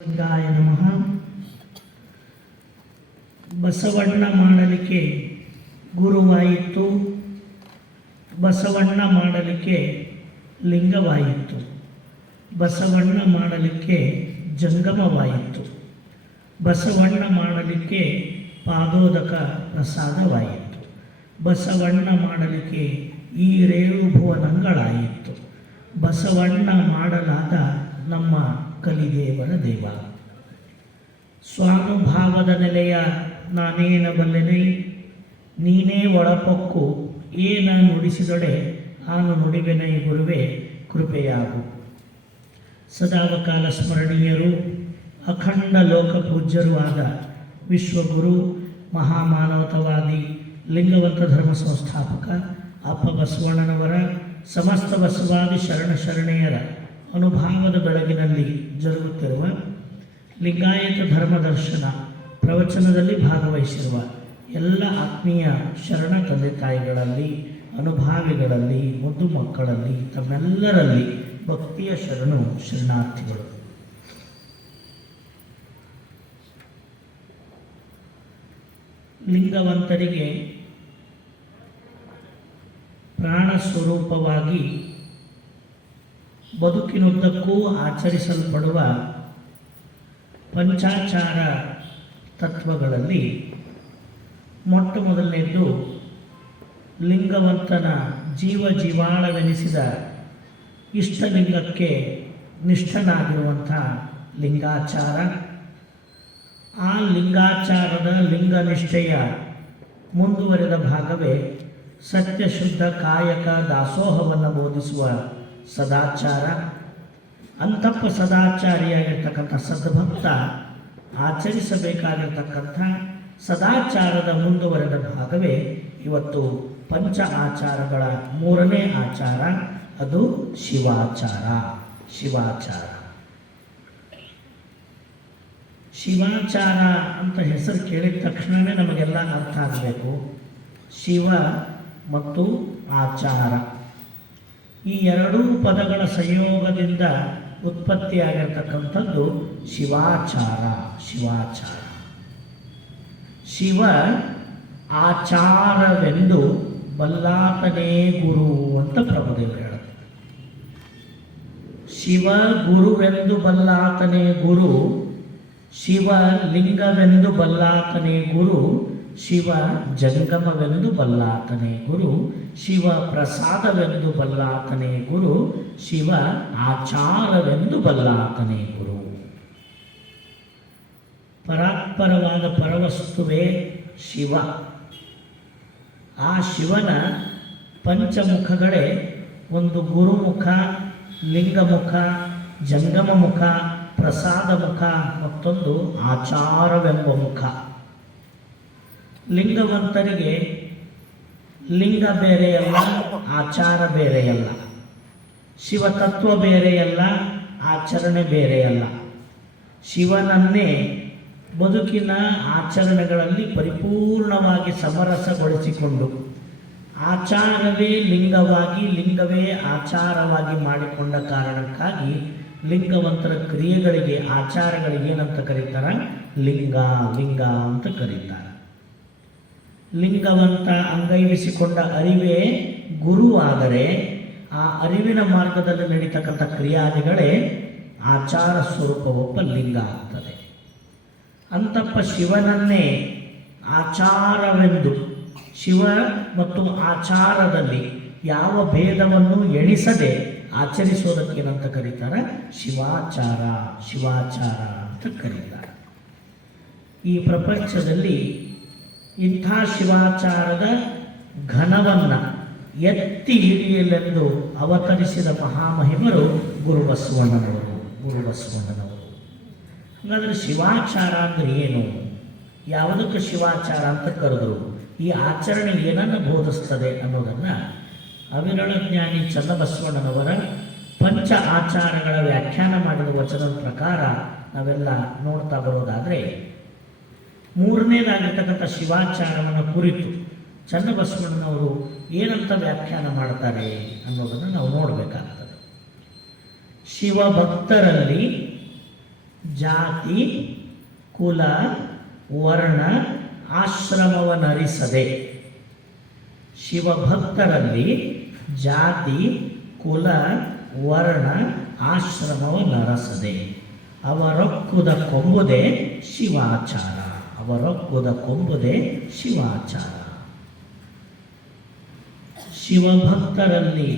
ಲಿಂಗಾಯ ನಮಃ. ಬಸವಣ್ಣ ಮಾಡಲಿಕ್ಕೆ ಗುರುವಾಯಿತು, ಬಸವಣ್ಣ ಮಾಡಲಿಕ್ಕೆ ಲಿಂಗವಾಯಿತು, ಬಸವಣ್ಣ ಮಾಡಲಿಕ್ಕೆ ಜಂಗಮವಾಯಿತು, ಬಸವಣ್ಣ ಮಾಡಲಿಕ್ಕೆ ಪಾದೋದಕ ಪ್ರಸಾದವಾಯಿತು, ಬಸವಣ್ಣ ಮಾಡಲಿಕ್ಕೆ ಈ ರೇಳು ಭುವನಂಗಳಾಯಿತು, ಬಸವಣ್ಣ ಮಾಡಲಾದ ನಮ್ಮ ಕಲಿದೇವರ ದೇವ. ಸ್ವಾನುಭಾವದ ನೆಲೆಯ ನಾನೇನ ಬಲ್ಲೆನೈ, ನೀನೇ ಒಳಪೊಕ್ಕು ಏನ ನುಡಿಸಿದೊಡೆ ಆನು ನುಡಿವೆನೈ ಗುರುವೆ ಕೃಪೆಯಾಗು. ಸದಾವಕಾಲ ಸ್ಮರಣೀಯರು, ಅಖಂಡ ಲೋಕಪೂಜ್ಯರೂ ಆದ ವಿಶ್ವಗುರು, ಮಹಾಮಾನವತವಾದಿ, ಲಿಂಗವಂತ ಧರ್ಮ ಸಂಸ್ಥಾಪಕ ಅಪ್ಪ ಬಸವಣ್ಣನವರ ಸಮಸ್ತ ಬಸವಾದಿ ಶರಣೆಯರ ಅನುಭಾವದ ಬೆಳಗಿನಲ್ಲಿ ಜರುಗುತ್ತಿರುವ ಲಿಂಗಾಯತ ಧರ್ಮದರ್ಶನ ಪ್ರವಚನದಲ್ಲಿ ಭಾಗವಹಿಸಿರುವ ಎಲ್ಲ ಆತ್ಮೀಯ ಶರಣ ತಂದೆ ತಾಯಿಗಳಲ್ಲಿ, ಅನುಭಾವಿಗಳಲ್ಲಿ, ಮುದ್ದು ಮಕ್ಕಳಲ್ಲಿ, ತಮ್ಮೆಲ್ಲರಲ್ಲಿ ಭಕ್ತಿಯ ಶರಣಾರ್ಥಿಗಳು. ಲಿಂಗವಂತರಿಗೆ ಪ್ರಾಣ ಸ್ವರೂಪವಾಗಿ ಬದುಕಿನುದ್ದಕ್ಕೂ ಆಚರಿಸಲ್ಪಡುವ ಪಂಚಾಚಾರ ತತ್ವಗಳಲ್ಲಿ ಮೊಟ್ಟ ಮೊದಲನೇದ್ದು ಲಿಂಗವಂತನ ಜೀವಾಳವೆನಿಸಿದ ಇಷ್ಟಲಿಂಗಕ್ಕೆ ನಿಷ್ಠನಾಗಿರುವಂಥ ಲಿಂಗಾಚಾರ. ಆ ಲಿಂಗಾಚಾರದ ಲಿಂಗನಿಷ್ಠೆಯ ಮುಂದುವರೆದ ಭಾಗವೇ ಸತ್ಯಶುದ್ಧ ಕಾಯಕ ದಾಸೋಹವನ್ನು ಬೋಧಿಸುವ ಸದಾಚಾರ. ಅಂತಪ್ಪ ಸದಾಚಾರಿಯಾಗಿರ್ತಕ್ಕಂಥ ಸದ್ಭಕ್ತ ಆಚರಿಸಬೇಕಾಗಿರ್ತಕ್ಕಂಥ ಸದಾಚಾರದ ಮುಂದುವರೆದ ಭಾಗವೇ ಇವತ್ತು ಪಂಚ ಆಚಾರಗಳ ಮೂರನೇ ಆಚಾರ, ಅದು ಶಿವಾಚಾರ. ಶಿವಾಚಾರ ಅಂತ ಹೆಸರು ಕೇಳಿದ ತಕ್ಷಣವೇ ನಮಗೆಲ್ಲ ಅರ್ಥ ಆಗಬೇಕು. ಶಿವ ಮತ್ತು ಆಚಾರ, ಈ ಎರಡೂ ಪದಗಳ ಸಂಯೋಗದಿಂದ ಉತ್ಪತ್ತಿಯಾಗಿರ್ತಕ್ಕಂಥದ್ದು ಶಿವಾಚಾರ. ಶಿವ ಆಚಾರವೆಂದು ಬಲ್ಲಾತನೇ ಗುರು ಅಂತ ಪ್ರಭುದೇವರು ಹೇಳುತ್ತೆ. ಶಿವ ಗುರುವೆಂದು ಬಲ್ಲಾತನೇ ಗುರು, ಶಿವ ಲಿಂಗವೆಂದು ಬಲ್ಲಾತನೇ ಗುರು, ಶಿವ ಜಂಗಮವೆಂದು ಬಲ್ಲಾತನೇ ಗುರು, ಶಿವ ಪ್ರಸಾದವೆಂದು ಬಲ್ಲಾತನೇ ಗುರು, ಶಿವ ಆಚಾರವೆಂದು ಬಲ್ಲಾತನೇ ಗುರು. ಪರಾತ್ಪರವಾದ ಪರವಸ್ತುವೇ ಶಿವ. ಆ ಶಿವನ ಪಂಚಮುಖಗಳೇ ಒಂದು ಗುರುಮುಖ, ಲಿಂಗಮುಖ, ಜಂಗಮ ಮುಖ, ಪ್ರಸಾದ ಮುಖ, ಮತ್ತೊಂದು ಆಚಾರವೆಂಬ ಮುಖ. ಲಿಂಗವಂತರಿಗೆ ಲಿಂಗ ಬೇರೆಯಲ್ಲ, ಆಚಾರ ಬೇರೆಯಲ್ಲ, ಶಿವತತ್ವ ಬೇರೆಯಲ್ಲ, ಆಚರಣೆ ಬೇರೆಯಲ್ಲ. ಶಿವನನ್ನೇ ಬದುಕಿನ ಆಚರಣೆಗಳಲ್ಲಿ ಪರಿಪೂರ್ಣವಾಗಿ ಸಮರಸಗೊಳಿಸಿಕೊಂಡು ಆಚಾರವೇ ಲಿಂಗವಾಗಿ, ಲಿಂಗವೇ ಆಚಾರವಾಗಿ ಮಾಡಿಕೊಂಡ ಕಾರಣಕ್ಕಾಗಿ ಲಿಂಗವಂತರ ಕ್ರಿಯೆಗಳಿಗೆ, ಆಚಾರಗಳಿಗೆ ಏನಂತ ಕರೀತಾರೆ? ಲಿಂಗ ಅಂತ ಕರೀತಾರೆ. ಲಿಂಗವಂತ ಅಂಗೈವಿಸಿಕೊಂಡ ಅರಿವೇ ಗುರುವಾದರೆ ಆ ಅರಿವಿನ ಮಾರ್ಗದಲ್ಲಿ ನಡೀತಕ್ಕಂಥ ಕ್ರಿಯಾದಿಗಳೇ ಆಚಾರ ಸ್ವರೂಪವೊಬ್ಬ ಲಿಂಗ ಆಗ್ತದೆ. ಅಂತಪ್ಪ ಶಿವನನ್ನೇ ಆಚಾರವೆಂದು, ಶಿವ ಮತ್ತು ಆಚಾರದಲ್ಲಿ ಯಾವ ಭೇದವನ್ನು ಎಣಿಸದೆ ಆಚರಿಸೋದಕ್ಕೇನಂತ ಕರೀತಾರೆ? ಶಿವಾಚಾರ ಅಂತ ಕರೀತಾರೆ. ಈ ಪ್ರಪಂಚದಲ್ಲಿ ಇಂಥ ಶಿವಾಚಾರದ ಘನವನ್ನು ಎತ್ತಿ ಹಿಡಿಯಲೆಂದು ಅವತರಿಸಿದ ಮಹಾಮಹಿಮರು ಗುರು ಬಸವಣ್ಣನವರು. ಹಾಗಾದರೆ ಶಿವಾಚಾರ ಅಂದರೆ ಏನು? ಯಾವುದಕ್ಕೆ ಶಿವಾಚಾರ ಅಂತ ಕರೆದರು? ಈ ಆಚರಣೆ ಏನನ್ನು ಬೋಧಿಸ್ತದೆ ಅನ್ನೋದನ್ನು ಅವಿರಳ ಜ್ಞಾನಿ ಚನ್ನಬಸವಣ್ಣನವರ ಪಂಚ ಆಚಾರಗಳ ವ್ಯಾಖ್ಯಾನ ಮಾಡಿದ ವಚನದ ಪ್ರಕಾರ ನಾವೆಲ್ಲ ನೋಡ್ತಾ ಬರೋದಾದರೆ, ಮೂರನೇದಾಗಿರ್ತಕ್ಕಂಥ ಶಿವಾಚಾರವನ್ನು ಕುರಿತು ಚನ್ನಬಸವಣ್ಣನವರು ಏನಂತ ವ್ಯಾಖ್ಯಾನ ಮಾಡ್ತಾರೆ ಅನ್ನೋದನ್ನು ನಾವು ನೋಡಬೇಕಾಗ್ತದೆ. ಶಿವಭಕ್ತರಲ್ಲಿ ಜಾತಿ ಕುಲ ವರ್ಣ ಆಶ್ರಮವನ್ನರಿಸದೆ. ಶಿವಭಕ್ತರಲ್ಲಿ ಜಾತಿ ಕುಲ ವರ್ಣ ಆಶ್ರಮವನ್ನರಸದೆ ಅವರೊಕ್ಕುದ ಕೊಂಬುದೇ ಶಿವಾಚಾರ. ಅವರೊಕ್ಕುದ ಕೊಂಬುದೇ ಶಿವಾಚಾರ. ಶಿವಭಕ್ತರಲ್ಲಿ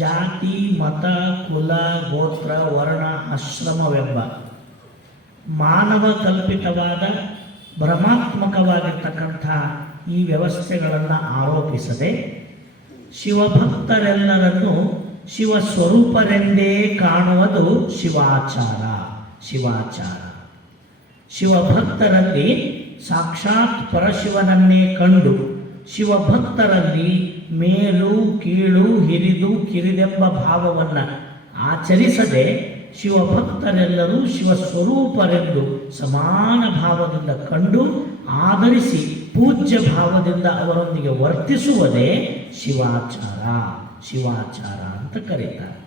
ಜಾತಿ ಮತ ಕುಲ ಗೋತ್ರ ವರ್ಣ ಆಶ್ರಮವೆಂಬ ಮಾನವ ಕಲ್ಪಿತವಾದ ಭ್ರಮಾತ್ಮಕವಾಗಿರ್ತಕ್ಕಂಥ ಈ ವ್ಯವಸ್ಥೆಗಳನ್ನು ಆರೋಪಿಸದೆ ಶಿವಭಕ್ತರೆಲ್ಲರನ್ನು ಶಿವ ಸ್ವರೂಪರೆಂದೇ ಕಾಣುವುದು ಶಿವಾಚಾರ. ಶಿವಾಚಾರ ಶಿವಭಕ್ತರಲ್ಲಿ ಸಾಕ್ಷಾತ್ ಪರಶಿವನನ್ನೇ ಕಂಡು ಶಿವಭಕ್ತರಲ್ಲಿ ಮೇಲು ಕೀಳು ಹಿರಿದು ಕಿರಿದೆಂಬ ಭಾವವನ್ನು ಆಚರಿಸದೆ ಶಿವಭಕ್ತರೆಲ್ಲರೂ ಶಿವಸ್ವರೂಪರೆಂದು ಸಮಾನ ಭಾವದಿಂದ ಕಂಡು ಆದರಿಸಿ ಪೂಜ್ಯ ಭಾವದಿಂದ ಅವರೊಂದಿಗೆ ವರ್ತಿಸುವುದೇ ಶಿವಾಚಾರ. ಶಿವಾಚಾರ ಅಂತ ಕರೀತಾರೆ.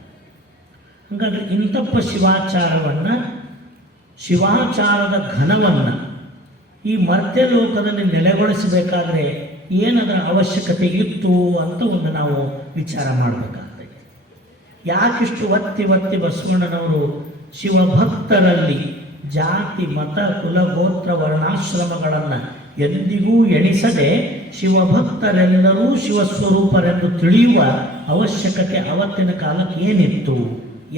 ಹಾಗಾದರೆ ಇಂಥಪ್ಪ ಶಿವಾಚಾರವನ್ನು, ಶಿವಾಚಾರದ ಘನವನ್ನು ಈ ಮರ್ತ್ಯ ಲೋಕದಲ್ಲಿ ನೆಲೆಗೊಳಿಸಬೇಕಾದ್ರೆ ಏನದರ ಅವಶ್ಯಕತೆ ಇತ್ತು ಅಂತ ಒಂದು ನಾವು ವಿಚಾರ ಮಾಡಬೇಕಾಗ್ತದೆ. ಯಾಕಿಷ್ಟು ಒತ್ತಿ ಬಸವಣ್ಣನವರು ಶಿವಭಕ್ತರಲ್ಲಿ ಜಾತಿ ಮತ ಕುಲ ಗೋತ್ರ ವರ್ಣಾಶ್ರಮಗಳನ್ನು ಎಂದಿಗೂ ಎಣಿಸದೆ ಶಿವಭಕ್ತರೆಲ್ಲರೂ ಶಿವಸ್ವರೂಪರೆಂದು ತಿಳಿಯುವ ಅವಶ್ಯಕತೆ ಅವತ್ತಿನ ಕಾಲಕ್ಕೆ ಏನಿತ್ತು,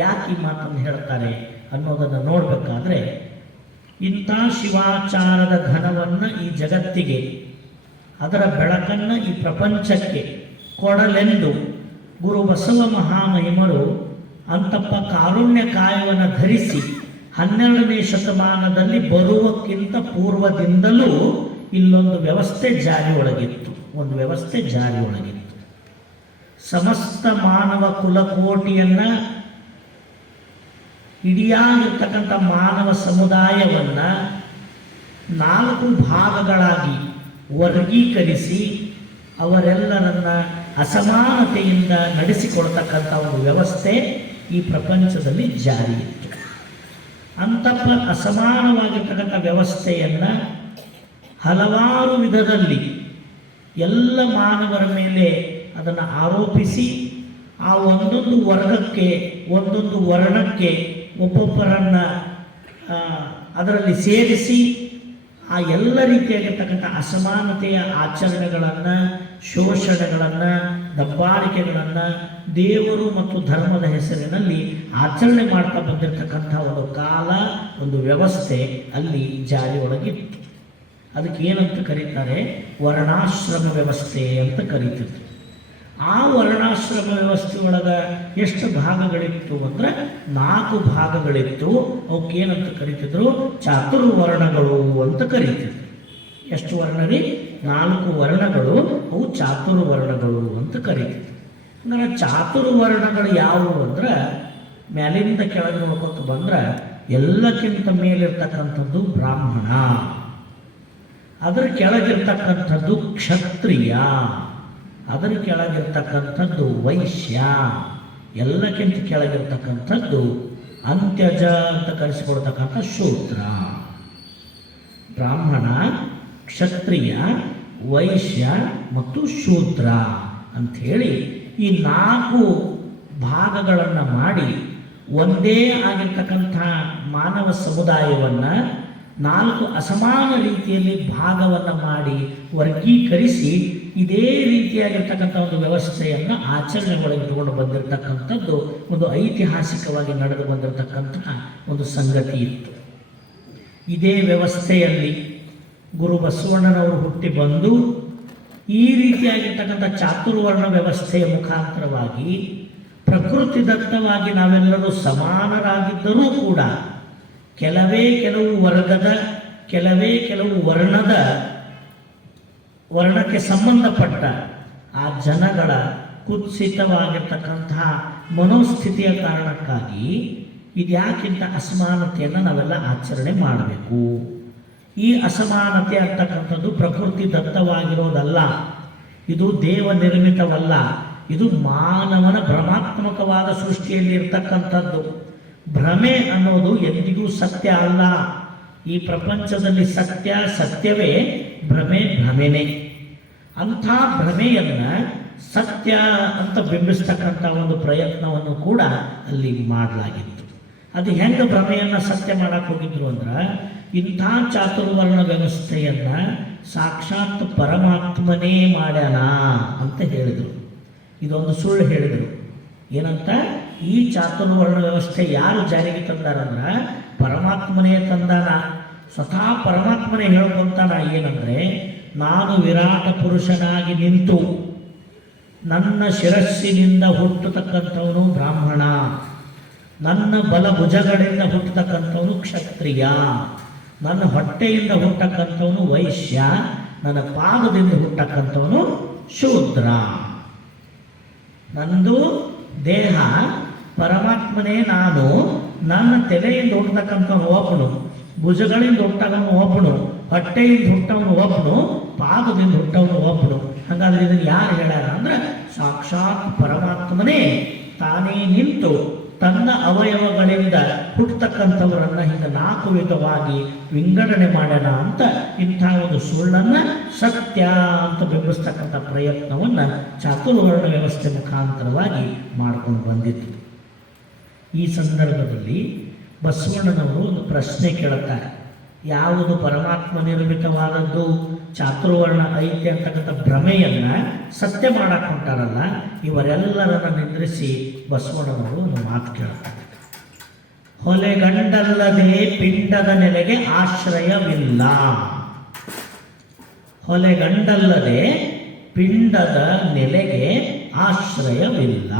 ಯಾಕೆ ಈ ಮಾತನ್ನು ಹೇಳ್ತಾರೆ ಅನ್ನೋದನ್ನು ನೋಡಬೇಕಾದ್ರೆ, ಇಂಥ ಶಿವಾಚಾರದ ಘನವನ್ನು ಈ ಜಗತ್ತಿಗೆ, ಅದರ ಬೆಳಕನ್ನು ಈ ಪ್ರಪಂಚಕ್ಕೆ ಕೊಡಲೆಂದು ಗುರು ಬಸವ ಮಹಾಮಹಿಮರು ಅಂತಪ್ಪ ಕಾರುಣ್ಯ ಕಾಯವನ್ನು ಧರಿಸಿ 12ನೇ ಶತಮಾನದಲ್ಲಿ ಬರುವಕ್ಕಿಂತ ಪೂರ್ವದಿಂದಲೂ ಇಲ್ಲೊಂದು ವ್ಯವಸ್ಥೆ ಜಾರಿಯೊಳಗಿತ್ತು. ಒಂದು ವ್ಯವಸ್ಥೆ ಜಾರಿಯೊಳಗಿತ್ತು. ಸಮಸ್ತ ಮಾನವ ಕುಲಕೋಟಿಯನ್ನು, ಇಡಿಯಾಗಿರ್ತಕ್ಕಂಥ ಮಾನವ ಸಮುದಾಯವನ್ನು 4 ಭಾಗಗಳಾಗಿ ವರ್ಗೀಕರಿಸಿ ಅವರೆಲ್ಲರನ್ನ ಅಸಮಾನತೆಯಿಂದ ನಡೆಸಿಕೊಳ್ತಕ್ಕಂಥ ಒಂದು ವ್ಯವಸ್ಥೆ ಈ ಪ್ರಪಂಚದಲ್ಲಿ ಜಾರಿಯಿತ್ತು. ಅಂಥಪ್ಪ ಅಸಮಾನವಾಗಿರ್ತಕ್ಕಂಥ ವ್ಯವಸ್ಥೆಯನ್ನು ಹಲವಾರು ವಿಧದಲ್ಲಿ ಎಲ್ಲ ಮಾನವರ ಮೇಲೆ ಅದನ್ನು ಆರೋಪಿಸಿ ಆ ಒಂದೊಂದು ವರ್ಗಕ್ಕೆ ಒಂದೊಂದು ವರ್ಣಕ್ಕೆ ಒಬ್ಬೊಬ್ಬರನ್ನು ಅದರಲ್ಲಿ ಸೇರಿಸಿ ಆ ಎಲ್ಲ ರೀತಿಯಾಗಿರ್ತಕ್ಕಂಥ ಅಸಮಾನತೆಯ ಆಚರಣೆಗಳನ್ನು, ಶೋಷಣೆಗಳನ್ನು, ದಬ್ಬಾಳಿಕೆಗಳನ್ನು ದೇವರು ಮತ್ತು ಧರ್ಮದ ಹೆಸರಿನಲ್ಲಿ ಆಚರಣೆ ಮಾಡ್ತಾ ಬಂದಿರತಕ್ಕಂಥ ಒಂದು ಕಾಲ, ಒಂದು ವ್ಯವಸ್ಥೆ ಅಲ್ಲಿ ಜಾರಿಯೊಳಗಿತ್ತು. ಅದಕ್ಕೆ ಏನಂತ ಕರೀತಾರೆ? ವರ್ಣಾಶ್ರಮ ವ್ಯವಸ್ಥೆ ಅಂತ ಕರೀತಿದ್ರು. ಆ ವರ್ಣಾಶ್ರಮ ವ್ಯವಸ್ಥೆಯೊಳಗೆ ಎಷ್ಟು ಭಾಗಗಳಿತ್ತು ಅಂದರೆ 4 ಭಾಗಗಳಿತ್ತು. ಅವಕ್ಕೇನಂತ ಕರೀತಿದ್ರು? ಚಾತುರ್ವರ್ಣಗಳು ಅಂತ ಕರೀತಿದ್ರು. ಎಷ್ಟು ವರ್ಣ ರೀ? 4 ವರ್ಣಗಳು. ಅವು ಚಾತುರ್ವರ್ಣಗಳು ಅಂತ ಕರೀತಿದ್ರು. ಅಂದರೆ ಚಾತುರ್ವರ್ಣಗಳು ಯಾವುವು ಅಂದ್ರೆ, ಮೇಲಿಂದ ಕೆಳಗೆ ನೋಡ್ಕೊತ ಬಂದ್ರೆ ಎಲ್ಲಕ್ಕಿಂತ ಮೇಲಿರ್ತಕ್ಕಂಥದ್ದು ಬ್ರಾಹ್ಮಣ, ಅದರ ಕೆಳಗಿರ್ತಕ್ಕಂಥದ್ದು ಕ್ಷತ್ರಿಯ, ಅದರ ಕೆಳಗಿರ್ತಕ್ಕಂಥದ್ದು ವೈಶ್ಯ, ಎಲ್ಲಕ್ಕಿಂತ ಕೆಳಗಿರ್ತಕ್ಕಂಥದ್ದು ಅಂತ್ಯಜ ಅಂತ ಕರೆಸಿಕೊಡ್ತಕ್ಕಂಥ ಶೂದ್ರ. ಬ್ರಾಹ್ಮಣ, ಕ್ಷತ್ರಿಯ, ವೈಶ್ಯ ಮತ್ತು ಶೂದ್ರ ಅಂಥೇಳಿ ಈ 4 ಭಾಗಗಳನ್ನು ಮಾಡಿ ಒಂದೇ ಆಗಿರ್ತಕ್ಕಂಥ ಮಾನವ ಸಮುದಾಯವನ್ನು 4 ಅಸಮಾನ ರೀತಿಯಲ್ಲಿ ಭಾಗವನ್ನು ಮಾಡಿ ವರ್ಗೀಕರಿಸಿ ಇದೇ ರೀತಿಯಾಗಿರ್ತಕ್ಕಂಥ ಒಂದು ವ್ಯವಸ್ಥೆಯನ್ನು ಆಚರಣೆಗೊಳಗಿಟ್ಟುಕೊಂಡು ಬಂದಿರತಕ್ಕಂಥದ್ದು ಒಂದು ಐತಿಹಾಸಿಕವಾಗಿ ನಡೆದು ಬಂದಿರತಕ್ಕಂಥ ಒಂದು ಸಂಗತಿ ಇತ್ತು. ಇದೇ ವ್ಯವಸ್ಥೆಯಲ್ಲಿ ಗುರು ಬಸವಣ್ಣನವರು ಹುಟ್ಟಿ ಬಂದು ಈ ರೀತಿಯಾಗಿರ್ತಕ್ಕಂಥ ಚಾತುರ್ವರ್ಣ ವ್ಯವಸ್ಥೆಯ ಮುಖಾಂತರವಾಗಿ ಪ್ರಕೃತಿ ದತ್ತವಾಗಿ ನಾವೆಲ್ಲರೂ ಸಮಾನರಾಗಿದ್ದರೂ ಕೂಡ ಕೆಲವು ವರ್ಗದ, ಕೆಲವು ವರ್ಣಕ್ಕೆ ಸಂಬಂಧಪಟ್ಟ ಆ ಜನಗಳ ಕುತ್ಸಿತವಾಗಿರ್ತಕ್ಕಂತಹ ಮನೋಸ್ಥಿತಿಯ ಕಾರಣಕ್ಕಾಗಿ ಇದ್ಯಾಕಿಂತ ಅಸಮಾನತೆಯನ್ನು ನಾವೆಲ್ಲ ಆಚರಣೆ ಮಾಡಬೇಕು. ಈ ಅಸಮಾನತೆ ಅಂತಕ್ಕಂಥದ್ದು ಪ್ರಕೃತಿ ದತ್ತವಾಗಿರೋದಲ್ಲ, ಇದು ದೇವ ನಿರ್ಮಿತವಲ್ಲ, ಇದು ಮಾನವನ ಭ್ರಮಾತ್ಮಕವಾದ ಸೃಷ್ಟಿಯಲ್ಲಿ ಇರ್ತಕ್ಕಂಥದ್ದು. ಭ್ರಮೆ ಅನ್ನೋದು ಎಂದಿಗೂ ಸತ್ಯ ಅಲ್ಲ. ಈ ಪ್ರಪಂಚದಲ್ಲಿ ಸತ್ಯ ಸತ್ಯವೇ, ಭ್ರಮೆ ಭ್ರಮೆನೇ. ಅಂಥ ಭ್ರಮೆಯನ್ನು ಸತ್ಯ ಅಂತ ಬಿಂಬಿಸ್ತಕ್ಕಂಥ ಒಂದು ಪ್ರಯತ್ನವನ್ನು ಕೂಡ ಅಲ್ಲಿ ಮಾಡಲಾಗಿತ್ತು. ಅದು ಹೆಂಗೆ ಭ್ರಮೆಯನ್ನು ಸತ್ಯ ಮಾಡಕ್ಕೆ ಹೋಗಿದ್ರು ಅಂದ್ರೆ, ಇಂಥ ಚಾತುರ್ವರ್ಣ ವ್ಯವಸ್ಥೆಯನ್ನು ಸಾಕ್ಷಾತ್ ಪರಮಾತ್ಮನೇ ಮಾಡ್ಯಾನ ಅಂತ ಹೇಳಿದರು. ಇದೊಂದು ಸುಳ್ಳು ಹೇಳಿದರು. ಏನಂತ? ಈ ಚಾತುರ್ವರ್ಣ ವ್ಯವಸ್ಥೆ ಯಾರು ಜಾರಿಗೆ ತಂದಾರಂದ್ರೆ ಪರಮಾತ್ಮನೇ ತಂದಾನ. ಸ್ವತಃ ಪರಮಾತ್ಮನೇ ಹೇಳ್ಕೊಂತಾನ. ಏನಂದರೆ, ನಾನು ವಿರಾಟ ಪುರುಷನಾಗಿ ನಿಂತು ನನ್ನ ಶಿರಸ್ಸಿನಿಂದ ಹುಟ್ಟತಕ್ಕಂಥವನು ಬ್ರಾಹ್ಮಣ, ನನ್ನ ಬಲಭುಜಗಳಿಂದ ಹುಟ್ಟತಕ್ಕಂಥವನು ಕ್ಷತ್ರಿಯ, ನನ್ನ ಹೊಟ್ಟೆಯಿಂದ ಹುಟ್ಟಕ್ಕಂಥವನು ವೈಶ್ಯ, ನನ್ನ ಪಾದದಿಂದ ಹುಟ್ಟಕ್ಕಂಥವನು ಶೂದ್ರ. ನಂದು ದೇಹ ಪರಮಾತ್ಮನೇ ನಾನು, ನನ್ನ ತಲೆಯಿಂದ ಹುಟ್ಟತಕ್ಕಂಥವನು ಒಬ್ಬನು, ಭುಜಗಳಿಂದ ಹುಟ್ಟವನು ಒಬ್ಬನು, ಹೊಟ್ಟೆಯಿಂದ ಹುಟ್ಟವನು ಒಬ್ಬನು, ಪಾದದಿಂದ ಹುಟ್ಟವನು ಒಬ್ಬನು. ಹಾಗಾದ್ರೆ ಇದನ್ನು ಯಾರು ಹೇಳ್ಯಾರ ಅಂದ್ರೆ ಸಾಕ್ಷಾತ್ ಪರಮಾತ್ಮನೇ ತಾನೇ ನಿಂತು ತನ್ನ ಅವಯವಗಳಿಂದ ಹುಟ್ಟತಕ್ಕಂಥವರನ್ನು ಹಿಂಗೆ 4 ವಿಧವಾಗಿ ವಿಂಗಡಣೆ ಮಾಡ್ಯಾನ ಅಂತ ಇಂಥ ಒಂದು ಸುಳ್ಳನ್ನು ಸತ್ಯ ಅಂತ ಬಿಂಬಿಸ್ತಕ್ಕಂಥ ಪ್ರಯತ್ನವನ್ನು ಚಾತುರ್ವರ್ಣ ವ್ಯವಸ್ಥೆ ಮುಖಾಂತರವಾಗಿ ಮಾಡ್ಕೊಂಡು ಬಂದಿತ್ತು. ಈ ಸಂದರ್ಭದಲ್ಲಿ ಬಸವಣ್ಣನವರು ಒಂದು ಪ್ರಶ್ನೆ ಕೇಳುತ್ತಾರೆ. ಯಾವುದು ಪರಮಾತ್ಮ ನಿರ್ಮಿತವಾದದ್ದು, ಚಾತುರ್ವರ್ಣ ಐತೆ ಅಂತಕ್ಕಂಥ ಭ್ರಮೆಯನ್ನು ಸತ್ಯ ಮಾಡಕ್ಕೆ ಹೊಂಟಾರಲ್ಲ, ಇವರೆಲ್ಲರನ್ನು ನಿಂದ್ರಿಸಿ ಬಸವಣ್ಣನವರು ಒಂದು ಮಾತು ಕೇಳ್ತಾರೆ. ಹೊಲೆಗಂಡಲ್ಲದೆ ಪಿಂಡದ ನೆಲೆಗೆ ಆಶ್ರಯವಿಲ್ಲ. ಹೊಲೆಗಂಡಲ್ಲದೆ ಪಿಂಡದ ನೆಲೆಗೆ ಆಶ್ರಯವಿಲ್ಲ.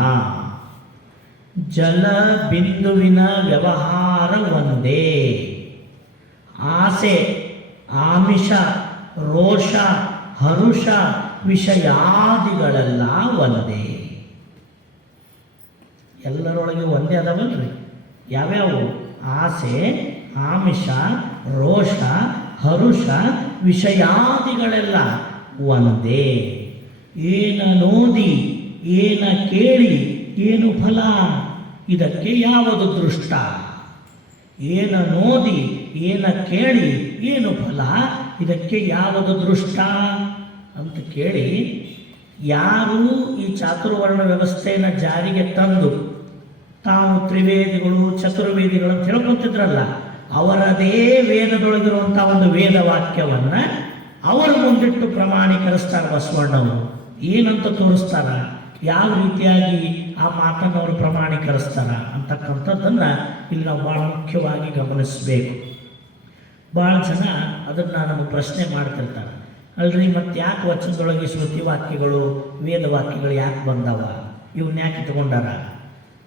ಜಲ ಬಿಂದುವಿನ ವ್ಯವಹಾರ ಒಂದೇ. ಆಸೆ, ಆಮಿಷ, ರೋಷ, ಹರುಷ ವಿಷಯಾದಿಗಳೆಲ್ಲ ಒಂದೇ. ಎಲ್ಲರೊಳಗೆ ಒಂದೇ ಅದಾವಲ್ರಿ. ಯಾವ್ಯಾವು? ಆಸೆ, ಆಮಿಷ, ರೋಷ, ಹರುಷ ವಿಷಯಾದಿಗಳೆಲ್ಲ ಒಂದೇ. ಏನ ನೋದಿ ಏನ ಕೇಳಿ ಏನು ಫಲ, ಇದಕ್ಕೆ ಯಾವುದು ದೃಷ್ಟ? ಏನ ನೋದಿ ಏನ ಕೇಳಿ ಏನು ಫಲ, ಇದಕ್ಕೆ ಯಾವುದು ದೃಷ್ಟ ಅಂತ ಕೇಳಿ, ಯಾರು ಈ ಚಾತುರ್ವರ್ಣ ವ್ಯವಸ್ಥೆಯನ್ನು ಜಾರಿಗೆ ತಂದು ತಾವು ತ್ರಿವೇದಿಗಳು ಚತುರ್ವೇದಿಗಳು ಅಂತ ಹೇಳ್ಕೊತಿದ್ರಲ್ಲ, ಅವರದೇ ವೇದದೊಳಗಿರುವಂಥ ಒಂದು ವೇದ ವಾಕ್ಯವನ್ನು ಅವರು ಮುಂದಿಟ್ಟು ಪ್ರಮಾಣೀಕರಿಸ್ತಾರೆ ಬಸವಣ್ಣವರು. ಏನಂತ ತೋರಿಸ್ತಾರ, ಯಾವ ರೀತಿಯಾಗಿ ಆ ಮಾತನ್ನು ಅವರು ಪ್ರಮಾಣೀಕರಿಸ್ತಾರ ಅಂತಕ್ಕಂಥದ್ದನ್ನು ಇಲ್ಲಿ ನಾವು ಭಾಳ ಮುಖ್ಯವಾಗಿ ಗಮನಿಸಬೇಕು. ಭಾಳ ಜನ ಅದನ್ನು ನಮಗೆ ಪ್ರಶ್ನೆ ಮಾಡ್ತಿರ್ತಾರೆ. ಅಲ್ರಿ, ಮತ್ತೆ ಯಾಕೆ ವಚನದೊಳಗೆ ಶ್ರುತಿ ವಾಕ್ಯಗಳು ವೇದ ವಾಕ್ಯಗಳು ಯಾಕೆ ಬಂದವ, ಇವನ್ನ ಯಾಕೆ ಇಟ್ಕೊಂಡಾರ?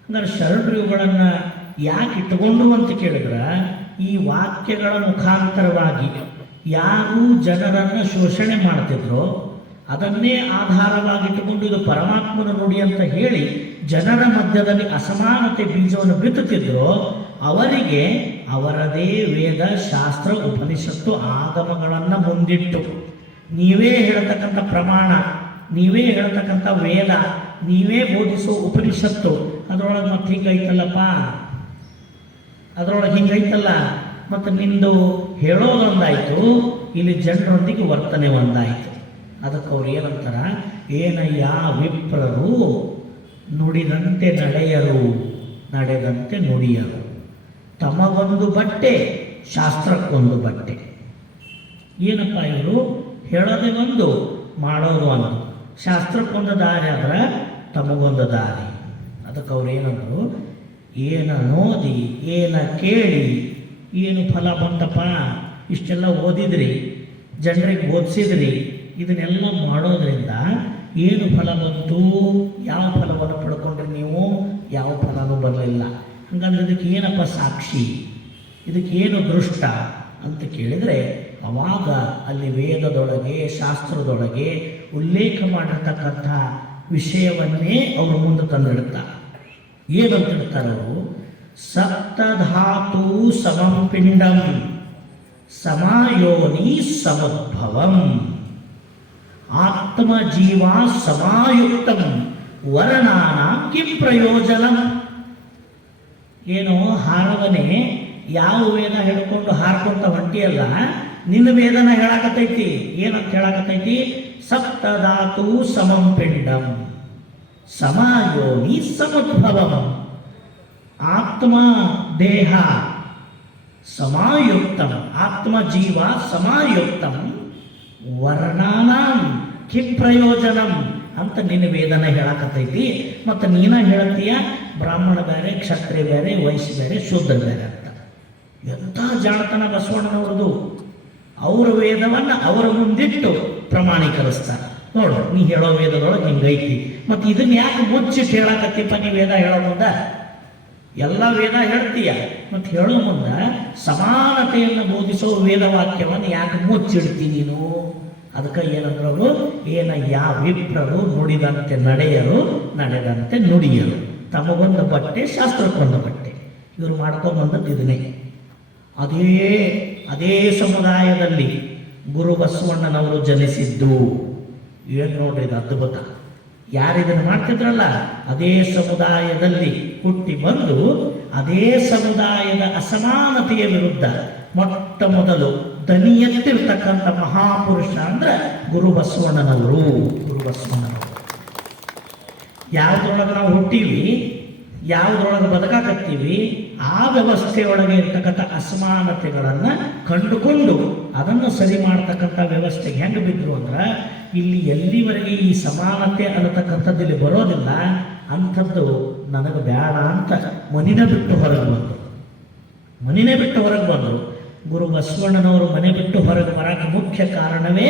ಅಂದ್ರೆ ಶರಣರು ಇವುಗಳನ್ನು ಯಾಕೆ ಇಟ್ಕೊಂಡ್ರು ಅಂತ ಕೇಳಿದ್ರೆ, ಈ ವಾಕ್ಯಗಳ ಮುಖಾಂತರವಾಗಿ ಯಾರು ಜನರನ್ನು ಶೋಷಣೆ ಮಾಡ್ತಿದ್ರು ಅದನ್ನೇ ಆಧಾರವಾಗಿಟ್ಟುಕೊಂಡು ಇದು ಪರಮಾತ್ಮನ ನುಡಿ ಅಂತ ಹೇಳಿ ಜನರ ಮಧ್ಯದಲ್ಲಿ ಅಸಮಾನತೆ ಬೀಜವನ್ನು ಬಿತ್ತುತ್ತಿದ್ರು, ಅವರಿಗೆ ಅವರದೇ ವೇದ ಶಾಸ್ತ್ರ ಉಪನಿಷತ್ತು ಆಗಮಗಳನ್ನು ಮುಂದಿಟ್ಟು ನೀವೇ ಹೇಳ್ತಕ್ಕಂಥ ಪ್ರಮಾಣ, ನೀವೇ ಹೇಳ್ತಕ್ಕಂಥ ವೇದ, ನೀವೇ ಬೋಧಿಸೋ ಉಪನಿಷತ್ತು ಅದರೊಳಗೆ ಮತ್ತೆ ಹಿಂಗೈತಲ್ಲಪ್ಪ, ಅದರೊಳಗೆ ಹಿಂಗೈತಲ್ಲ, ಮತ್ತು ನಿಂದು ಹೇಳೋದೊಂದಾಯಿತು, ಇಲ್ಲಿ ಜನರೊಂದಿಗೆ ವರ್ತನೆ ಒಂದಾಯಿತು. ಅದಕ್ಕೆ ಅವ್ರು ಏನಂತಾರ, ಏನಯ್ಯ ವಿಪ್ರರು ನುಡಿದಂತೆ ನಡೆಯರು, ನಡೆದಂತೆ ನುಡಿಯರು, ತಮಗೊಂದು ಬಟ್ಟೆ ಶಾಸ್ತ್ರಕ್ಕೊಂದು ಬಟ್ಟೆ. ಏನಪ್ಪ ಇವರು ಹೇಳೋದೇ ಒಂದು ಮಾಡೋದು ಒಂದು, ಶಾಸ್ತ್ರಕ್ಕೊಂದು ದಾರಿ ಆದ್ರೆ ತಮಗೊಂದು ದಾರಿ. ಅದಕ್ಕೆ ಅವ್ರು ಏನಂದರು, ಏನ ನೋದಿ ಏನ ಕೇಳಿ ಏನು ಫಲ ಬಂತಪ್ಪ, ಇಷ್ಟೆಲ್ಲ ಓದಿದ್ರಿ, ಜನರಿಗೆ ಬೋಧಿಸಿದ್ರಿ, ಇದನ್ನೆಲ್ಲ ಮಾಡೋದ್ರಿಂದ ಏನು ಫಲ ಬಂತು, ಯಾವ ಫಲವನ್ನು ಪಡ್ಕೊಂಡ್ರಿ ನೀವು, ಯಾವ ಫಲನೂ ಬರಲಿಲ್ಲ. ಹಂಗಂದ್ರೆ ಇದಕ್ಕೆ ಏನಪ್ಪ ಸಾಕ್ಷಿ, ಇದಕ್ಕೇನು ದೃಷ್ಟ ಅಂತ ಕೇಳಿದರೆ, ಅವಾಗ ಅಲ್ಲಿ ವೇದದೊಳಗೆ ಶಾಸ್ತ್ರದೊಳಗೆ ಉಲ್ಲೇಖ ಮಾಡಿರ್ತಕ್ಕಂಥ ವಿಷಯವನ್ನೇ ಅವರು ಮುಂದೆ ತಂದಿಡ್ತಾರೆ. ಏನಂತ ಹೇಳ್ತಾರೆ ಅವರು, ಸಪ್ತಧಾತು ಸಮಂ ಪಿಂಡಂ ಸಮಾಯೋನಿ ಸಮದ್ಭವಂ ಆತ್ಮಜೀವ ಸಮಾಯುಕ್ತಂ ವರ್ಣಾನ ಕಿಂ ಪ್ರಯೋಜನಂ. ಏನು ಹಾರವನೇ, ಯಾವ ವೇದ ಹಿಡ್ಕೊಂಡು ಹಾರ್ಕೊಂತ ಹೊಂಟಿಯಲ್ಲ, ನಿನ್ನ ವೇದನ ಹೇಳಾಕತೈತಿ. ಏನಂತ ಹೇಳಾಕತೈತಿ? ಸಪ್ತಧಾತು ಸಮಂ ಪಿಂಡಂ ಸಮಾಯೋನಿ ಸಮುದ್ಭವಂ ಆತ್ಮ ದೇಹ ಸಮಾಯುಕ್ತಂ, ಆತ್ಮ ಜೀವ ಸಮಾಯುಕ್ತಂ ವರ್ಣಾನಾಂ ಕಿ ಪ್ರಯೋಜನಂ ಅಂತ ನಿನ್ನ ವೇದನ ಹೇಳಾಕತೈತಿ. ಮತ್ತು ನೀನ ಹೇಳ್ತೀಯ ಬ್ರಾಹ್ಮಣ ಬೇರೆ, ಕ್ಷತ್ರಿಯ ಬೇರೆ, ವೈಶ್ಯ ಬೇರೆ, ಶೂದ್ರ ಬೇರೆ ಅಂತ. ಎಂಥ ಜಾಣತನ ಬಸವಣ್ಣನವ್ರದು. ಅವರ ವೇದವನ್ನು ಅವರ ಮುಂದಿಟ್ಟು ಪ್ರಮಾಣೀಕರಿಸ್ತಾರೆ. ನೋಡು, ನೀ ಹೇಳೋ ವೇದದೊಳಗೆ ಹಿಂಗೈತಿ, ಮತ್ತು ಇದನ್ನ ಯಾಕೆ ಮುಚ್ಚಿಟ್ಟು ಹೇಳಾಕತ್ತಿಪ್ಪ ನೀ ವೇದ ಹೇಳೋ ಮುಂದ? ಎಲ್ಲ ವೇದ ಹೇಳ್ತೀಯ, ಮತ್ತು ಹೇಳೋ ಮುಂದ ಸಮಾನತೆಯನ್ನು ಬೋಧಿಸೋ ವೇದವಾಕ್ಯವನ್ನು ಯಾಕೆ ಮುಚ್ಚಿಡ್ತಿ ನೀನು? ಅದಕ್ಕೆ ಏನಂದ್ರವರು, ಏನ ಯಾವ ವಿಪ್ರರು ನುಡಿದಂತೆ ನಡೆಯರು, ನಡೆದಂತೆ ನುಡಿಯರು, ತಮಗೊಂದು ಬಟ್ಟೆ ಶಾಸ್ತ್ರಕ್ಕೊಂದು ಬಟ್ಟೆ. ಇವರು ಮಾಡ್ಕೊಂಡ್ಬಂದದ್ದು ಇದನ್ನೇ. ಅದೇ ಸಮುದಾಯದಲ್ಲಿ ಗುರು ಬಸವಣ್ಣನವರು ಜನಿಸಿದ್ದು. ಏನು ನೋಡ್ರಿ ಇದು ಅದ್ಭುತ. ಯಾರಿದನ್ನು ಮಾಡ್ತಿದ್ರಲ್ಲ ಅದೇ ಸಮುದಾಯದಲ್ಲಿ ಹುಟ್ಟಿ ಬಂದು ಅದೇ ಸಮುದಾಯದ ಅಸಮಾನತೆಯ ವಿರುದ್ಧ ಮೊಟ್ಟ ಮೊದಲು ದನಿ ಎತ್ತಿರ್ತಕ್ಕಂಥ ಮಹಾಪುರುಷ ಅಂದ್ರೆ ಗುರು ಬಸವಣ್ಣನವರು. ಗುರು ಬಸವಣ್ಣನವರು ಯಾವುದ್ರೊಳಗೆ ನಾವು ಹುಟ್ಟೀವಿ, ಯಾವುದ್ರೊಳಗೆ ಬದುಕಾಕತ್ತೀವಿ, ಆ ವ್ಯವಸ್ಥೆಯೊಳಗೆ ಇರ್ತಕ್ಕಂಥ ಅಸಮಾನತೆಗಳನ್ನು ಕಂಡುಕೊಂಡು ಅದನ್ನು ಸರಿ ಮಾಡ್ತಕ್ಕಂಥ ವ್ಯವಸ್ಥೆಗೆ ಹೆಂಗೆ ಬಿದ್ದರು ಅಂದ್ರೆ, ಇಲ್ಲಿ ಎಲ್ಲಿವರೆಗೆ ಈ ಸಮಾನತೆ ಅನ್ನತಕ್ಕಂಥದ್ದು ಇಲ್ಲಿ ಬರೋದಿಲ್ಲ, ಅಂಥದ್ದು ನನಗೆ ಬೇಡ ಅಂತ ಮನಿನೇ ಬಿಟ್ಟು ಹೊರಗೆ ಬಂದರು. ಗುರು ಬಸವಣ್ಣನವರು ಮನೆ ಬಿಟ್ಟು ಹೊರಗೆ ಬರಕ್ಕೆ ಮುಖ್ಯ ಕಾರಣವೇ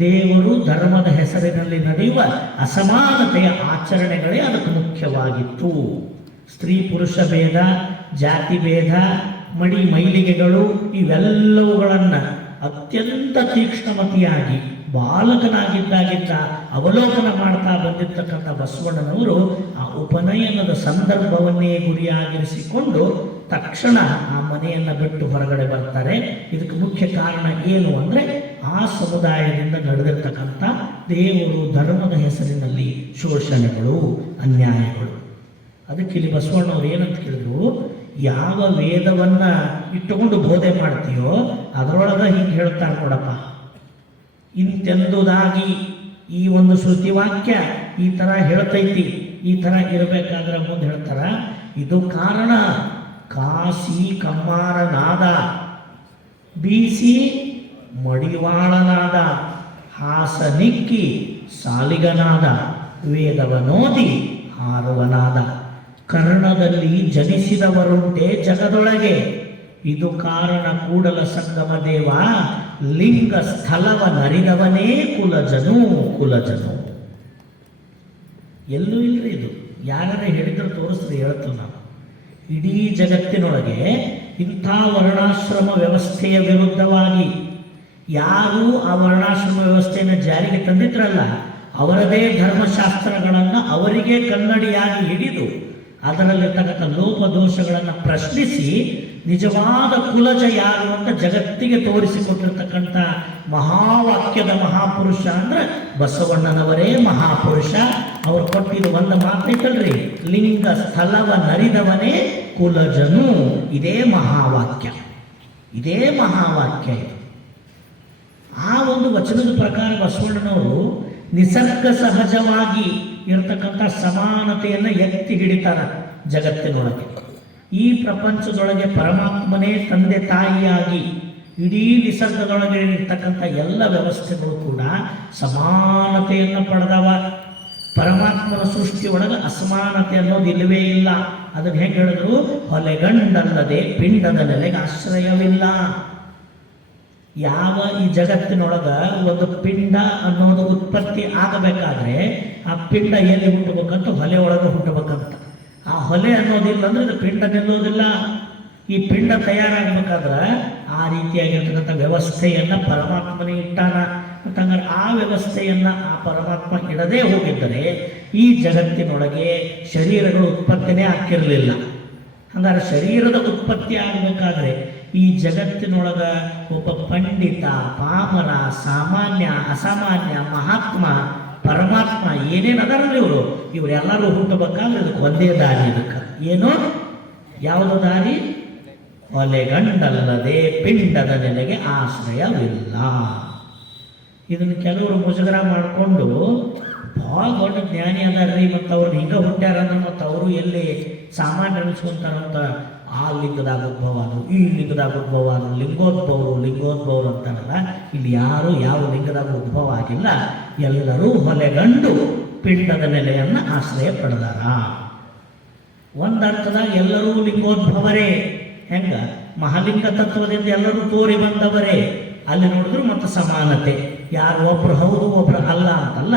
ದೇವರು ಧರ್ಮದ ಹೆಸರಿನಲ್ಲಿ ನಡೆಯುವ ಅಸಮಾನತೆಯ ಆಚರಣೆಗಳೇ ಅದಕ್ಕೆ ಮುಖ್ಯವಾಗಿತ್ತು. ಸ್ತ್ರೀ ಪುರುಷ ಭೇದ, ಜಾತಿ ಭೇದ, ಮೈಲಿಗೆಗಳು ಇವೆಲ್ಲವುಗಳನ್ನು ಅತ್ಯಂತ ತೀಕ್ಷ್ಣಮತಿಯಾಗಿ ಬಾಲಕನಾಗಿದ್ದಾಗಿದ್ದ ಅವಲೋಕನ ಮಾಡ್ತಾ ಬಂದಿರ್ತಕ್ಕಂಥ ಬಸವಣ್ಣನವರು ಆ ಉಪನಯನದ ಸಂದರ್ಭವನ್ನೇ ಗುರಿಯಾಗಿರಿಸಿಕೊಂಡು ತಕ್ಷಣ ಆ ಮನೆಯನ್ನು ಬಿಟ್ಟು ಹೊರಗಡೆ ಬರ್ತಾರೆ. ಇದಕ್ಕೆ ಮುಖ್ಯ ಕಾರಣ ಏನು ಅಂದರೆ, ಆ ಸಮುದಾಯದಿಂದ ನಡೆದಿರ್ತಕ್ಕಂಥ ದೇವರು ಧರ್ಮದ ಹೆಸರಿನಲ್ಲಿ ಶೋಷಣೆಗಳು, ಅನ್ಯಾಯಗಳು. ಅದಕ್ಕೆ ಇಲ್ಲಿ ಬಸವಣ್ಣವ್ರು ಏನಂತ ಕೇಳಿದ್ರು, ಯಾವ ವೇದವನ್ನು ಇಟ್ಟುಕೊಂಡು ಬೋಧೆ ಮಾಡ್ತೀಯೋ ಅದರೊಳಗೆ ಹಿಂಗೆ ಹೇಳ್ತಾರೆ ನೋಡಪ್ಪ, ಇಂತೆಂದುದಾಗಿ ಈ ಒಂದು ಶ್ರುತಿವಾಕ್ಯ ಈ ಥರ ಹೇಳ್ತೈತಿ, ಈ ಥರ ಇರಬೇಕಾದ್ರೆ ಮುಂದೆ ಹೇಳ್ತಾರ, ಇದು ಕಾರಣ ಕಾಸಿ ಕಮ್ಮಾರನಾದ, ಬೀಸಿ ಮಡಿವಾಳನಾದ, ಹಾಸನಿಕ್ಕಿ ಸಾಲಿಗನಾದ, ವೇದವನೋದಿ ಹಾರುವನಾದ, ಕರ್ಣದಲ್ಲಿ ಜನಿಸಿದವರುಂಟೆ ಜಗದೊಳಗೆ, ಇದು ಕಾರಣ ಕೂಡಲ ಸಂಗಮ ದೇವ, ಲಿಂಗ ಸ್ಥಳವ ನರಿದವನೇ ಕುಲಜನು. ಎಲ್ಲೂ ಇಲ್ರಿ ಇದು. ಯಾರನ್ನೇ ಹೇಳಿದ್ರು ತೋರಿಸ್ರಿ, ಹೇಳ್ತೀವಿ ನಾವು. ಇಡೀ ಜಗತ್ತಿನೊಳಗೆ ಇಂಥ ವರ್ಣಾಶ್ರಮ ವ್ಯವಸ್ಥೆಯ ವಿರುದ್ಧವಾಗಿ ಯಾರು ಆ ವರ್ಣಾಶ್ರಮ ವ್ಯವಸ್ಥೆಯನ್ನು ಜಾರಿಗೆ ತಂದಿದ್ರಲ್ಲ, ಅವರದೇ ಧರ್ಮಶಾಸ್ತ್ರಗಳನ್ನು ಅವರಿಗೆ ಕನ್ನಡಿಯಾಗಿ ಹಿಡಿದು ಅದರಲ್ಲಿರ್ತಕ್ಕಂಥ ಲೋಪದೋಷಗಳನ್ನು ಪ್ರಶ್ನಿಸಿ ನಿಜವಾದ ಕುಲಜ ಯಾರು ಅಂತ ಜಗತ್ತಿಗೆ ತೋರಿಸಿಕೊಟ್ಟಿರ್ತಕ್ಕಂಥ ಮಹಾವಾಕ್ಯದ ಮಹಾಪುರುಷ ಅಂದ್ರೆ ಬಸವಣ್ಣನವರೇ ಮಹಾಪುರುಷ. ಅವ್ರು ಕೊಟ್ಟಿದ್ದು ಒಂದು ಮಾತೈತಲ್ರಿ, ಲಿಂಗ ಸ್ಥಳವ ನರಿದವನೇ ಕುಲಜನು. ಇದೇ ಮಹಾವಾಕ್ಯ ಇದು. ಆ ಒಂದು ವಚನದ ಪ್ರಕಾರ ಬಸವಣ್ಣನವರು ನಿಸರ್ಗ ಸಹಜವಾಗಿ ಇರತಕ್ಕಂಥ ಸಮಾನತೆಯನ್ನು ಎತ್ತಿ ಹಿಡಿತಾರ ಜಗತ್ತಿನೊಳಗೆ. ಈ ಪ್ರಪಂಚದೊಳಗೆ ಪರಮಾತ್ಮನೇ ತಂದೆ ತಾಯಿಯಾಗಿ ಇಡೀ ನಿಸರ್ಗದೊಳಗೆ ಇರ್ತಕ್ಕಂಥ ಎಲ್ಲ ವ್ಯವಸ್ಥೆಗಳು ಕೂಡ ಸಮಾನತೆಯನ್ನು ಪಡೆದವ. ಪರಮಾತ್ಮನ ಸೃಷ್ಟಿಯೊಳಗೆ ಅಸಮಾನತೆ ಅನ್ನೋದು ಇಲ್ಲವೇ ಇಲ್ಲ. ಅದನ್ನು ಹೇಗೆ ಹೇಳಿದ್ರು, ಹೊಲೆಗಂಡಲ್ಲದೆ ಪಿಂಡದ ನೆಲೆಗೆ ಆಶ್ರಯವಿಲ್ಲ. ಯಾವ ಈ ಜಗತ್ತಿನೊಳಗ ಒಂದು ಪಿಂಡ ಅನ್ನೋದು ಉತ್ಪತ್ತಿ ಆಗಬೇಕಾದ್ರೆ ಆ ಪಿಂಡ ಎಲ್ಲಿ ಹುಟ್ಟಬೇಕಂತ ಹೊಲೆ ಒಳಗೆ ಹುಟ್ಟಬೇಕಂತ. ಆ ಹೊಲೆ ಅನ್ನೋದಿಲ್ಲ ಅಂದ್ರೆ ಇದು ಪಿಂಡ ನಿಲ್ಲೋದಿಲ್ಲ. ಈ ಪಿಂಡ ತಯಾರಾಗಬೇಕಾದ್ರೆ ಆ ರೀತಿಯಾಗಿರ್ತಕ್ಕಂಥ ವ್ಯವಸ್ಥೆಯನ್ನು ಪರಮಾತ್ಮನೇ ಇಟ್ಟಾನ. ಹಂಗಾರೆ ಆ ವ್ಯವಸ್ಥೆಯನ್ನು ಆ ಪರಮಾತ್ಮ ಇಡದೇ ಹೋಗಿದ್ದರೆ ಈ ಜಗತ್ತಿನೊಳಗೆ ಶರೀರಗಳು ಉತ್ಪತ್ತಿನೇ ಆಗ್ತಿರಲಿಲ್ಲ. ಹಂಗಾರೆ ಶರೀರದ ಉತ್ಪತ್ತಿ ಆಗಬೇಕಾದ್ರೆ ಈ ಜಗತ್ತಿನೊಳಗ ಒಬ್ಬ ಪಂಡಿತ, ಪಾಮರ, ಸಾಮಾನ್ಯ, ಅಸಾಮಾನ್ಯ, ಮಹಾತ್ಮ, ಪರಮಾತ್ಮ ಏನೇನು ಅದಾರಲ್ಲ ಇವರೆಲ್ಲರೂ ಹುಟ್ಟಬೇಕಾದ್ರೆ ಇದಕ್ಕೆ ಒಂದೇ ದಾರಿ. ಇದಕ್ಕೆ ಏನು ಯಾವುದು ದಾರಿ? ಹೊಲೆಗಂಡಲ್ಲದೆ ಪಿಂಡದ ನೆಲೆಗೆ ಆಶ್ರಯವಿಲ್ಲ. ಇದನ್ನು ಕೆಲವರು ಮುಜುಗರ ಮಾಡಿಕೊಂಡು ಭಾಳ ದೊಡ್ಡ ಜ್ಞಾನಿ ಅದಾರ್ರಿ, ಮತ್ತು ಅವ್ರು ಹಿಂಗೆ ಹುಟ್ಟ್ಯಾರಂದ್ರೆ ಮತ್ತು ಅವರು ಎಲ್ಲಿ ಸಾಮಾನ್ಯ ಅನಿಸ್ಕೊಂತಾರಂತ. ಆ ಲಿಂಗದಾಗ ಉದ್ಭವನು, ಈ ಲಿಂಗದಾಗ ಉದ್ಭವನು, ಲಿಂಗೋದ್ಭವರು ಅಂತಾರಲ್ಲ. ಇಲ್ಲಿ ಯಾರು ಯಾವ ಲಿಂಗದಾಗ ಉದ್ಭವ ಆಗಿಲ್ಲ. ಎಲ್ಲರೂ ಹೊಲೆಗಂಡು ಪಿಂಡದ ನೆಲೆಯನ್ನು ಆಶ್ರಯ ಪಡೆದಾರ. ಒಂದರ್ಥದಾಗ ಎಲ್ಲರೂ ಲಿಂಗೋದ್ಭವರೇ. ಹೆಂಗ ಮಹಾಲಿಂಗ ತತ್ವದಿಂದ ಎಲ್ಲರೂ ತೋರಿ ಬಂದವರೇ. ಅಲ್ಲಿ ನೋಡಿದ್ರು ಮತ್ತು ಸಮಾನತೆ, ಯಾರು ಒಬ್ರು ಹೌದು ಒಬ್ರು ಅಲ್ಲ ಅಂತಲ್ಲ.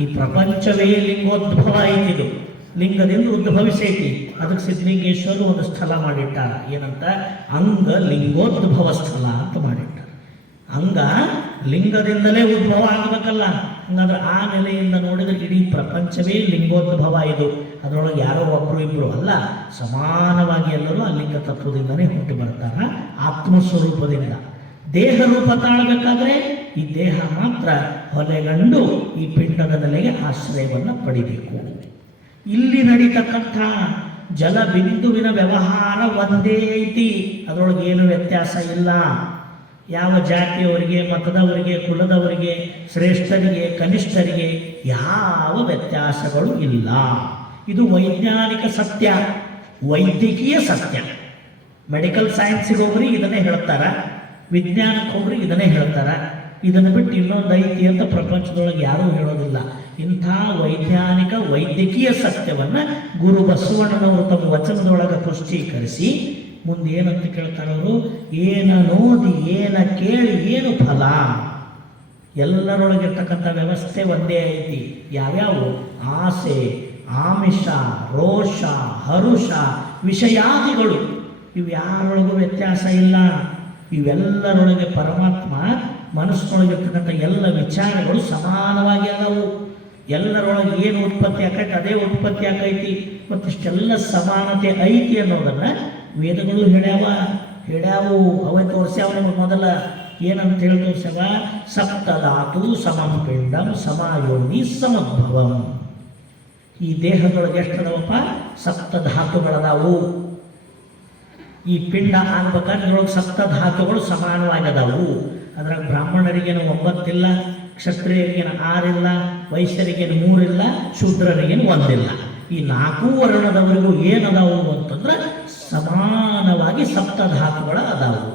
ಈ ಪ್ರಪಂಚವೇ ಲಿಂಗೋದ್ಭವ ಐತಿದು, ಲಿಂಗದಿಂದ ಉದ್ಭವಿಸೈತಿ. ಅದಕ್ಕೆ ಸಿದ್ಧಲಿಂಗೇಶ್ವರರು ಒಂದು ಸ್ಥಳ ಮಾಡಿಟ್ಟಾರ, ಏನಂತ? ಅಂಗ ಲಿಂಗೋದ್ಭವ ಸ್ಥಳ ಅಂತ ಮಾಡಿಟ್ಟಾರ. ಅಂಗ ಲಿಂಗದಿಂದಲೇ ಉದ್ಭವ ಆಗಬೇಕಲ್ಲ. ಹಂಗಾದ್ರೆ ಆ ನೆಲೆಯಿಂದ ನೋಡಿದ್ರೆ ಇಡೀ ಪ್ರಪಂಚವೇ ಲಿಂಗೋದ್ಭವ ಇದು. ಅದರೊಳಗೆ ಯಾರೋ ಒಬ್ಬರು ಇಬ್ಬರು ಅಲ್ಲ, ಸಮಾನವಾಗಿ ಎಲ್ಲರೂ ಆ ಲಿಂಗ ತತ್ವದಿಂದಲೇ ಹುಟ್ಟಿ ಬರ್ತಾರ, ಆತ್ಮಸ್ವರೂಪದಿಂದ. ದೇಹ ರೂಪ ತಾಳಬೇಕಾದ್ರೆ ಈ ದೇಹ ಮಾತ್ರ ಹೊಲೆಗಂಡು ಈ ಪಿಂಡದ ನೆಲೆಗೆ ಆಶ್ರಯವನ್ನು ಪಡಿಬೇಕು. ಇಲ್ಲಿ ನಡೀತಕ್ಕಂಥ ಜಲ ಬಿಂದುವಿನ ವ್ಯವಹಾರ ಒಂದೇ ಐತಿ, ಅದರೊಳಗೆ ಏನು ವ್ಯತ್ಯಾಸ ಇಲ್ಲ. ಯಾವ ಜಾತಿಯವರಿಗೆ, ಮತದವರಿಗೆ, ಕುಲದವರಿಗೆ, ಶ್ರೇಷ್ಠರಿಗೆ, ಕನಿಷ್ಠರಿಗೆ ಯಾವ ವ್ಯತ್ಯಾಸಗಳು ಇಲ್ಲ. ಇದು ವೈಜ್ಞಾನಿಕ ಸತ್ಯ, ವೈದ್ಯಕೀಯ ಸತ್ಯ. ಮೆಡಿಕಲ್ ಸೈನ್ಸಿಗೆ ಹೋಗ್ರಿ ಇದನ್ನೇ ಹೇಳ್ತಾರ, ವಿಜ್ಞಾನಕ್ಕೆ ಹೋಗ್ರಿ ಇದನ್ನೇ ಹೇಳ್ತಾರ. ಇದನ್ನು ಬಿಟ್ಟು ಇನ್ನೊಂದು ಐತಿ ಅಂತ ಪ್ರಪಂಚದೊಳಗೆ ಯಾರೂ ಹೇಳೋದಿಲ್ಲ. ಇಂಥ ವೈಜ್ಞಾನಿಕ ವೈದ್ಯಕೀಯ ಸತ್ಯವನ್ನು ಗುರು ಬಸವಣ್ಣನವರು ತಮ್ಮ ವಚನದೊಳಗೆ ಪುಷ್ಟೀಕರಿಸಿ ಮುಂದೆ ಏನಂತ ಕೇಳ್ತಾರವರು? ಏನ ನೋದಿ ಏನ ಕೇಳಿ ಏನು ಫಲ. ಎಲ್ಲರೊಳಗಿರ್ತಕ್ಕಂಥ ವ್ಯವಸ್ಥೆ ಒಂದೇ ಐತಿ. ಯಾವ್ಯಾವು? ಆಸೆ, ಆಮಿಷ, ರೋಷ, ಹರುಷ, ವಿಷಯಾದಿಗಳು, ಇವು ಯಾರೊಳಗೂ ವ್ಯತ್ಯಾಸ ಇಲ್ಲ. ಇವೆಲ್ಲರೊಳಗೆ ಪರಮಾತ್ಮ ಮನಸ್ಸಿನೊಳಗಿರ್ತಕ್ಕಂಥ ಎಲ್ಲ ವಿಚಾರಗಳು ಸಮಾನವಾಗಿ ಅದಾವು. ಎಲ್ಲರೊಳಗೆ ಏನು ಉತ್ಪತ್ತಿ ಆಕೈತಿ ಅದೇ ಉತ್ಪತ್ತಿ ಆಕೈತಿ. ಮತ್ತಿಷ್ಟೆಲ್ಲ ಸಮಾನತೆ ಐತಿ ಅನ್ನೋದನ್ನು ವೇದಗಳು ಹೇಳ್ಯಾವು. ಅವೇ ತೋರಿಸ್ಯಾವ ನಿಮಗೆ. ಮೊದಲ ಏನಂತ ಹೇಳಿ ತೋರಿಸ್ಯಾವ? ಸಪ್ತಧಾತು ಸಮಂ ಪಿಂಡಂ ಸಮಾಯೋನಿ ಸಮದ್ಭವಂ. ಈ ದೇಹದೊಳಗೆ ಎಷ್ಟದವಪ್ಪ? ಸಪ್ತಧಾತುಗಳದಾವು. ಈ ಪಿಂಡ ಆಗ್ಬೇಕಾದ್ರೆ ಇದ್ರೊಳಗೆ ಸಪ್ತಧಾತುಗಳು ಸಮಾನವಾಗಿದಾವು. ಅದ್ರಾಗ ಬ್ರಾಹ್ಮಣರಿಗೇನು 9 ಇಲ್ಲ, ಕ್ಷತ್ರಿಯರಿಗೇನು 6 ಇಲ್ಲ, ವೈಶ್ಯರಿಗೇನು 3 ಇಲ್ಲ, ಶೂದ್ರರಿಗೇನು 1 ಇಲ್ಲ. ಈ 4 ವರ್ಣದವರಿಗೂ ಏನದಾವು ಅಂತಂದ್ರೆ ಸಮಾನವಾಗಿ ಸಪ್ತಧಾತುಗಳ ಅದಾವು.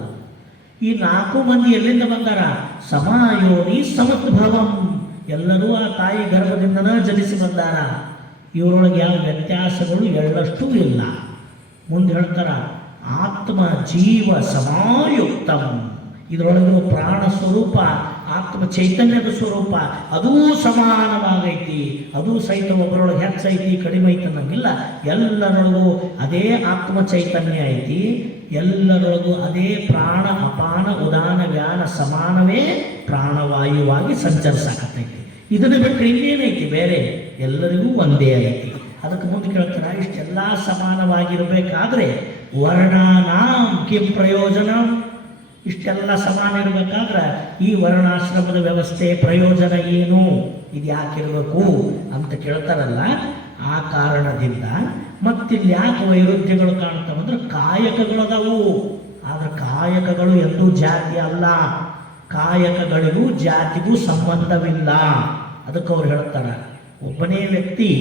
ಈ 4 ಮಂದಿ ಎಲ್ಲಿಂದ ಬಂದಾರ? ಸಮಾಯೋನಿ ಸಮದ್ಭವಂ. ಎಲ್ಲರೂ ಆ ತಾಯಿ ಗರ್ಭದಿಂದನ ಜನಿಸಿ ಬಂದಾರ. ಇವರೊಳಗೆ ಯಾವ ವ್ಯತ್ಯಾಸಗಳು ಎಳ್ಳಷ್ಟೂ ಇಲ್ಲ. ಮುಂದೆ ಹೇಳ್ತಾರ ಆತ್ಮ ಜೀವ ಸಮಾಯುಕ್ತಂ. ಇದರೊಳಗಿರುವ ಪ್ರಾಣ ಸ್ವರೂಪ, ಆತ್ಮ ಚೈತನ್ಯದ ಸ್ವರೂಪ ಅದೂ ಸಮಾನವಾಗೈತಿ. ಅದೂ ಸಹಿತ ಒಬ್ಬರೊಳಗೆ ಹೆಚ್ಚೈತಿ ಕಡಿಮೆ ಐತಿ ಅನ್ನಂಗಿಲ್ಲ. ಎಲ್ಲರೊಳಗೂ ಅದೇ ಆತ್ಮ ಚೈತನ್ಯ ಐತಿ. ಎಲ್ಲರೊಳಗೂ ಅದೇ ಪ್ರಾಣ ಅಪಾನ ಉದಾನ ವ್ಯಾನ ಸಮಾನವೇ ಪ್ರಾಣವಾಯುವಾಗಿ ಸಂಚರಿಸಾಕತ್ತೈತಿ. ಇದನ್ನು ಬಿಟ್ಟರೆ ಇನ್ನೇನೈತಿ ಬೇರೆ? ಎಲ್ಲರಿಗೂ ಒಂದೇ ಐತಿ. ಅದಕ್ಕೆ ಮುಂದೆ ಕೇಳ್ತಾರ, ಇಷ್ಟೆಲ್ಲ ಸಮಾನವಾಗಿರಬೇಕಾದ್ರೆ ವರ್ಣಾನಾಂ ಕಿಂ ಪ್ರಯೋಜನ? ಇಷ್ಟೆಲ್ಲ ಸಮಾನ ಇರಬೇಕಾದ್ರೆ ಈ ವರ್ಣಾಶ್ರಮದ ವ್ಯವಸ್ಥೆ ಪ್ರಯೋಜನ ಏನು? ಇದು ಯಾಕಿರಬೇಕು ಅಂತ ಕೇಳ್ತಾರಲ್ಲ. ಆ ಕಾರಣದಿಂದ ಮತ್ತಿಲ್ಲಿ ಯಾಕೆ ವೈರುಧ್ಯಗಳು ಕಾಣ್ತಾವಂದ್ರೆ ಕಾಯಕಗಳದಾವು. ಆದ್ರೆ ಕಾಯಕಗಳು ಎಂದೂ ಜಾತಿ ಅಲ್ಲ. ಕಾಯಕಗಳಿಗೂ ಜಾತಿಗೂ ಸಂಬಂಧವಿಲ್ಲ. ಅದಕ್ಕೆ ಅವ್ರು ಹೇಳ್ತಾರ, ಒಬ್ಬನೇ ವ್ಯಕ್ತಿ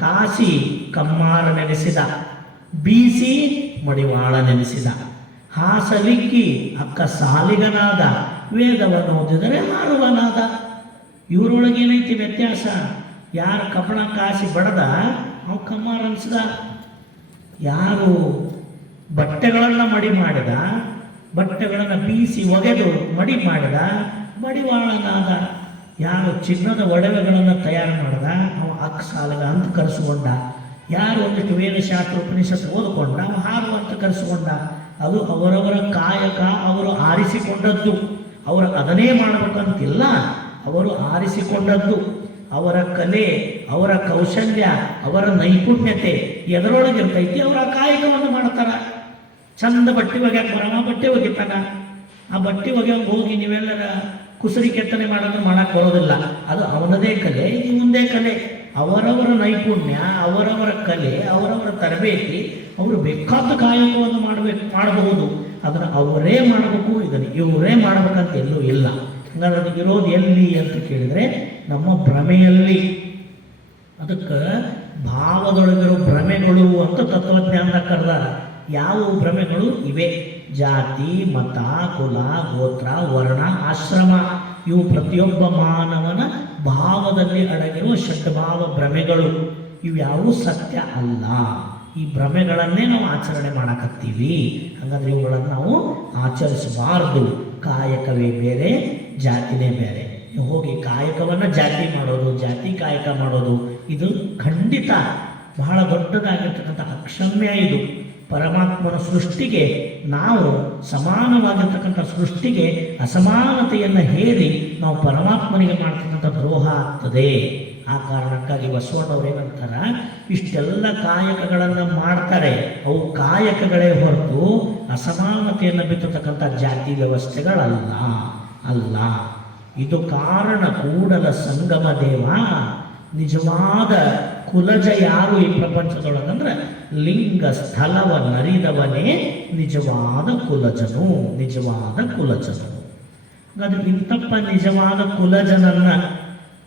ಕಾಸಿ ಕಮ್ಮಾರ ನೆನೆಸಿದ, ಬೀಸಿ ಮಡಿವಾಳ ನೆನೆಸಿದ, ಹಾಸಲಿಕ್ಕಿ ಅಕ್ಕ ಸಾಲಿಗನಾದ, ವೇದವನ್ನು ಓದಿದರೆ ಹಾರುವನಾದ. ಇವರೊಳಗೇನೈತಿ ವ್ಯತ್ಯಾಸ? ಯಾರು ಕಬ್ಬಣ ಕಾಸಿ ಬಡದ ಅವ ಕಮ್ಮಾರ ಅನಿಸಿದ, ಯಾರು ಬಟ್ಟೆಗಳನ್ನು ಮಡಿ ಮಾಡಿದ, ಬಟ್ಟೆಗಳನ್ನು ಬೀಸಿ ಒಗೆದು ಮಡಿ ಮಾಡಿದ ಮಡಿವಾಳನಾದ. ಯಾರು ಚಿನ್ನದ ಒಡವೆಗಳನ್ನು ತಯಾರು ಮಾಡಿದ ಅವ ಅಕ್ಕ ಸಾಲಿಗ ಅಂತ ಕರೆಸಿಕೊಂಡ. ಯಾರು ಒಂದಿಷ್ಟು ವೇದಶಾಸ್ತ್ರ ಉಪನಿಷತ್ತು ಓದಿಕೊಂಡ ಅವ ಹಾರು ಅಂತ ಕರೆಸಿಕೊಂಡ. ಅದು ಅವರವರ ಕಾಯಕ, ಅವರು ಆರಿಸಿಕೊಂಡದ್ದು. ಅವರು ಅದನ್ನೇ ಮಾಡಬೇಕಂತಿಲ್ಲ, ಅವರು ಆರಿಸಿಕೊಂಡದ್ದು. ಅವರ ಕಲೆ, ಅವರ ಕೌಶಲ್ಯ, ಅವರ ನೈಪುಣ್ಯತೆ ಎದರೊಳಗಿರ್ತೈತಿ ಅವರ ಕಾಯಕವನ್ನು ಮಾಡ್ತಾರ. ಚಂದ ಬಟ್ಟೆ ಒಗ್ಯಾಕ ಬರವ ಬಟ್ಟೆ ಒಗಿತಾನ. ಆ ಬಟ್ಟೆ ಒಗ್ಯಾಗ ಹೋಗಿ ನೀವೆಲ್ಲರ ಕುಸರಿ ಕೆತ್ತನೆ ಮಾಡೋದ್ರೆ ಮಾಡಕ್ಕೆ ಬರೋದಿಲ್ಲ. ಅದು ಅವನದೇ ಕಲೆ, ಮುಂದೆ ಕಲೆ. ಅವರವರ ನೈಪುಣ್ಯ, ಅವರವರ ಕಲೆ, ಅವರವರ ತರಬೇತಿ ಅವರು ಬೇಕಾದ ಕಾಯಕವನ್ನು ಮಾಡಬಹುದು. ಅದನ್ನು ಅವರೇ ಮಾಡಬೇಕು, ಇದನ್ನು ಇವರೇ ಮಾಡ್ಬೇಕಂತ ಎಲ್ಲೂ ಇಲ್ಲ. ಹಂಗಾದ್ರೆ ಅದಕ್ಕೆ ಇರೋದು ಎಲ್ಲಿ ಅಂತ ಕೇಳಿದರೆ ನಮ್ಮ ಭ್ರಮೆಯಲ್ಲಿ. ಅದಕ್ಕೆ ಭಾವದೊಳಗಿರೋ ಭ್ರಮೆಗಳು ಅಂತ ತತ್ವಜ್ಞಾನದ ಕರೆದಾರ. ಯಾವ ಭ್ರಮೆಗಳು ಇವೆ? ಜಾತಿ, ಮತ, ಕುಲ, ಗೋತ್ರ, ವರ್ಣ, ಆಶ್ರಮ, ಇವು ಪ್ರತಿಯೊಬ್ಬ ಮಾನವನ ಭಾವದಲ್ಲಿ ಅಡಗಿರುವ ಷಡ್ಭಾವ ಭ್ರಮೆಗಳು. ಇವು ಯಾವೂ ಸತ್ಯ ಅಲ್ಲ. ಈ ಭ್ರಮೆಗಳನ್ನೇ ನಾವು ಆಚರಣೆ ಮಾಡಕತ್ತೀವಿ. ಹಾಗಾದ್ರೆ ಇವುಗಳನ್ನು ನಾವು ಆಚರಿಸಬಾರ್ದು. ಕಾಯಕವೇ ಬೇರೆ, ಜಾತಿನೇ ಬೇರೆ. ನೀವು ಹೋಗಿ ಕಾಯಕವನ್ನು ಜಾತಿ ಮಾಡೋದು, ಜಾತಿ ಕಾಯಕ ಮಾಡೋದು, ಇದು ಖಂಡಿತ ಬಹಳ ದೊಡ್ಡದಾಗಿರ್ತಕ್ಕಂಥ ಅಕ್ಷಮ್ಯ. ಇದು ಪರಮಾತ್ಮನ ಸೃಷ್ಟಿಗೆ ನಾವು ಸಮಾನವಾಗಿರ್ತಕ್ಕಂಥ ಸೃಷ್ಟಿಗೆ ಅಸಮಾನತೆಯನ್ನು ಹೇರಿ ನಾವು ಪರಮಾತ್ಮನಿಗೆ ಮಾಡ್ತಕ್ಕಂಥ ದ್ರೋಹ ಆಗ್ತದೆ. ಆ ಕಾರಣಕ್ಕಾಗಿ ಬಸವಣ್ಣವ್ರು ಏನಂತಾರ, ಇಷ್ಟೆಲ್ಲ ಕಾಯಕಗಳನ್ನು ಮಾಡ್ತಾರೆ, ಅವು ಕಾಯಕಗಳೇ ಹೊರತು ಅಸಮಾನತೆಯನ್ನು ಬಿತ್ತತಕ್ಕಂಥ ಜಾತಿ ವ್ಯವಸ್ಥೆಗಳಲ್ಲ ಅಲ್ಲ. ಇದು ಕಾರಣ ಕೂಡಲ ಸಂಗಮ ದೇವ. ನಿಜವಾದ ಕುಲಜ ಯಾರು ಈ ಪ್ರಪಂಚದೊಳಗಂದ್ರೆ ಲಿಂಗ ಸ್ಥಳವ ನರಿದವನೇ ನಿಜವಾದ ಕುಲಜನು, ನಿಜವಾದ ಕುಲಜನು. ಅದು ಇಂತಪ್ಪ ನಿಜವಾದ ಕುಲಜನನ್ನ,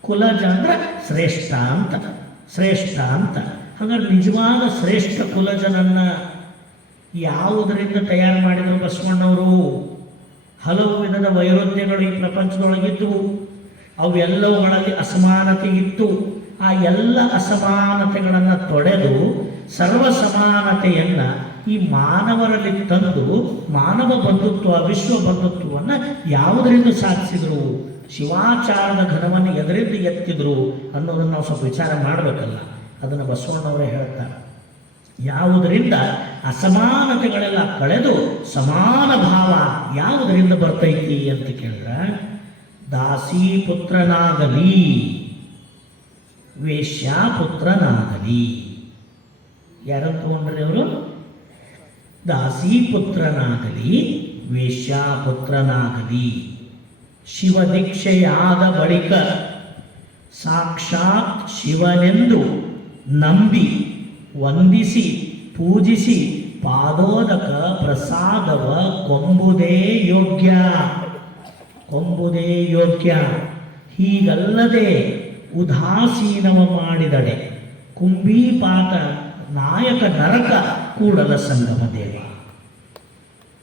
ಕುಲಜ ಅಂದ್ರೆ ಶ್ರೇಷ್ಠ ಅಂತ, ಶ್ರೇಷ್ಠ ಅಂತ. ಹಾಗಾದ್ರೆ ನಿಜವಾದ ಶ್ರೇಷ್ಠ ಕುಲಜನನ್ನ ಯಾವುದರಿಂದ ತಯಾರು ಮಾಡಿದರು ಬಸವಣ್ಣವರು? ಹಲವು ವಿಧದ ವೈರುಧ್ಯಗಳು ಈ ಪ್ರಪಂಚದೊಳಗಿದ್ದವು. ಅವೆಲ್ಲವುಗಳಲ್ಲಿ ಅಸಮಾನತೆ ಇತ್ತು. ಆ ಎಲ್ಲ ಅಸಮಾನತೆಗಳನ್ನು ತೊಡೆದು ಸರ್ವ ಸಮಾನತೆಯನ್ನು ಈ ಮಾನವರಲ್ಲಿ ತಂದು ಮಾನವ ಬಂಧುತ್ವ, ವಿಶ್ವ ಬಂಧುತ್ವವನ್ನು ಯಾವುದರಿಂದ ಸಾಧಿಸಿದರು? ಶಿವಾಚಾರದ ಘನವನ್ನು ಎದರಿಂದ ಎತ್ತಿದ್ರು ಅನ್ನೋದನ್ನು ನಾವು ಸ್ವಲ್ಪ ವಿಚಾರ ಮಾಡಬೇಕಲ್ಲ. ಅದನ್ನು ಬಸವಣ್ಣವರೇ ಹೇಳ್ತಾರೆ. ಯಾವುದರಿಂದ ಅಸಮಾನತೆಗಳೆಲ್ಲ ಕಳೆದು ಸಮಾನ ಭಾವ ಯಾವುದರಿಂದ ಬರ್ತೈತಿ ಅಂತ ಕೇಳಿದ್ರೆ, ದಾಸಿ ಪುತ್ರನಾಗಲಿ, ವೇಶ್ಯ ಪುತ್ರನಾಗಲಿ. ಯಾರನ್ನು ತಗೊಂಡ್ರೆ ಅವರು? ದಾಸಿ ಪುತ್ರನಾಗಲಿ, ವೇಶ್ಯ ಪುತ್ರನಾಗಲಿ. ಶಿವದೀಕ್ಷೆಯಾದ ಬಳಿಕ ಸಾಕ್ಷಾತ್ ಶಿವನೆಂದು ನಂಬಿ ವಂದಿಸಿ ಪೂಜಿಸಿ ಪಾದೋದಕ ಪ್ರಸಾದವ ಕೊಂಬುದೇ ಯೋಗ್ಯ, ಕೊಂಬುದೇ ಯೋಗ್ಯ. ಹೀಗಲ್ಲದೆ ಉದಾಸೀನವ ಮಾಡಿದಡೆ ಕುಂಭೀಪಾತ ನಾಯಕ ನರಕ ಕೂಡಲ ಸಂಗಮ ದೇವ.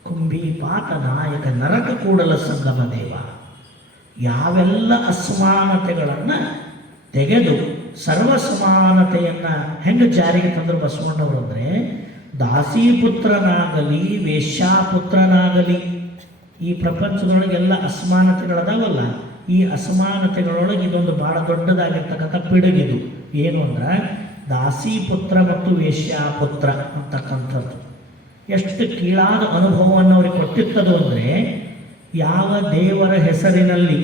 ಕುಂಭೀಪಾತ ನಾಯಕ ನರಕ ಕೂಡಲ ಸಂಗಮ ದೇವ. ಯಾವೆಲ್ಲ ಅಸಮಾನತೆಗಳನ್ನು ತೆಗೆದು ಸರ್ವ ಸಮಾನತೆಯನ್ನು ಹೆಂಗೆ ಜಾರಿಗೆ ತಂದರು ಬಸವಣ್ಣವರು ಅಂದರೆ, ದಾಸಿ ಪುತ್ರನಾಗಲಿ, ವೇಶ್ಯಾಪುತ್ರನಾಗಲಿ. ಈ ಪ್ರಪಂಚದೊಳಗೆಲ್ಲ ಅಸಮಾನತೆಗಳದಾವಲ್ಲ, ಈ ಅಸಮಾನತೆಗಳೊಳಗೆ ಇದೊಂದು ಬಹಳ ದೊಡ್ಡದಾಗಿರ್ತಕ್ಕಂಥ ಪಿಡುಗಿದು. ಏನು ಅಂದ್ರೆ ದಾಸಿ ಪುತ್ರ ಮತ್ತು ವೇಶ್ಯಾಪುತ್ರ ಅಂತಕ್ಕಂಥದ್ದು ಎಷ್ಟು ಕೀಳಾದ ಅನುಭವವನ್ನು ಅವರಿಗೆ ಕೊಟ್ಟಿರ್ತದು ಅಂದರೆ, ಯಾವ ದೇವರ ಹೆಸರಿನಲ್ಲಿ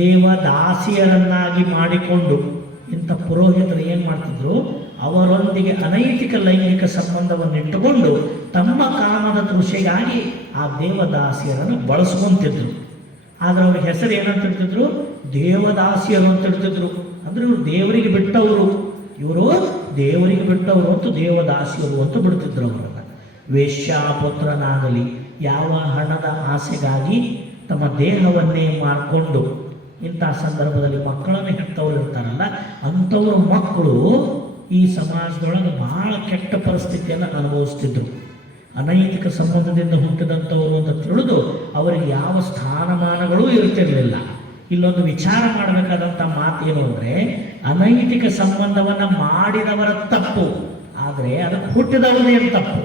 ದೇವದಾಸಿಯರನ್ನಾಗಿ ಮಾಡಿಕೊಂಡು ಇಂಥ ಪುರೋಹಿತರು ಏನು ಮಾಡ್ತಿದ್ರು, ಅವರೊಂದಿಗೆ ಅನೈತಿಕ ಲೈಂಗಿಕ ಸಂಬಂಧವನ್ನು ಇಟ್ಟುಕೊಂಡು ತಮ್ಮ ಕಾಮದ ತೃಷೆಗಾಗಿ ಆ ದೇವದಾಸಿಯರನ್ನು ಬಳಸ್ಕೊಂತಿದ್ರು. ಆದರೆ ಅವ್ರ ಹೆಸರು ಏನಂತ ಇಡ್ತಿದ್ರು? ದೇವದಾಸಿಯರು ಅಂತ ಇಡ್ತಿದ್ರು. ಅಂದರೆ ಇವರು ದೇವರಿಗೆ ಬಿಟ್ಟವರು, ಇವರು ದೇವರಿಗೆ ಬಿಟ್ಟವರು ಅಂತ ದೇವದಾಸಿಯರು ಅಂತ ಬಿಡ್ತಿದ್ರು ಅವರನ್ನು. ವೇಶ್ಯಾಪುತ್ರನಾಗಲಿ, ಯಾವ ಹಣದ ಆಸೆಗಾಗಿ ತಮ್ಮ ದೇಹವನ್ನೇ ಮಾಡಿಕೊಂಡು ಇಂಥ ಸಂದರ್ಭದಲ್ಲಿ ಮಕ್ಕಳನ್ನು ಹೆತ್ತವರು ಇರ್ತಾರಲ್ಲ, ಅಂಥವ್ರ ಮಕ್ಕಳು ಈ ಸಮಾಜದೊಳಗೆ ಬಹಳ ಕೆಟ್ಟ ಪರಿಸ್ಥಿತಿಯನ್ನು ಅನುಭವಿಸ್ತಿದ್ರು. ಅನೈತಿಕ ಸಂಬಂಧದಿಂದ ಹುಟ್ಟಿದಂಥವರು ಅಂತ ತಿಳಿದು ಅವರಿಗೆ ಯಾವ ಸ್ಥಾನಮಾನಗಳೂ ಇರ್ತಿರಲಿಲ್ಲ. ಇಲ್ಲೊಂದು ವಿಚಾರ ಮಾಡಬೇಕಾದಂಥ ಮಾತೇನು ಅಂದರೆ, ಅನೈತಿಕ ಸಂಬಂಧವನ್ನು ಮಾಡಿದವರ ತಪ್ಪು, ಆದರೆ ಅದಕ್ಕೆ ಹುಟ್ಟಿದವರದೇನು ತಪ್ಪು?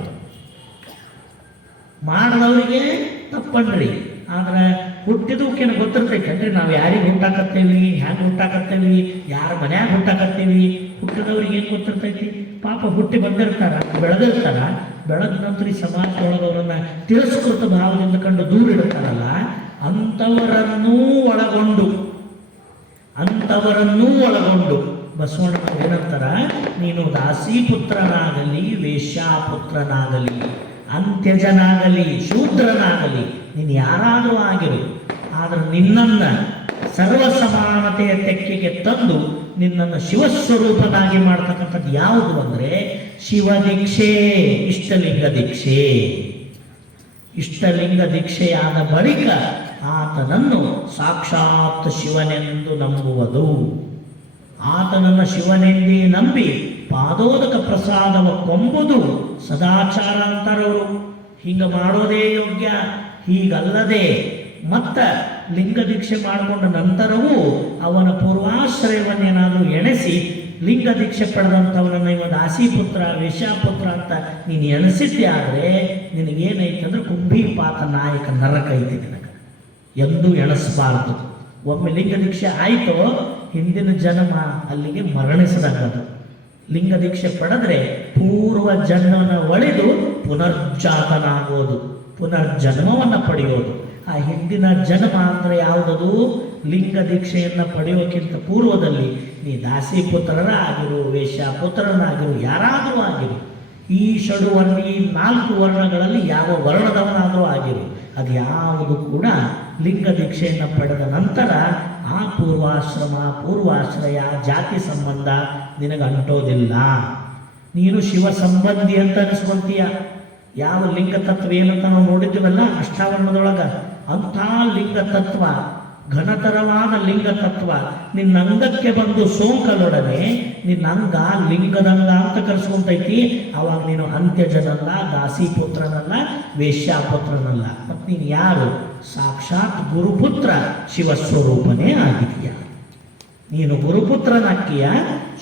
ಮಾಡಿದವರಿಗೆ ತಪ್ಪನ್ರಿ. ಆದ್ರೆ ಹುಟ್ಟಿದಕ್ಕೇನು ಗೊತ್ತಿರ್ತೈತೇನ್ರಿ? ನಾವು ಯಾರಿಗೆ ಹುಟ್ಟಾಕತ್ತೇವಿ, ಹ್ಯಾಂಗೆ ಹುಟ್ಟಾಕತ್ತೇವಿ, ಯಾರ ಮನ್ಯಾಗ ಹುಟ್ಟಾಕತ್ತೇವಿ? ಹುಟ್ಟಿದವ್ರಿಗೆ ಏನು ಗೊತ್ತಿರ್ತೈತಿ? ಪಾಪ ಹುಟ್ಟಿ ಬಂದಿರ್ತಾರ, ಬೆಳೆದಿರ್ತಾರ. ಬೆಳೆದ ನಂತರ ಈ ಸಮಾಜದೊಳಗೆ ಅವರನ್ನು ತಿರಸ್ಕೃತ ಭಾವದಿಂದ ಕಂಡು ದೂರ ಇಡ್ತಾರಲ್ಲ, ಅಂಥವರನ್ನೂ ಒಳಗೊಂಡು ಬಸವಣ್ಣ ಏನಂತಾರ, ನೀನು ದಾಸಿ ಪುತ್ರನಾಗಲಿ, ವೇಶ್ಯಾಪುತ್ರನಾಗಲಿ, ಅಂತ್ಯಜನಾಗಲಿ, ಶೂದ್ರನಾಗಲಿ, ನೀನು ಯಾರಾದರೂ ಆಗಿರು, ಆದರೆ ನಿನ್ನನ್ನು ಸರ್ವ ಸಮಾನತೆಯ ತೆಕ್ಕೆಗೆ ತಂದು ನಿನ್ನನ್ನು ಶಿವಸ್ವರೂಪನಾಗಿ ಮಾಡ್ತಕ್ಕಂಥದ್ದು ಯಾವುದು ಅಂದರೆ ಶಿವದೀಕ್ಷೆ, ಇಷ್ಟಲಿಂಗ ದೀಕ್ಷೆ. ಇಷ್ಟಲಿಂಗ ದೀಕ್ಷೆಯಾದ ಬಳಿಕ ಆತನನ್ನು ಸಾಕ್ಷಾತ್ ಶಿವನೆಂದು ನಂಬುವುದು. ಆತನನ್ನು ಶಿವನೆಂದೇ ನಂಬಿ ಪಾದೋದಕ ಪ್ರಸಾದವ ಕೊಂಬುದು ಸದಾಚಾರ ಅಂತಾರವರು. ಹಿಂಗೆ ಮಾಡೋದೇ ಯೋಗ್ಯ, ಹೀಗಲ್ಲದೆ ಮತ್ತ ಲಿಂಗ ದೀಕ್ಷೆ ಮಾಡಿಕೊಂಡ ನಂತರವೂ ಅವನ ಪೂರ್ವಾಶ್ರಯವನ್ನೇನಾದರೂ ಎಣಿಸಿ ಲಿಂಗ ದೀಕ್ಷೆ ಪಡೆದಂಥವನನ್ನು ಇವ ದಾಸಿಪುತ್ರ ವೇಶ್ಯಾಪುತ್ರ ಅಂತ ನೀನು ಎಣಿಸಿದ್ದೆ ಆದರೆ ನಿನಗೇನೈತೆ ಅಂದ್ರೆ ಕುಂಭೀಪಾತ ನಾಯಕ ನರಕ ಐತಿ. ನಿನಗೆ ಎಂದೂ ಎಣಿಸಬಾರ್ದು. ಒಮ್ಮೆ ಲಿಂಗ ದೀಕ್ಷೆ ಆಯಿತೋ ಹಿಂದಿನ ಜನ್ಮ ಅಲ್ಲಿಗೆ ಮರಣಿಸಿದಂಗದು. ಲಿಂಗ ದೀಕ್ಷೆ ಪಡೆದ್ರೆ ಪೂರ್ವ ಜನ್ಮನ ಒಳೆದು ಪುನರ್ಜಾತನಾಗೋದು, ಪುನರ್ಜನ್ಮವನ್ನು ಪಡೆಯೋದು. ಆ ಹಿಂದಿನ ಜನ್ಮ ಅಂದರೆ ಯಾವುದದು? ಲಿಂಗ ದೀಕ್ಷೆಯನ್ನು ಪಡೆಯೋಕ್ಕಿಂತ ಪೂರ್ವದಲ್ಲಿ ನೀ ದಾಸಿ ಪುತ್ರರಾಗಿರು, ವೇಶ್ಯಾಪುತ್ರನಾಗಿರು, ಯಾರಾದರೂ ಆಗಿರು, ಈ ಷಡುವರ್ಣ, ಈ 4 ವರ್ಣಗಳಲ್ಲಿ ಯಾವ ವರ್ಣದವನಾದರೂ ಆಗಿರು, ಅದು ಯಾವುದು ಕೂಡ ಲಿಂಗ ದೀಕ್ಷೆಯನ್ನು ಪಡೆದ ನಂತರ ಆ ಪೂರ್ವಾಶ್ರಮ, ಪೂರ್ವಾಶ್ರಯ, ಜಾತಿ ಸಂಬಂಧ ನಿನಗೆ ಅಂಟೋದಿಲ್ಲ. ನೀನು ಶಿವ ಸಂಬಂಧಿ ಅಂತ ಅನಿಸ್ಕೊಂತೀಯ. ಯಾವ ಲಿಂಗ ತತ್ವ ಏನಂತ ನಾವು ನೋಡಿದ್ದೀವಲ್ಲ ಅಷ್ಟಾವರಣದೊಳಗೆ, ಅಂಥ ಲಿಂಗ ತತ್ವ, ಘನತರವಾದ ಲಿಂಗ ತತ್ವ ನಿನ್ನ ಅಂಗಕ್ಕೆ ಬಂದು ಸೋಂಕಲೊಡನೆ ನಿನ್ನ ಅಂಗ ಲಿಂಗದಂಗ ಅಂತ ಕರೆಸ್ಕೊಂತೈತಿ. ಅವಾಗ ನೀನು ಅಂತ್ಯಜನಲ್ಲ, ದಾಸಿಪುತ್ರನಲ್ಲ, ವೇಶ್ಯಾಪುತ್ರನಲ್ಲ. ಮತ್ತು ನೀನು ಯಾರು? ಸಾಕ್ಷಾತ್ ಗುರುಪುತ್ರ ಶಿವಸ್ವರೂಪನೇ ಆಗಿದೆಯಾ. ನೀನು ಗುರುಪುತ್ರನಾಕ್ಕಿಯ,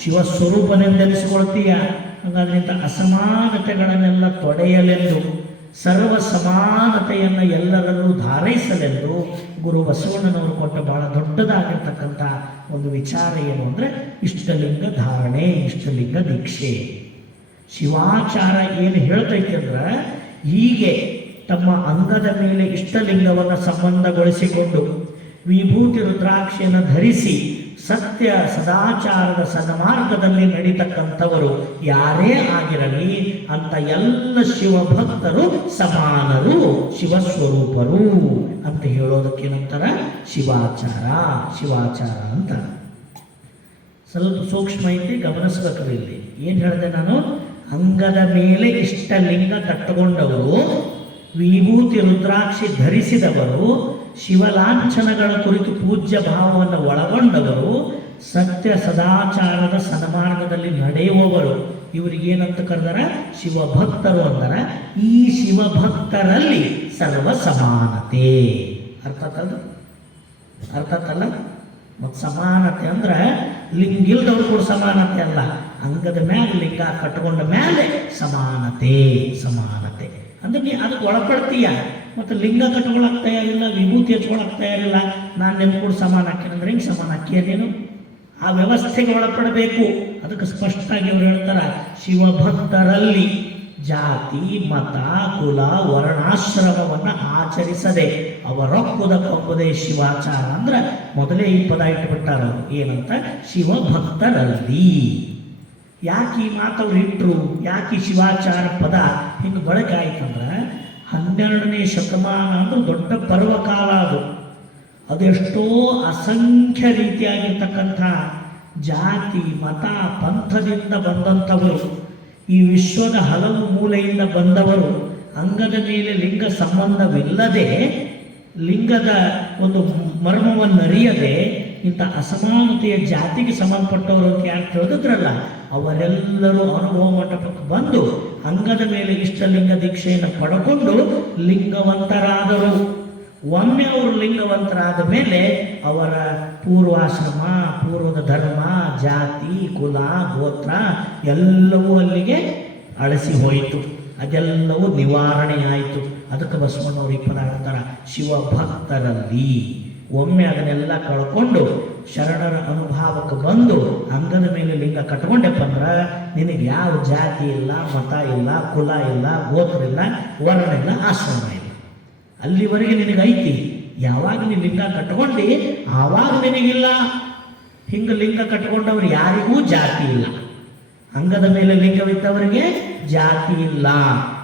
ಶಿವಸ್ವರೂಪನೆಂದೆನಿಸ್ಕೊಳ್ತೀಯ. ಹಾಗಾದ್ರೆ ಅಸಮಾನತೆಗಳನ್ನೆಲ್ಲ ತೊಡೆಯಲೆಂದು, ಸರ್ವ ಸಮಾನತೆಯನ್ನು ಎಲ್ಲರಲ್ಲೂ ಧಾರೈಸಲೆಂದು ಗುರು ಬಸವಣ್ಣನವರು ಕೊಟ್ಟ ಬಹಳ ದೊಡ್ಡದಾಗಿರ್ತಕ್ಕಂಥ ಒಂದು ವಿಚಾರ ಏನು ಅಂದರೆ ಇಷ್ಟಲಿಂಗ ಧಾರಣೆ, ಇಷ್ಟಲಿಂಗ ದೀಕ್ಷೆ. ಶಿವಾಚಾರ ಏನು ಹೇಳ್ತೈತಿ ಅಂದ್ರೆ, ಹೀಗೆ ತಮ್ಮ ಅಂಗದ ಮೇಲೆ ಇಷ್ಟಲಿಂಗವನ್ನು ಸಂಬಂಧಗೊಳಿಸಿಕೊಂಡು ವಿಭೂತಿ ರುದ್ರಾಕ್ಷಿಯನ್ನು ಧರಿಸಿ ಸತ್ಯ ಸದಾಚಾರದ ಸನ್ಮಾರ್ಗದಲ್ಲಿ ನಡೀತಕ್ಕಂಥವರು ಯಾರೇ ಆಗಿರಲಿ ಅಂತ ಎಲ್ಲ ಶಿವಭಕ್ತರು ಸಮಾನರು, ಶಿವಸ್ವರೂಪರು ಅಂತ ಹೇಳೋದಕ್ಕೆ ನಂತರ ಶಿವಾಚಾರ, ಶಿವಾಚಾರ ಅಂತ ಸ್ವಲ್ಪ ಸೂಕ್ಷ್ಮ ಐತಿ, ಗಮನಿಸ್ಬೇಕ್ರಿ. ಇಲ್ಲಿ ಏನು ಹೇಳಿದೆ ನಾನು? ಅಂಗದ ಮೇಲೆ ಇಷ್ಟಲಿಂಗ ಕಟ್ಟಿಕೊಂಡವರು, ವಿಭೂತಿ ರುದ್ರಾಕ್ಷಿ ಧರಿಸಿದವರು, ಶಿವಲಾಂಛನಗಳ ಕುರಿತು ಪೂಜ್ಯ ಭಾವವನ್ನು ಒಳಗೊಂಡವರು, ಸತ್ಯ ಸದಾಚಾರದ ಸನ್ಮಾರ್ಗದಲ್ಲಿ ನಡೆಯುವವರು, ಇವರಿಗೇನಂತ ಕರೆದಾರ? ಶಿವಭಕ್ತರು ಅಂದರ. ಈ ಶಿವಭಕ್ತರಲ್ಲಿ ಸರ್ವ ಸಮಾನತೆ. ಅರ್ಥಾತಲ್ಲ? ಮತ್ತು ಸಮಾನತೆ ಅಂದ್ರೆ ಲಿಂಗಿಲ್ದವ್ರು ಕೂಡ ಸಮಾನತೆ ಅಲ್ಲ, ಅಂಗದ ಮ್ಯಾಲೆ ಲಿಂಗ ಕಟ್ಟಿಕೊಂಡ ಮೇಲೆ ಸಮಾನತೆ. ಸಮಾನತೆ ಅಂದ್ರೆ ನೀ ಅದಕ್ಕೆ ಒಳಪಡ್ತೀಯ. ಮತ್ತು ಲಿಂಗ ಕಟ್ಕೊಳಕ್ ತಯಾರಿಲ್ಲ, ವಿಭೂತಿ ಹಚ್ಕೊಳಕ್ ತಯಾರಿಲ್ಲ, ನಾನು ನಿಮ್ಮ ಕೂಡ ಸಮಾನ ಹಾಕಿನಂದ್ರೆ ಹಿಂಗೆ ಸಮಾನ ಹಾಕಿಯ ನೀನು? ಆ ವ್ಯವಸ್ಥೆಗೆ ಒಳಪಡಬೇಕು. ಅದಕ್ಕೆ ಸ್ಪಷ್ಟವಾಗಿ ಅವ್ರು ಹೇಳ್ತಾರ, ಶಿವಭಕ್ತರಲ್ಲಿ ಜಾತಿ, ಮತ, ಕುಲ, ವರ್ಣಾಶ್ರಮವನ್ನು ಆಚರಿಸದೆ ಅವರೊಕ್ಕುದ ಕೊಂಬುದೇ ಶಿವಾಚಾರ ಅಂದ್ರೆ ಮೊದಲೇ ಈ ಪದ ಇಟ್ಟುಬಿಟ್ಟಾರ. ಏನಂತ? ಶಿವಭಕ್ತರಲ್ಲಿ. ಯಾಕೆ ಈ ಮಾತವ್ರು ಇಟ್ಟರು? ಯಾಕೆ ಶಿವಾಚಾರ ಪದ ಹಿಂಗೆ ಬಳಕೆ ಆಯ್ತಂದ್ರೆ, 12ನೇ ಶತಮಾನ ಅಂದ್ರೆ ದೊಡ್ಡ ಪರ್ವಕಾಲ. ಅದೆಷ್ಟೋ ಅಸಂಖ್ಯ ರೀತಿಯಾಗಿರ್ತಕ್ಕಂಥ ಜಾತಿ, ಮತ, ಪಂಥದಿಂದ ಬಂದಂಥವರು, ಈ ವಿಶ್ವದ ಹಲವು ಮೂಲೆಯಿಂದ ಬಂದವರು, ಅಂಗದ ಮೇಲೆ ಲಿಂಗ ಸಂಬಂಧವಿಲ್ಲದೆ, ಲಿಂಗದ ಒಂದು ಮರ್ಮವನ್ನು ಅರಿಯದೆ ಇಂಥ ಅಸಮಾನತೆಯ ಜಾತಿಗೆ ಸಂಬಂಧಪಟ್ಟವರು ಅಂತ ಯಾರು ತಿಳಿದಿದ್ರಲ್ಲ, ಅವರೆಲ್ಲರೂ ಅನುಭವ ಮಂಟಪಕ್ಕೆ ಬಂದು ಅಂಗದ ಮೇಲೆ ಇಷ್ಟಲಿಂಗ ದೀಕ್ಷೆಯನ್ನು ಪಡ್ಕೊಂಡು ಲಿಂಗವಂತರಾದರು. ಒಮ್ಮೆ ಅವರು ಲಿಂಗವಂತರಾದ ಮೇಲೆ ಅವರ ಪೂರ್ವಾಶ್ರಮ, ಪೂರ್ವದ ಧರ್ಮ, ಜಾತಿ, ಕುಲ, ಗೋತ್ರ ಎಲ್ಲವೂ ಅಲ್ಲಿಗೆ ಅಳಿಸಿ ಹೋಯಿತು. ಅದೆಲ್ಲವೂ ನಿವಾರಣೆ ಆಯಿತು. ಅದಕ್ಕೆ ಬಸವಣ್ಣವರು ಈ ಪದ ಹೇಳ್ತಾರೆ, ಶಿವಭಕ್ತರಲ್ಲಿ. ಒಮ್ಮೆ ಅದನ್ನೆಲ್ಲ ಕಳ್ಕೊಂಡು ಶರಣರ ಅನುಭವಕ್ಕೆ ಬಂದು ಅಂಗದ ಮೇಲೆ ಲಿಂಗ ಕಟ್ಕೊಂಡೆಪ್ಪ ಅಂದ್ರೆ ನಿನಗೆ ಯಾವ ಜಾತಿ ಇಲ್ಲ, ಮತ ಇಲ್ಲ, ಕುಲ ಇಲ್ಲ, ಗೋತ್ರ ಇಲ್ಲ, ವರ್ಣ ಇಲ್ಲ, ಆಶ್ರಮ ಇಲ್ಲ. ಅಲ್ಲಿವರೆಗೆ ನಿನಗೈತಿ. ಯಾವಾಗ ನೀನು ಲಿಂಗ ಕಟ್ಕೊಂಡು ಆವಾಗ ನಿನಗಿಲ್ಲ. ಹಿಂಗೆ ಲಿಂಗ ಕಟ್ಕೊಂಡವ್ರು ಯಾರಿಗೂ ಜಾತಿ ಇಲ್ಲ. ಅಂಗದ ಮೇಲೆ ಲಿಂಗವಿದ್ದವರಿಗೆ ಜಾತಿ ಇಲ್ಲ.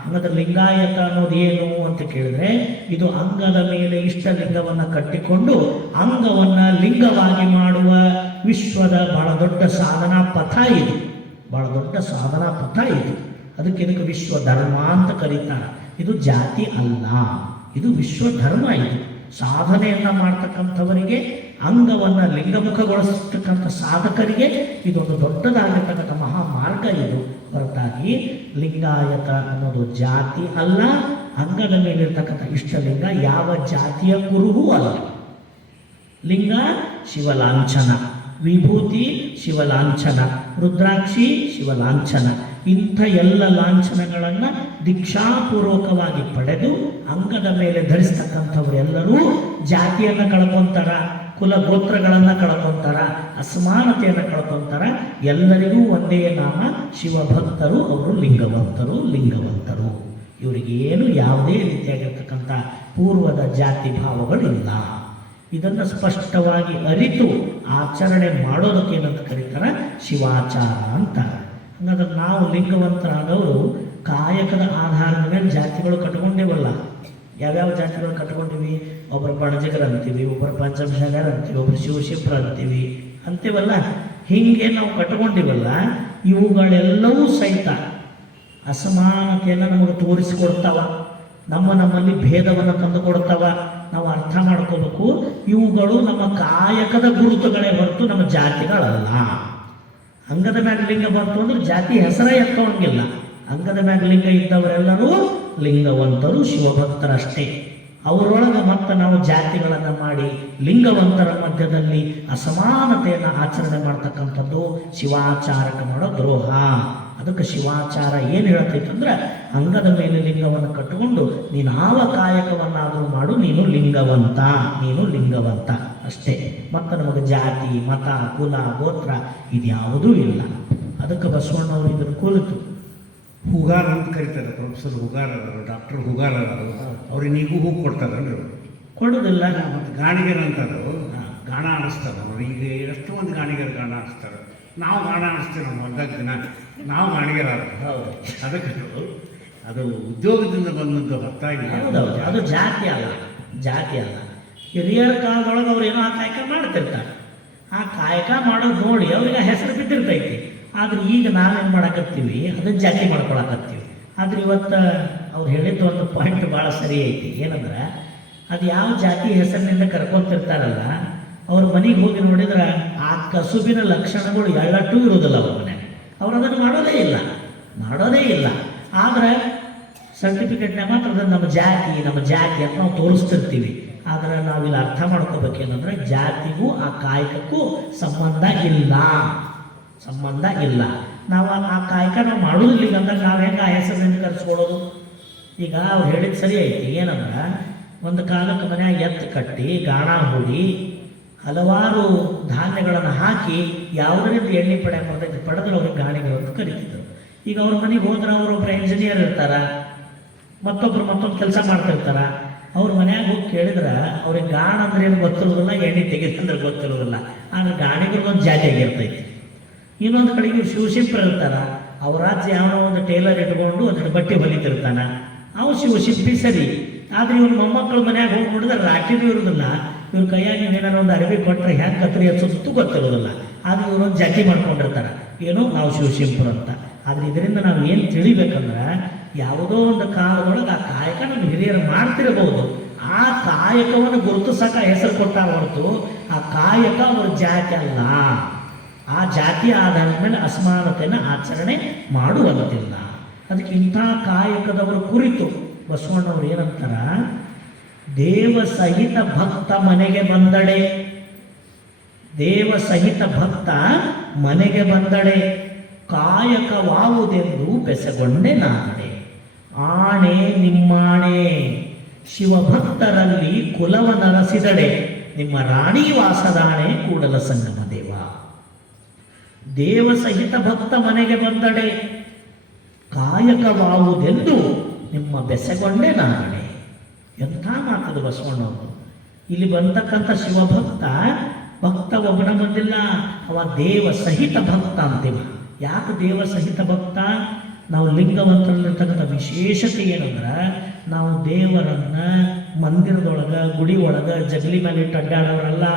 ಹಂಗಾದ್ರೆ ಲಿಂಗಾಯತ ಅನ್ನೋದು ಏನು ಅಂತ ಕೇಳಿದ್ರೆ, ಇದು ಅಂಗದ ಮೇಲೆ ಇಷ್ಟಲಿಂಗವನ್ನು ಕಟ್ಟಿಕೊಂಡು ಅಂಗವನ್ನು ಲಿಂಗವಾಗಿ ಮಾಡುವ ವಿಶ್ವದ ಬಹಳ ದೊಡ್ಡ ಸಾಧನಾ ಪಥ ಇದು. ಭಾಳ ದೊಡ್ಡ ಸಾಧನಾ ಪಥ ಇದು. ಇದಕ್ಕೆ ವಿಶ್ವ ಧರ್ಮ ಅಂತ ಕರೀತಾರೆ. ಇದು ಜಾತಿ ಅಲ್ಲ, ಇದು ವಿಶ್ವ ಧರ್ಮ. ಇದು ಸಾಧನೆಯನ್ನು ಮಾಡ್ತಕ್ಕಂಥವರಿಗೆ, ಅಂಗವನ್ನು ಲಿಂಗಮುಖಗೊಳಿಸ್ತಕ್ಕಂಥ ಸಾಧಕರಿಗೆ ಇದೊಂದು ದೊಡ್ಡದಾಗಿರ್ತಕ್ಕಂಥ ಮಹಾಮಾರ್ಗ. ಇದು ಹೊರತಾಗಿ ಲಿಂಗಾಯತ ಅನ್ನೋದು ಜಾತಿ ಅಲ್ಲ. ಅಂಗದ ಮೇಲಿರ್ತಕ್ಕಂಥ ಇಷ್ಟಲಿಂಗ ಯಾವ ಜಾತಿಯ ಕುರುಹೂ ಅಲ್ಲ. ಲಿಂಗ ಶಿವಲಾಂಛನ, ವಿಭೂತಿ ಶಿವಲಾಂಛನ, ರುದ್ರಾಕ್ಷಿ ಶಿವಲಾಂಛನ. ಇಂಥ ಎಲ್ಲ ಲಾಂಛನಗಳನ್ನು ದೀಕ್ಷಾಪೂರ್ವಕವಾಗಿ ಪಡೆದು ಅಂಗದ ಮೇಲೆ ಧರಿಸ್ತಕ್ಕಂಥವರೆಲ್ಲರೂ ಜಾತಿಯನ್ನು ಕಳ್ಕೊಂತಾರ, ಕುಲ ಗೋತ್ರಗಳನ್ನು ಕಳ್ಕೊಂತಾರ, ಅಸಮಾನತೆಯನ್ನು ಕಳ್ಕೊಂತಾರ. ಎಲ್ಲರಿಗೂ ಒಂದೇ ನಾಮ ಶಿವಭಕ್ತರು. ಅವರು ಲಿಂಗವಂತರು. ಇವರಿಗೇನು ಯಾವುದೇ ರೀತಿಯಾಗಿರ್ತಕ್ಕಂಥ ಪೂರ್ವದ ಜಾತಿ ಭಾವಗಳಿಲ್ಲ. ಇದನ್ನು ಸ್ಪಷ್ಟವಾಗಿ ಅರಿತು ಆಚರಣೆ ಮಾಡೋದಕ್ಕೆ ಏನಂತ ಕರೀತಾರೆ? ಶಿವಾಚಾರ ಅಂತ. ಹಾಗಾದ್ರೆ ನಾವು ಲಿಂಗವಂತರಾದವರು ಕಾಯಕದ ಆಧಾರದ ಮೇಲೆ ಜಾತಿಗಳು ಕಟ್ಕೊಂಡೇವಲ್ಲ. ಯಾವ್ಯಾವ ಜಾತಿಗಳು ಕಟ್ಕೊಂಡಿವಿ? ಒಬ್ಬರು ಬಣಜಿಗರು ಅಂತೀವಿ, ಒಬ್ಬರು ಪಂಚಮಶಾಲರು ಅಂತೀವಿ, ಒಬ್ಬರು ಶಿವಶಿಪ್ರ ಅಂತೀವಿ ಅಂತೀವಲ್ಲ. ಹೀಗೆ ನಾವು ಕಟ್ಕೊಂಡಿವಲ್ಲ, ಇವುಗಳೆಲ್ಲವೂ ಸಹಿತ ಅಸಮಾನತೆಯನ್ನು ನಮಗೆ ತೋರಿಸಿಕೊಡ್ತಾವ. ನಮ್ಮಲ್ಲಿ ಭೇದವನ್ನು ತಂದು ಕೊಡ್ತಾವ. ನಾವು ಅರ್ಥ ಮಾಡ್ಕೋಬೇಕು, ಇವುಗಳು ನಮ್ಮ ಕಾಯಕದ ಗುರುತುಗಳೇ ಹೊರತು ನಮ್ಮ ಜಾತಿಗಳಲ್ಲ. ಅಂಗದ ಮ್ಯಾಗ ಲಿಂಗ ಬಂತು ಅಂದ್ರೆ ಜಾತಿ ಹೆಸರ ಎತ್ತೋಂಗಿಲ್ಲ. ಅಂಗದ ಮ್ಯಾಗ ಲಿಂಗ ಇದ್ದವರೆಲ್ಲರೂ ಲಿಂಗವಂತರು, ಶಿವಭಕ್ತರಷ್ಟೇ. ಅವರೊಳಗೆ ಮತ್ತೆ ನಾವು ಜಾತಿಗಳನ್ನು ಮಾಡಿ ಲಿಂಗವಂತರ ಮಧ್ಯದಲ್ಲಿ ಅಸಮಾನತೆಯನ್ನು ಆಚರಣೆ ಮಾಡ್ತಕ್ಕಂಥದ್ದು ಶಿವಾಚಾರಕ್ಕೆ ಮಾಡೋ ದ್ರೋಹ. ಅದಕ್ಕೆ ಶಿವಾಚಾರ ಏನು ಹೇಳ್ತೈತಂದ್ರೆ, ಅಂಗದ ಮೇಲೆ ಲಿಂಗವನ್ನು ಕಟ್ಟಿಕೊಂಡು ನೀನಾವ ಕಾಯಕವನ್ನಾದರೂ ಮಾಡು, ನೀನು ಲಿಂಗವಂತ ಅಷ್ಟೇ. ಮತ್ತು ನಮಗೆ ಜಾತಿ, ಮತ, ಕುಲ, ಗೋತ್ರ ಇದ್ಯಾವುದೂ ಇಲ್ಲ. ಅದಕ್ಕೆ ಬಸವಣ್ಣವರು ಇದನ್ನು ಕುರಿತು ಹೂಗಾರ ಅಂತ ಕರೀತಾರೆ. ಪ್ರೊಫೆಸರ್ ಹೂಗಾರ, ಡಾಕ್ಟರ್ ಹೂಗಾರ ಅವ್ರಿಗೆ ನೀವು ಹೂ ಕೊಡ್ತಾರಲ್ರಿ? ಕೊಡೋದಿಲ್ಲ. ಮತ್ತು ಗಾಣಿಗರ ಅಂತಾರೆ, ಗಾಣ ಆಡಿಸ್ತಾರೆ. ಅವ್ರು ಈಗ ಎಷ್ಟು ಮಂದಿ ಗಾಣಿಗರು ಗಾಣ ಆಡಿಸ್ತಾರೆ. ನಾವು ಗಾಣ ಆಡಿಸ್ತೇವೆ ನಮ್ಮ ಹೊಲ್ದಾಗ ದಿನ. ನಾವು ಗಾಣಿಗರ. ಹೌದು, ಅದಕ್ಕೆ ಅದು ಉದ್ಯೋಗದಿಂದ ಬಂದದ್ದು ಹೊತ್ತಾಗಿ. ಹೌದೌದು, ಅದು ಜಾತಿ ಅಲ್ಲ. ಹಿರಿಯರ ಕಾಲದೊಳಗೆ ಅವ್ರು ಏನೋ ಆ ಕಾಯಕ ಮಾಡ್ತಿರ್ತಾರೆ. ಆ ಕಾಯಕ ಮಾಡೋದು ನೋಡಿ ಅವ್ರಿಗೆ ಹೆಸರು ಬಿದ್ದಿರ್ತೈತಿ. ಆದ್ರೆ ಈಗ ನಾವೇನು ಮಾಡಕತ್ತೀವಿ, ಅದನ್ನು ಜಾತಿ ಮಾಡ್ಕೊಳಕತ್ತೀವಿ. ಆದ್ರೆ ಇವತ್ತು ಅವ್ರು ಹೇಳಿದ್ದು ಒಂದು ಪಾಯಿಂಟ್ ಭಾಳ ಸರಿ ಐತಿ. ಏನಂದ್ರೆ, ಅದು ಯಾವ ಜಾತಿ ಹೆಸರಿನಿಂದ ಕರ್ಕೊಂತಿರ್ತಾರಲ್ಲ, ಅವ್ರ ಮನೆಗೆ ಹೋಗಿ ನೋಡಿದ್ರೆ ಆ ಕಸುಬಿನ ಲಕ್ಷಣಗಳು ಎಳ್ಳಟ್ಟೂ ಇರೋದಿಲ್ಲ ಅವ್ರ ಮನೆಗೆ. ಅವ್ರು ಅದನ್ನು ಮಾಡೋದೇ ಇಲ್ಲ. ಆದರೆ ಸರ್ಟಿಫಿಕೇಟ್ನಾಗ ಮಾತ್ರ ಅದನ್ನು ನಮ್ಮ ಜಾತಿ ಅಂತ ನಾವು ತೋರಿಸ್ತಿರ್ತೀವಿ. ಆದರೆ ನಾವಿಲ್ಲಿ ಅರ್ಥ ಮಾಡ್ಕೋಬೇಕೇನಂದ್ರೆ, ಜಾತಿಗೂ ಆ ಕಾಯಕಕ್ಕೂ ಸಂಬಂಧ ಇಲ್ಲ. ನಾವು ಆ ಕಾಯಕ ನಾವು ಮಾಡೋದಿಲ್ಲ ಅಂದಾಗ ನಾವು ಹೆಂಗೆ ಆ ಹೆಸರಿನಿಂದ ಕರೆಸ್ಕೊಳ್ಳೋದು? ಈಗ ಅವ್ರು ಹೇಳಿದ ಸರಿ ಐತಿ. ಏನಂದ್ರೆ, ಒಂದು ಕಾಲಕ್ಕೆ ಮನೆಯಾಗ ಎತ್ತು ಕಟ್ಟಿ, ಗಾಣ ಹೂಡಿ, ಹಲವಾರು ಧಾನ್ಯಗಳನ್ನು ಹಾಕಿ ಯಾವುದರಿಂದ ಎಣ್ಣೆ ಪಡೆದ್ರೆ ಅವ್ರಿಗೆ ಗಾಣಿಗಳು ಅಂತ ಕರಿತಿದ್ರು. ಈಗ ಅವ್ರ ಮನೆಗೆ ಹೋದ್ರೆ ಅವರೊಬ್ಬರು ಇಂಜಿನಿಯರ್ ಇರ್ತಾರ, ಮತ್ತೊಂದು ಕೆಲಸ ಮಾಡ್ತಿರ್ತಾರ. ಅವ್ರ ಮನ್ಯಾಗ ಹೋಗಿ ಕೇಳಿದ್ರೆ ಅವ್ರಿಗೆ ಗಾಣ ಅಂದ್ರೆ ಏನು ಗೊತ್ತಿರೋದಿಲ್ಲ, ಎಣ್ಣೆ ತೆಗಿತಂದ್ರೆ ಗೊತ್ತಿರೋದಿಲ್ಲ. ಆದ್ರೆ ಗಾಣಿಗಳೊಂದು ಜಾತಿ ಆಗಿರ್ತೈತಿ. ಇನ್ನೊಂದು ಕಡೆಗೆ ಶಿವಶಿಪ್ರ ಇರ್ತಾರ. ಅವ್ರ ರಾಜ್ಯ ಯಾವನೋ ಒಂದು ಟೇಲರ್ ಇಟ್ಕೊಂಡು ಅದ್ರ ಬಟ್ಟೆ ಹೊಲಿತಿರ್ತಾನ, ಅವು ಶಿವಶಿಲ್ಪಿ ಸರಿ. ಆದ್ರೆ ಇವ್ರ ಮೊಮ್ಮಕ್ಕಳು ಮನ್ಯಾಗ ಹೋಗಿ ನೋಡಿದ್ರೆ ರಾಟಿನೂ ಇರೋದಿಲ್ಲ. ಇವ್ರ ಕೈಯಾಗ ನೀವೇನಾರು ಒಂದು ಅರಿವಿ ಕೊಟ್ಟರೆ ಹ್ಯಾಂಗೆ ಕತ್ರಿ ಹಚ್ಚೋದು ಗೊತ್ತಿರೋದಿಲ್ಲ. ಆದ್ರೆ ಇವರೊಂದು ಜಾತಿ ಮಾಡ್ಕೊಂಡಿರ್ತಾರೆ, ಏನೋ ನಾವು ಶಿವಶಿಂಪರು ಅಂತ. ಆದರೆ ಇದರಿಂದ ನಾವು ಏನು ತಿಳಿಬೇಕಂದ್ರೆ, ಯಾವುದೋ ಒಂದು ಕಾಲದೊಳಗೆ ಆ ಕಾಯಕ ನಮ್ಮ ಹಿರಿಯರು ಮಾಡ್ತಿರಬಹುದು. ಆ ಕಾಯಕವನ್ನು ಗುರುತಿಸಕ ಹೆಸರು ಕೊಟ್ಟಾರ ಹೊರತು ಆ ಕಾಯಕ ಅವ್ರ ಜಾತಿ ಅಲ್ಲ. ಆ ಜಾತಿಯ ಆಧಾರದ ಮೇಲೆ ಅಸಮಾನತೆಯನ್ನು ಆಚರಣೆ ಮಾಡುವಂತಿಲ್ಲ. ಅದಕ್ಕೆ ಇಂಥ ಕಾಯಕದವರ ಕುರಿತು ಬಸವಣ್ಣವ್ರು ಏನಂತಾರ, ದೇವ ಸಹಿತ ಭಕ್ತ ಮನೆಗೆ ಬಂದಡೆ ಕಾಯಕವಾವುದೆಂದು ಬೆಸಗೊಂಡೆ ನಾನಡೆ. ಆಣೆ ನಿಮ್ಮಾಣೆ ಶಿವಭಕ್ತರಲ್ಲಿ ಕುಲವ ನರಸಿದಡೆ, ನಿಮ್ಮ ರಾಣಿ ವಾಸದಾಣೆ ಕೂಡಲ ಸಂಗಮ ದೇವ. ದೇವ ಸಹಿತ ಭಕ್ತ ಮನೆಗೆ ಬಂದಡೆ ಕಾಯಕವಾವುದೆಂದು ನಿಮ್ಮ ಬೆಸಗೊಂಡೆ ನಾನಡೆ. ಎಂಥ ಮಾತದು ಬಸವಣ್ಣವರು. ಇಲ್ಲಿ ಬಂತಕ್ಕಂಥ ಶಿವಭಕ್ತ ಒಬ್ಬನ ಬಂದಿಲ್ಲ, ಅವ ದೇವ ಸಹಿತ ಭಕ್ತ ಅಂತೀವ. ಯಾಕೆ ದೇವ ಸಹಿತ ಭಕ್ತ? ನಾವು ಲಿಂಗವಂತರಲ್ಲಿರ್ತಕ್ಕಂಥ ವಿಶೇಷತೆ ಏನಂದ್ರೆ, ನಾವು ದೇವರನ್ನ ಮಂದಿರದೊಳಗೆ, ಗುಡಿ ಒಳಗೆ ಜಗಲಿ ಮೇಲೆ ಇಟ್ಟು ಅಡ್ಡಾಡೋರಲ್ಲ.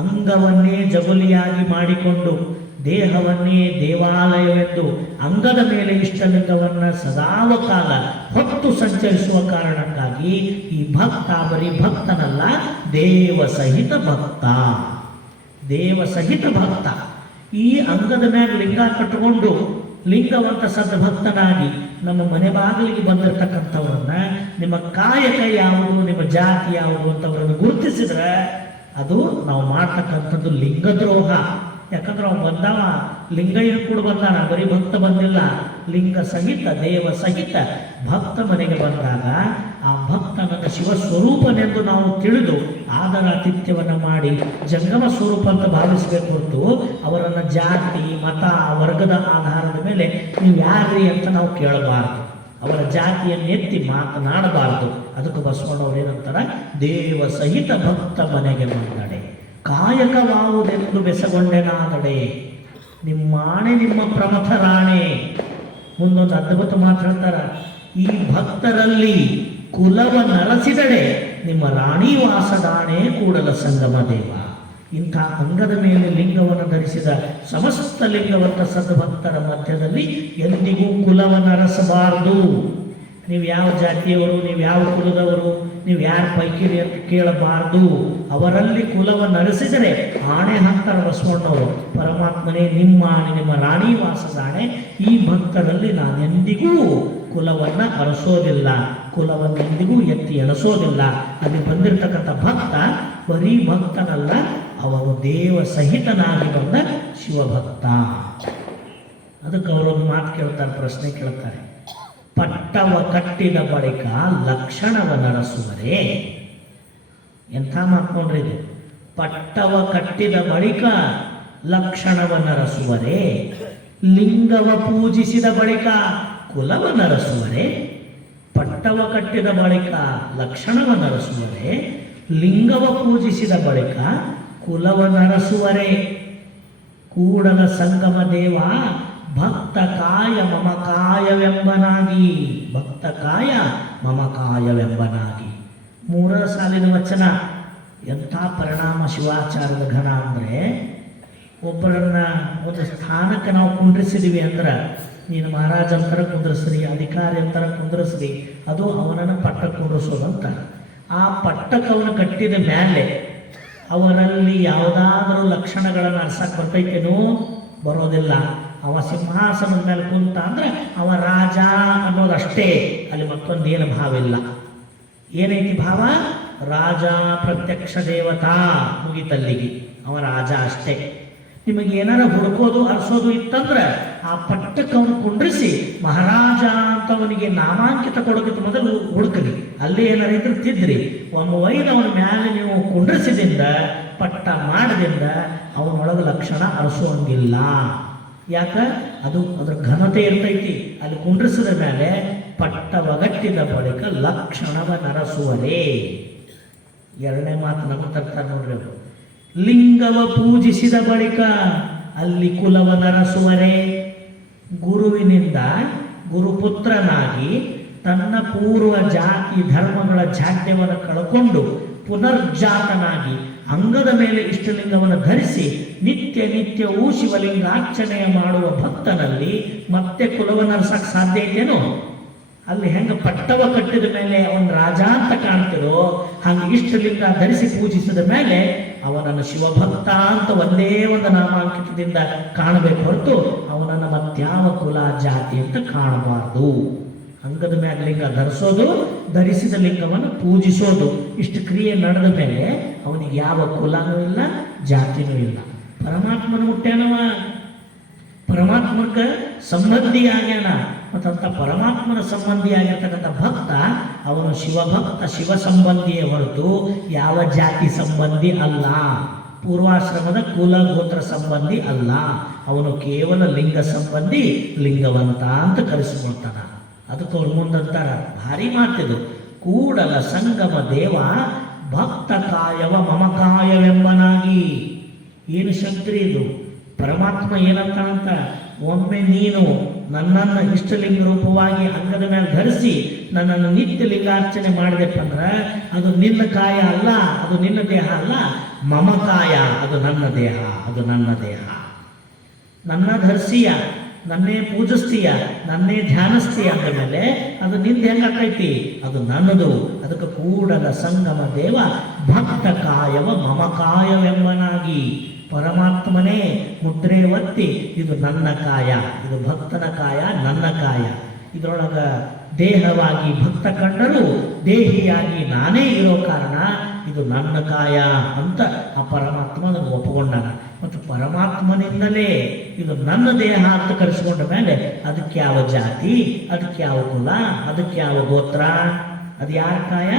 ಅಂಗವನ್ನೇ ಜಗುಲಿಯಾಗಿ ಮಾಡಿಕೊಂಡು ದೇಹವನ್ನೇ ದೇವಾಲಯವೆಂದು ಅಂಗದ ಮೇಲೆ ಇಷ್ಟಲಿಂಗವನ್ನು ಸದಾವಕಾಲ ಹೊತ್ತು ಸಂಚರಿಸುವ ಕಾರಣಕ್ಕಾಗಿ ಈ ಭಕ್ತ ಬರೀ ಭಕ್ತನಲ್ಲ, ದೇವ ಸಹಿತ ಭಕ್ತ. ದೇವ ಸಹಿತ ಭಕ್ತ. ಈ ಅಂಗದ ಮ್ಯಾಗ ಲಿಂಗ ಕಟ್ಟಿಕೊಂಡು ಲಿಂಗವಂತ ಸದ್ಭಕ್ತನಾಗಿ ನಮ್ಮ ಮನೆ ಬಾಗಿಲಿಗೆ ಬಂದಿರತಕ್ಕಂಥವ್ರನ್ನ ನಿಮ್ಮ ಕಾಯಕ ಯಾವುದು, ನಿಮ್ಮ ಜಾತಿ ಯಾವುದು ಅಂತವರನ್ನು ಗುರುತಿಸಿದ್ರೆ ಅದು ನಾವು ಮಾಡ್ತಕ್ಕಂಥದ್ದು ಲಿಂಗದ್ರೋಹ. ಯಾಕಂದ್ರೆ ಅವ್ನು ಬಂದವ ಲಿಂಗಯ್ಯನ ಕೂಡ ಬಂದಾನ, ಬರೀ ಭಕ್ತ ಬಂದಿಲ್ಲ, ಲಿಂಗ ಸಹಿತ ದೇವ ಸಹಿತ ಭಕ್ತ ಮನೆಗೆ ಬಂದಾಗ ಆ ಭಕ್ತನನ್ನು ಶಿವಸ್ವರೂಪನೆಂದು ನಾವು ತಿಳಿದು ಆದರಾತಿಥ್ಯವನ್ನು ಮಾಡಿ ಜಂಗಮ ಸ್ವರೂಪ ಅಂತ ಭಾವಿಸಬೇಕು ಹೊರತು ಅವರನ್ನು ಜಾತಿ ಮತ ವರ್ಗದ ಆಧಾರದ ಮೇಲೆ ನೀವು ಯಾರ್ರಿ ಅಂತ ನಾವು ಕೇಳಬಾರ್ದು. ಅವರ ಜಾತಿಯನ್ನು ಎತ್ತಿ ಮಾತನಾಡಬಾರ್ದು. ಅದಕ್ಕೆ ಬಸವಣ್ಣವ್ರು ಏನಂತಾರ, ದೇವ ಸಹಿತ ಭಕ್ತ ಮನೆಗೆ ಬಂದಡೆ ಕಾಯಕವಾವುದೆಂದು ಬೆಸಗೊಂಡೆನಾದಡೆ ನಿಮ್ಮಾಣೆ ನಿಮ್ಮ ಪ್ರಮಥ ರಾಣೆ. ಮುಂದೊಂದು ಅದ್ಭುತ ಮಾತು ಹೇಳ್ತಾರ, ಈ ಭಕ್ತರಲ್ಲಿ ಕುಲವ ನರಸಿದಡೆ ನಿಮ್ಮ ರಾಣಿ ವಾಸದಾಣೆ ಕೂಡಲ ಸಂಗಮ ದೇವ. ಇಂಥ ಅಂಗದ ಮೇಲೆ ಲಿಂಗವನ್ನು ಧರಿಸಿದ ಸಮಸ್ತ ಲಿಂಗವಂತ ಸದ್ಭಕ್ತರ ಮಧ್ಯದಲ್ಲಿ ಎಂದಿಗೂ ಕುಲವನ್ನು ಅರಸಬಾರದು. ನೀವು ಯಾವ ಜಾತಿಯವರು, ನೀವು ಯಾವ ಕುಲದವರು, ನೀವು ಯಾರ ಪೈಕಿರಿ ಅಂತ ಕೇಳಬಾರದು. ಅವರಲ್ಲಿ ಕುಲವನ್ನು ಅರಸಿದರೆ ಆಣೆ ಹಾಕ್ತಾರೆ ಬಸವಣ್ಣವರು, ಪರಮಾತ್ಮನೇ ನಿಮ್ಮ ಆಣೆ, ನಿಮ್ಮ ರಾಣಿ ವಾಸದಾಣೆ, ಈ ಭಕ್ತರಲ್ಲಿ ನಾನೆಂದಿಗೂ ಕುಲವನ್ನು ಅರಸೋದಿಲ್ಲ, ಕುಲವನ್ನು ಎಂದಿಗೂ ಎತ್ತಿ ಎಳಸೋದಿಲ್ಲ. ಅಲ್ಲಿ ಬಂದಿರತಕ್ಕಂಥ ಭಕ್ತ ಬರೀ ಭಕ್ತನಲ್ಲ, ಅವನು ದೇವ ಸಹಿತನಾಗಿ ಬಂದ ಶಿವಭಕ್ತ. ಅದಕ್ಕೆ ಅವರೊಂದು ಮಾತು ಕೇಳ್ತಾರೆ, ಪ್ರಶ್ನೆ ಕೇಳ್ತಾರೆ, ಪಟ್ಟವ ಕಟ್ಟಿದ ಬಳಿಕ ಲಕ್ಷಣವ ನರಸುವರೇ. ಎಂಥ ಮಾತ್ಕೊಂಡ್ರಿ ಇದು? ಪಟ್ಟವ ಕಟ್ಟಿದ ಬಳಿಕ ಲಕ್ಷಣವ ನರಸುವರೇ, ಲಿಂಗವ ಪೂಜಿಸಿದ ಬಳಿಕ ಕುಲವ ನರಸುವರೇ. ಪಟ್ಟವ ಕಟ್ಟಿದ ಬಳಿಕ ಲಕ್ಷಣವ ನರಸುವರೇ, ಲಿಂಗವ ಪೂಜಿಸಿದ ಬಳಿಕ ಕುಲವ ನರಸುವರೇ. ಕೂಡಲ ಸಂಗಮ ದೇವ ಭಕ್ತ ಕಾಯ ಮಮಕಾಯವೆಂಬನಾಗಿ, ಭಕ್ತ ಕಾಯ ಮಮಕಾಯವೆಂಬನಾಗಿ. ಮೂರ ಸಾಲಿನ ವಚನ. ಎಂಥ ಪರಿಣಾಮ ಶಿವಾಚಾರದ ಘನ ಅಂದರೆ, ಒಬ್ಬರನ್ನ ಒಂದು ಸ್ಥಾನಕ್ಕೆ ನಾವು ಕುಂಡ್ರಿಸಿದೀವಿ ಅಂದ್ರೆ, ನೀನು ಮಹಾರಾಜ ಅಂತರ ಕುಂದ್ರಿಸ್ರಿ, ಅಧಿಕಾರಿ ಅಂತರ ಕುಂದ್ರಿಸ್ರಿ, ಅದು ಅವನನ್ನು ಪಟ್ಟಕ್ಕೆ ಕುಂಡ್ರಿಸೋದಂತ. ಆ ಪಟ್ಟಕ್ಕೆ ಅವನು ಕಟ್ಟಿದ ಮೇಲೆ ಅವರಲ್ಲಿ ಯಾವುದಾದರೂ ಲಕ್ಷಣಗಳನ್ನು ಅರ್ಸಕ್ಕೆ ಬರ್ತೈತೇನೋ? ಬರೋದಿಲ್ಲ. ಅವ ಸಿಂಹಾಸನದ ಮೇಲೆ ಕುಂತ ಅಂದ್ರೆ ಅವ ರಾಜ ಅನ್ನೋದಷ್ಟೇ, ಅಲ್ಲಿ ಮತ್ತೊಂದು ಏನು ಭಾವ ಇಲ್ಲ. ಏನೈತಿ ಭಾವ? ರಾಜ ಪ್ರತ್ಯಕ್ಷ ದೇವತಾ, ಮುಗಿತಲ್ಲಿಗೆ ಅವ ರಾಜ ಅಷ್ಟೇ. ನಿಮಗೆ ಏನಾರ ಹುಡುಕೋದು ಅರ್ಸೋದು ಇತ್ತಂದ್ರೆ ಆ ಪಟ್ಟಕ್ಕೆ ಅವನು ಕುಂಡ್ರಿಸಿ ಮಹಾರಾಜ ಅಂತ ಅವನಿಗೆ ನಾಮಾಂಕಿತ ಕೊಡೋದಕ್ಕೆ ಮೊದಲು ಹುಡುಕಲಿ, ಅಲ್ಲೇ ಏನಾರ ಇದ್ರೆ ತಿದ್ರಿ. ಒಂದು ವೈದ ಅವನ ಮ್ಯಾಲೆ ನೀವು ಕುಂಡ್ರಿಸಿದಿಂದ, ಪಟ್ಟ ಮಾಡದಿಂದ ಅವನೊಳಗೆ ಲಕ್ಷಣ ಅರಸೋಂಗಿಲ್ಲ. ಯಾಕ? ಅದು ಅದ್ರ ಘನತೆ ಇರ್ತೈತಿ. ಅಲ್ಲಿ ಕುಂಡ್ರಿಸಿದ ಮೇಲೆ ಪಟ್ಟ ಒಗಟ್ಟಿದ ಬಳಿಕ ಲಕ್ಷಣವ ನರಸುವರೇ. ಎರಡನೇ ಮಾತು ನಮಗೆ ತರ್ತಾರೆ ನೋಡ್ರಿ ಅವರು. ಲಿಂಗವ ಪೂಜಿಸಿದ ಬಳಿಕ ಅಲ್ಲಿ ಕುಲವ ನರಸುವರೇ. ಗುರುವಿನಿಂದ ಗುರುಪುತ್ರನಾಗಿ ತನ್ನ ಪೂರ್ವ ಜಾತಿ ಧರ್ಮಗಳ ಜಾಡ್ಯವನ್ನು ಕಳ್ಕೊಂಡು ಪುನರ್ಜಾತನಾಗಿ ಅಂಗದ ಮೇಲೆ ಇಷ್ಟಲಿಂಗವನ್ನು ಧರಿಸಿ ನಿತ್ಯ ನಿತ್ಯವೂ ಶಿವಲಿಂಗಾರ್ಚನೆಯ ಮಾಡುವ ಭಕ್ತನಲ್ಲಿ ಮತ್ತೆ ಕುಲವನ್ನು ಅರಸಕ್ಕೆ ಸಾಧ್ಯ ಐತೇನೋ? ಅಲ್ಲಿ ಹೆಂಗ ಪಟ್ಟವ ಕಟ್ಟಿದ ಮೇಲೆ ಅವನ ರಾಜ ಅಂತ ಕಾಣ್ತಿರೋ ಹಂಗೆ ಇಷ್ಟಲಿಂಗ ಧರಿಸಿ ಪೂಜಿಸಿದ ಮೇಲೆ ಅವನನ್ನು ಶಿವಭಕ್ತ ಅಂತ ಒಂದೇ ಒಂದು ನಾಮಾಂಕಿತದಿಂದ ಕಾಣಬೇಕು ಹೊರತು ಅವನನ್ನು ಮತ್ಯಾವ ಕುಲ ಜಾತಿ ಅಂತ ಕಾಣಬಾರ್ದು. ಅಂಗದ ಮ್ಯಾಗ ಲಿಂಗ ಧರಿಸೋದು, ಧರಿಸಿದ ಲಿಂಗವನ್ನು ಪೂಜಿಸೋದು, ಇಷ್ಟು ಕ್ರಿಯೆ ನಡೆದ ಮೇಲೆ ಅವನಿಗೆ ಯಾವ ಕುಲನೂ ಇಲ್ಲ, ಜಾತಿನೂ ಇಲ್ಲ. ಪರಮಾತ್ಮನ ಹುಟ್ಟ್ಯಾನವ, ಪರಮಾತ್ಮಕ್ಕೆ ಸಂಬಂಧಿ ಆಗ್ಯಾನ. ಮತ್ತಂತ ಪರಮಾತ್ಮನ ಸಂಬಂಧಿಯಾಗಿರ್ತಕ್ಕಂಥ ಭಕ್ತ ಅವನು ಶಿವಭಕ್ತ, ಶಿವ ಸಂಬಂಧಿಯೇ ಹೊರತು ಯಾವ ಜಾತಿ ಸಂಬಂಧಿ ಅಲ್ಲ, ಪೂರ್ವಾಶ್ರಮದ ಕುಲ ಗೋತ್ರ ಸಂಬಂಧಿ ಅಲ್ಲ. ಅವನು ಕೇವಲ ಲಿಂಗ ಸಂಬಂಧಿ, ಲಿಂಗವಂತ ಅಂತ ಕರೆಸಿಕೊಳ್ತಾನ. ಅದಕ್ಕೆ ಅವ್ರು ಮುಂದಂತಾರ, ಭಾರಿ ಮಾತಿದು. ಕೂಡಲ ಸಂಗಮ ದೇವ ಭಕ್ತ ಕಾಯವ ಮಮಕಾಯವೆಂಬನಾಗಿ. ಏನು ಶಕ್ತಿ ಇದು? ಪರಮಾತ್ಮ ಏನಂತ, ಒಮ್ಮೆ ನೀನು ನನ್ನನ್ನು ಇಷ್ಟಲಿಂಗ ರೂಪವಾಗಿ ಅಂಗದ ಮೇಲೆ ಧರಿಸಿ ನನ್ನನ್ನು ನಿತ್ಯ ಲಿಂಗಾರ್ಚನೆ ಮಾಡಿದೆಪ್ಪ ಅಂದ್ರೆ ಅದು ನಿನ್ನ ಕಾಯ ಅಲ್ಲ, ಅದು ನಿನ್ನ ದೇಹ ಅಲ್ಲ, ಮಮಕಾಯ, ಅದು ನನ್ನ ದೇಹ, ಅದು ನನ್ನ ದೇಹ. ನನ್ನ ಧರಿಸಿಯ, ನನ್ನೇ ಪೂಜಿಸ್ತೀಯ, ನನ್ನೇ ಧ್ಯಾನಿಸ್ತೀಯ ಅಂದ ಮೇಲೆ ಅದು ನಿಂದ ಹೆಂಗಾಕೈತಿ? ಅದು ನನ್ನದು. ಅದಕ್ಕೆ ಕೂಡಲ ಸಂಗಮ ದೇವ ಭಕ್ತ ಕಾಯವ ಮಮಕಾಯವೆಂಬನಾಗಿ ಪರಮಾತ್ಮನೇ ಮುದ್ರೆ ಒತ್ತಿ ಇದು ನನ್ನ ಕಾಯ, ಇದು ಭಕ್ತನ ಕಾಯ, ನನ್ನ ಕಾಯ. ಇದರೊಳಗ ದೇಹವಾಗಿ ಭಕ್ತ ಕಂಡರೂ ದೇಹಿಯಾಗಿ ನಾನೇ ಇರೋ ಕಾರಣ ಇದು ನನ್ನ ಕಾಯ ಅಂತ ಆ ಪರಮಾತ್ಮ ಅದನ್ನು ಒಪ್ಪಿಕೊಂಡಾನ. ಮತ್ತು ಪರಮಾತ್ಮನಿಂದಲೇ ಇದು ನನ್ನ ದೇಹ ಅಂತ ಕರೆಸಿಕೊಂಡ ಮೇಲೆ ಅದಕ್ಕೆ ಯಾವ ಜಾತಿ, ಅದಕ್ಕೆ ಯಾವ ಕುಲ, ಅದಕ್ಕೆ ಯಾವ ಗೋತ್ರ? ಅದು ಯಾರ ಕಾಯ?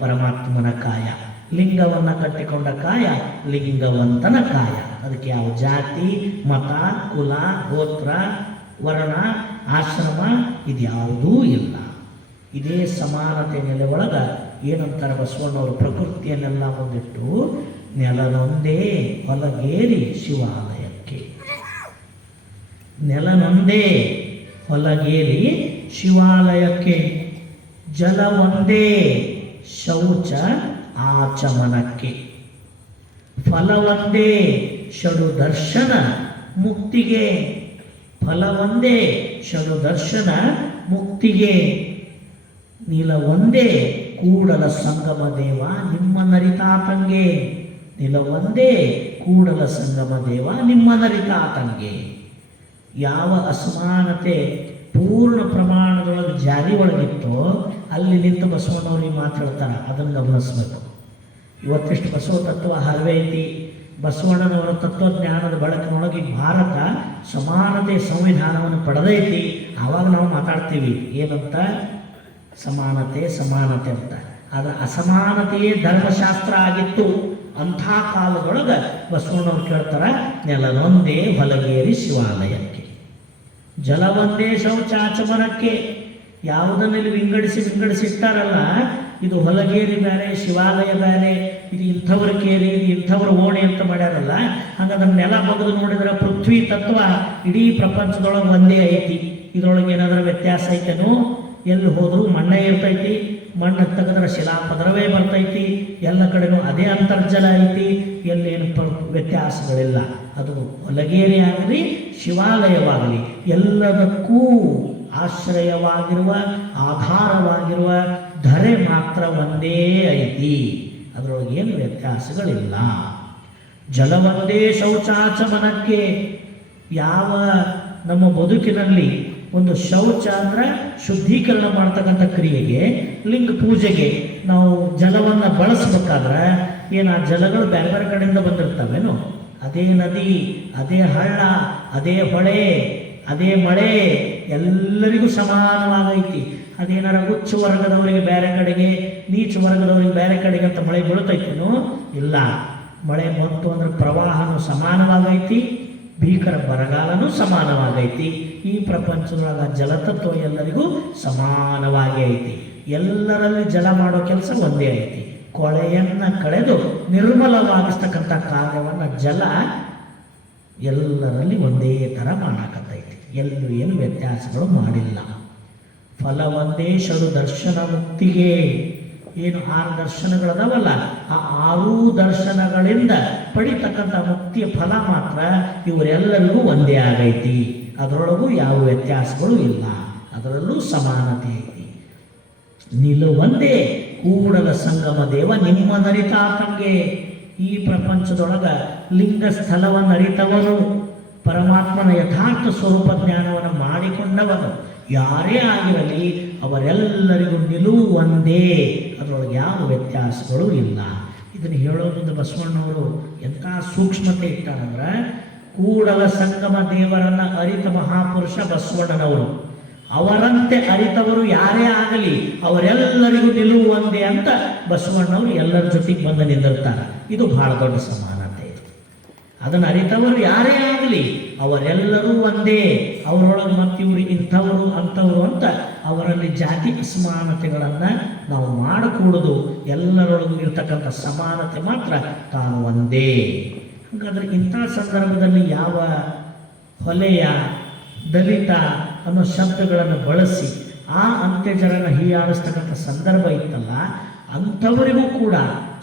ಪರಮಾತ್ಮನ ಕಾಯ. ಲಿಂಗವನ್ನು ಕಟ್ಟಿಕೊಂಡ ಕಾಯ ಲಿಂಗವಂತನ ಕಾಯ. ಅದಕ್ಕೆ ಯಾವ ಜಾತಿ, ಮತ, ಕುಲ, ಗೋತ್ರ, ವರ್ಣ, ಆಶ್ರಮ ಇದ್ಯಾವುದೂ ಇಲ್ಲ. ಇದೇ ಸಮಾನತೆ ನೆಲೆ ಒಳಗ ಏನಂತಾರೆ ಬಸವಣ್ಣವರು? ಪ್ರಕೃತಿಯನ್ನೆಲ್ಲ ಮುಂದಿಟ್ಟು ನೆಲನೊಂದೇ ಹೊಲಗೇರಿ ಶಿವಾಲಯಕ್ಕೆ, ನೆಲನೊಂದೇ ಹೊಲಗೇರಿ ಶಿವಾಲಯಕ್ಕೆ, ಜಲ ಒಂದೇ ಶೌಚ ಆಚಮನಕ್ಕೆ, ಫಲವೊಂದೇ ಷಡು ದರ್ಶನ ಮುಕ್ತಿಗೆ, ಫಲವೊಂದೇ ಷಡು ದರ್ಶನ ಮುಕ್ತಿಗೆ, ನೀಲ ಒಂದೇ ಕೂಡಲ ಸಂಗಮ ದೇವ ನಿಮ್ಮ ನರಿತಾತಂಗೆ, ನೀಲ ಒಂದೇ ಕೂಡಲ ಸಂಗಮ ದೇವ ನಿಮ್ಮ ನರಿತಾತಂಗೆ. ಯಾವ ಅಸಮಾನತೆ ಪೂರ್ಣ ಪ್ರಮಾಣದೊಳಗೆ ಜಾರಿ ಒಳಗಿತ್ತೋ ಅಲ್ಲಿ ನಿಂತು ಬಸವಣ್ಣವ್ರಿಗೆ ಮಾತಾಡ್ತಾರೆ, ಅದನ್ನು ಗಮನಿಸ್ಬೇಕು. ಇವತ್ತೆಷ್ಟು ಬಸವ ತತ್ವ ಹರವೆ ಐತಿ. ಬಸವಣ್ಣನವರ ತತ್ವಜ್ಞಾನದ ಬೆಳಕಿನೊಳಗೆ ಭಾರತ ಸಮಾನತೆ ಸಂವಿಧಾನವನ್ನು ಪಡೆದೈತಿ. ಆವಾಗ ನಾವು ಮಾತಾಡ್ತೀವಿ ಏನಂತ? ಸಮಾನತೆ ಸಮಾನತೆ ಅಂತ. ಆದರೆ ಅಸಮಾನತೆಯೇ ಧರ್ಮಶಾಸ್ತ್ರ ಆಗಿತ್ತು. ಅಂಥ ಕಾಲದೊಳಗೆ ಬಸವಣ್ಣವ್ರು ಕೇಳ್ತಾರೆ, ನೆಲನೊಂದೇ ಹೊಲಗೇರಿ ಶಿವಾಲಯಕ್ಕೆ, ಜಲವೊಂದೇ ಶೌಚಾಚಮನಕ್ಕೆ. ಯಾವುದನ್ನಲ್ಲಿ ವಿಂಗಡಿಸಿ ಇಟ್ಟಾರಲ್ಲ, ಇದು ಹೊಲಗೇರಿ ಬೇರೆ, ಶಿವಾಲಯ ಬೇರೆ, ಇದು ಇಂಥವ್ರ ಕೇರಿ, ಇದು ಇಂಥವ್ರ ಓಣಿ ಅಂತ ಮಾಡ್ಯಾರಲ್ಲ. ಹಾಗಾದ್ರೆ ನೆಲ ಬಗೆದು ನೋಡಿದ್ರೆ ಪೃಥ್ವಿ ತತ್ವ ಇಡೀ ಪ್ರಪಂಚದೊಳಗೆ ಒಂದೇ ಐತಿ. ಇದರೊಳಗೆ ಏನಾದರೂ ವ್ಯತ್ಯಾಸ ಐತೇನೋ? ಎಲ್ಲಿ ಹೋದರೂ ಮಣ್ಣೇ ಇರ್ತೈತಿ. ಮಣ್ಣು ತೆಗೆದ್ರೆ ಶಿಲಾಪದರವೇ ಬರ್ತೈತಿ. ಎಲ್ಲ ಕಡೆನೂ ಅದೇ ಅಂತರ್ಜಲ ಐತಿ. ಎಲ್ಲೇನು ವ್ಯತ್ಯಾಸಗಳಿಲ್ಲ. ಅದು ಹೊಲಗೇರಿ ಆಗಲಿ ಶಿವಾಲಯವಾಗಲಿ ಎಲ್ಲದಕ್ಕೂ ಆಶ್ರಯವಾಗಿರುವ, ಆಧಾರವಾಗಿರುವ ಧರೆ ಮಾತ್ರ ಒಂದೇ ಐತಿ. ಅದರೊಳಗೆ ಏನು ವ್ಯತ್ಯಾಸಗಳಿಲ್ಲ. ಜಲವೊಂದೇ ಶೌಚಾಚಮನಕ್ಕೆ. ಯಾವ ನಮ್ಮ ಬದುಕಿನಲ್ಲಿ ಒಂದು ಶೌಚ ಅಂದರೆ ಶುದ್ಧೀಕರಣ ಮಾಡ್ತಕ್ಕಂಥ ಕ್ರಿಯೆಗೆ, ಲಿಂಗ ಪೂಜೆಗೆ ನಾವು ಜಲವನ್ನು ಬಳಸಬೇಕಾದ್ರೆ ಏನು ಆ ಜಲಗಳು ಬೇರೆ ಬೇರೆ ಕಡೆಯಿಂದ ಬಂದಿರ್ತವೇನೋ? ಅದೇ ನದಿ, ಅದೇ ಹಳ್ಳ, ಅದೇ ಹೊಳೆ, ಅದೇ ಮಳೆ ಎಲ್ಲರಿಗೂ ಸಮಾನವಾಗೈತಿ. ಅದೇನಾರ ಉಚ್ಚ ವರ್ಗದವರಿಗೆ ಬೇರೆ ಕಡೆಗೆ, ನೀಚ ವರ್ಗದವರಿಗೆ ಬೇರೆ ಕಡೆಗೆ ಅಂತ ಮಳೆ ಬೀಳ್ತೈತೇನೋ? ಇಲ್ಲ. ಮಳೆ ಬಂತು ಅಂದ್ರೆ ಪ್ರವಾಹನೂ ಸಮಾನವಾಗೈತಿ, ಭೀಕರ ಬರಗಾಲನೂ ಸಮಾನವಾಗೈತಿ. ಈ ಪ್ರಪಂಚದೊಳಗ ಜಲತತ್ವ ಎಲ್ಲರಿಗೂ ಸಮಾನವಾಗಿ ಐತಿ. ಎಲ್ಲರಲ್ಲಿ ಜಲ ಮಾಡೋ ಕೆಲಸ ಒಂದೇ ಐತಿ. ಕೊಳೆಯನ್ನು ಕಳೆದು ನಿರ್ಮಲವಾಗಿಸ್ತಕ್ಕಂಥ ಕಾರ್ಯವನ್ನು ಜಲ ಎಲ್ಲರಲ್ಲಿ ಒಂದೇ ಥರ ಮಾಡಾಕತ್ತೈತಿ. ಎಲ್ಲೂ ಏನು ವ್ಯತ್ಯಾಸಗಳು ಮಾಡಿಲ್ಲ. ಫಲ ಒಂದೇ ಷಡು ದರ್ಶನ ಮುಕ್ತಿಗೆ. ಏನು 6 ದರ್ಶನಗಳದಾವಲ್ಲ, ಆ 6 ದರ್ಶನಗಳಿಂದ ಪಡಿತಕ್ಕಂಥ ಮುಕ್ತಿಯ ಫಲ ಮಾತ್ರ ಇವರೆಲ್ಲರಿಗೂ ಒಂದೇ ಆಗೈತಿ. ಅದರೊಳಗೂ ಯಾವ ವ್ಯತ್ಯಾಸಗಳು ಇಲ್ಲ. ಅದರಲ್ಲೂ ಸಮಾನತೆ ಐತಿ. ನಿಲುವಂದೇ ಕೂಡಲ ಸಂಗಮ ದೇವ ನಿಮ್ಮ ನರಿತಾತಂಗೆ. ಈ ಪ್ರಪಂಚದೊಳಗ ಲಿಂಗ ಸ್ಥಳವನ್ನು ಅರಿತವನು, ಪರಮಾತ್ಮನ ಯಥಾರ್ಥ ಸ್ವರೂಪ ಜ್ಞಾನವನ್ನು ಮಾಡಿಕೊಂಡವನು ಯಾರೇ ಆಗಿರಲಿ ಅವರೆಲ್ಲರಿಗೂ ನಿಲುವು ಒಂದೇ. ಅದರೊಳಗೆ ಯಾವ ವ್ಯತ್ಯಾಸಗಳು ಇಲ್ಲ. ಇದನ್ನು ಹೇಳೋದ್ರಿಂದ ಬಸವಣ್ಣವರು ಎಂಥ ಸೂಕ್ಷ್ಮತೆ ಇಟ್ಟಾರಂದ್ರೆ, ಕೂಡಲ ಸಂಗಮ ದೇವರನ್ನು ಅರಿತ ಮಹಾಪುರುಷ ಬಸವಣ್ಣನವರು. ಅವರಂತೆ ಅರಿತವರು ಯಾರೇ ಆಗಲಿ ಅವರೆಲ್ಲರಿಗೂ ನಿಲುವು ಒಂದೇ ಅಂತ ಬಸವಣ್ಣವರು ಎಲ್ಲರ ಜೊತೆಗೆ ಬಂದು ನಿಂದಿರ್ತಾರೆ. ಇದು ಬಹಳ ದೊಡ್ಡ ಸಮಾನತೆ. ಇದು ಅದನ್ನು ಅರಿತವರು ಯಾರೇ ಆಗಲಿ ಅವರೆಲ್ಲರೂ ಒಂದೇ. ಅವರೊಳಗೆ ಮತ್ತಿವರು ಇಂಥವರು ಅಂಥವರು ಅಂತ ಅವರಲ್ಲಿ ಜಾತಿ ಅಸಮಾನತೆಗಳನ್ನು ನಾವು ಮಾಡಕೂಡದು. ಎಲ್ಲರೊಳಗೂ ಇರ್ತಕ್ಕಂಥ ಸಮಾನತೆ ಮಾತ್ರ ತಾನು ಒಂದೇ. ಹಾಗಾದರೆ ಇಂಥ ಸಂದರ್ಭದಲ್ಲಿ ಯಾವ ಹೊಲೆಯ, ದಲಿತ ಅನ್ನೋ ಶಬ್ದಗಳನ್ನು ಬಳಸಿ ಆ ಅಂತ್ಯಜರನ್ನು ಹೀಯಾಳಿಸ್ತಕ್ಕಂಥ ಸಂದರ್ಭ ಇತ್ತಲ್ಲ, ಅಂಥವರಿಗೂ ಕೂಡ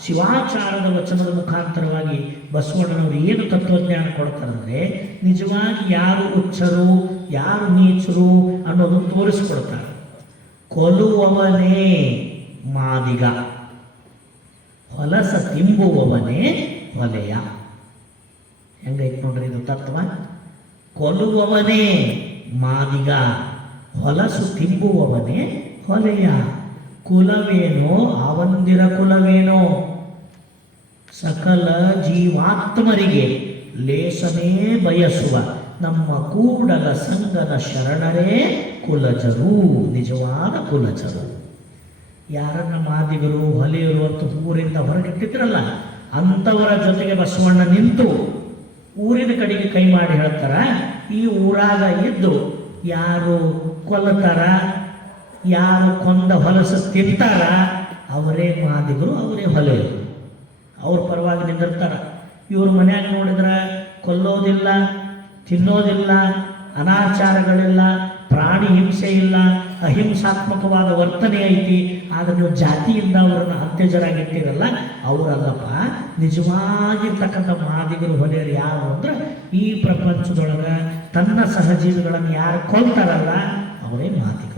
ಶಿವಾಚಾರದ ವಚನದ ಮುಖಾಂತರವಾಗಿ ಬಸವಣ್ಣನವರು ಏನು ತತ್ವಜ್ಞಾನ ಕೊಡ್ತಾರಂದರೆ ನಿಜವಾಗಿ ಯಾರು ಉಚ್ಚರು ಯಾರು ನೀಚರು ಅನ್ನೋದನ್ನು ತೋರಿಸ್ಕೊಡ್ತಾರೆ. ಕೊಲ್ಲುವವನೇ ಮಾದಿಗ, ಹೊಲಸ ತಿಂಬುವವನೇ ಹೊಲೆಯ. ಹೆಂಗೈತೆ ನೋಡ್ರಿ ಇದು ತತ್ವ. ಕೊಲ್ಲುವವನೇ ಮಾದಿಗ, ಹೊಲಸು ತಿಂಬುವವನೇ ಹೊಲೆಯ. ಕುಲವೇನೋ ಆವಂದಿರ ಕುಲವೇನೋ, ಸಕಲ ಜೀವಾತ್ಮರಿಗೆ ಲೇಸನೇ ಬಯಸುವ ನಮ್ಮ ಕೂಡಲ ಸಂಗನ ಶರಣರೇ ಕುಲಜರು, ನಿಜವಾದ ಕುಲಜರು. ಯಾರನ್ನ ಮಾದಿಗರು ಹೊಲೆಯರು ಅಂತ ಊರಿಂದ ಹೊರಗಿಟ್ಟಿದ್ರಲ್ಲ, ಅಂಥವರ ಜೊತೆಗೆ ಬಸವಣ್ಣ ನಿಂತು ಊರಿನ ಕಡೆಗೆ ಕೈ ಮಾಡಿ ಹೇಳ್ತಾರ, ಈ ಊರಾಗ ಇದ್ದು ಯಾರು ಕೊಲ್ಲತಾರ, ಯಾರು ಕೊಂದ ಹೊಲಸು ತಿಂತಾರ ಅವರೇ ಮಾದಿಗರು, ಅವರೇ ಹೊಲೆಯರು. ಅವ್ರ ಪರವಾಗಿ ನಿಂದಿರ್ತಾರ. ಇವ್ರ ಮನ್ಯಾಗ ನೋಡಿದ್ರೆ ಕೊಲ್ಲೋದಿಲ್ಲ, ತಿನ್ನೋದಿಲ್ಲ, ಅನಾಚಾರಗಳಿಲ್ಲ, ಪ್ರಾಣಿ ಹಿಂಸೆ ಇಲ್ಲ, ಅಹಿಂಸಾತ್ಮಕವಾದ ವರ್ತನೆ ಐತಿ. ಆದರೆ ನೀವು ಜಾತಿಯಿಂದ ಅವರನ್ನು ಅತ್ಯಜರಾಗಿಟ್ಟಿರಲ್ಲ, ಅವರಲ್ಲಪ್ಪ. ನಿಜವಾಗಿರ್ತಕ್ಕಂಥ ಮಾದಿಗರು ಹೊಲೆಯರು ಯಾರು ಅಂದ್ರೆ ಈ ಪ್ರಪಂಚದೊಳಗೆ ತನ್ನ ಸಹಜೀವಿಗಳನ್ನು ಯಾರು ಕೊಲ್ತಾರಲ್ಲ ಅವರೇ ಮಾದಿಗರು.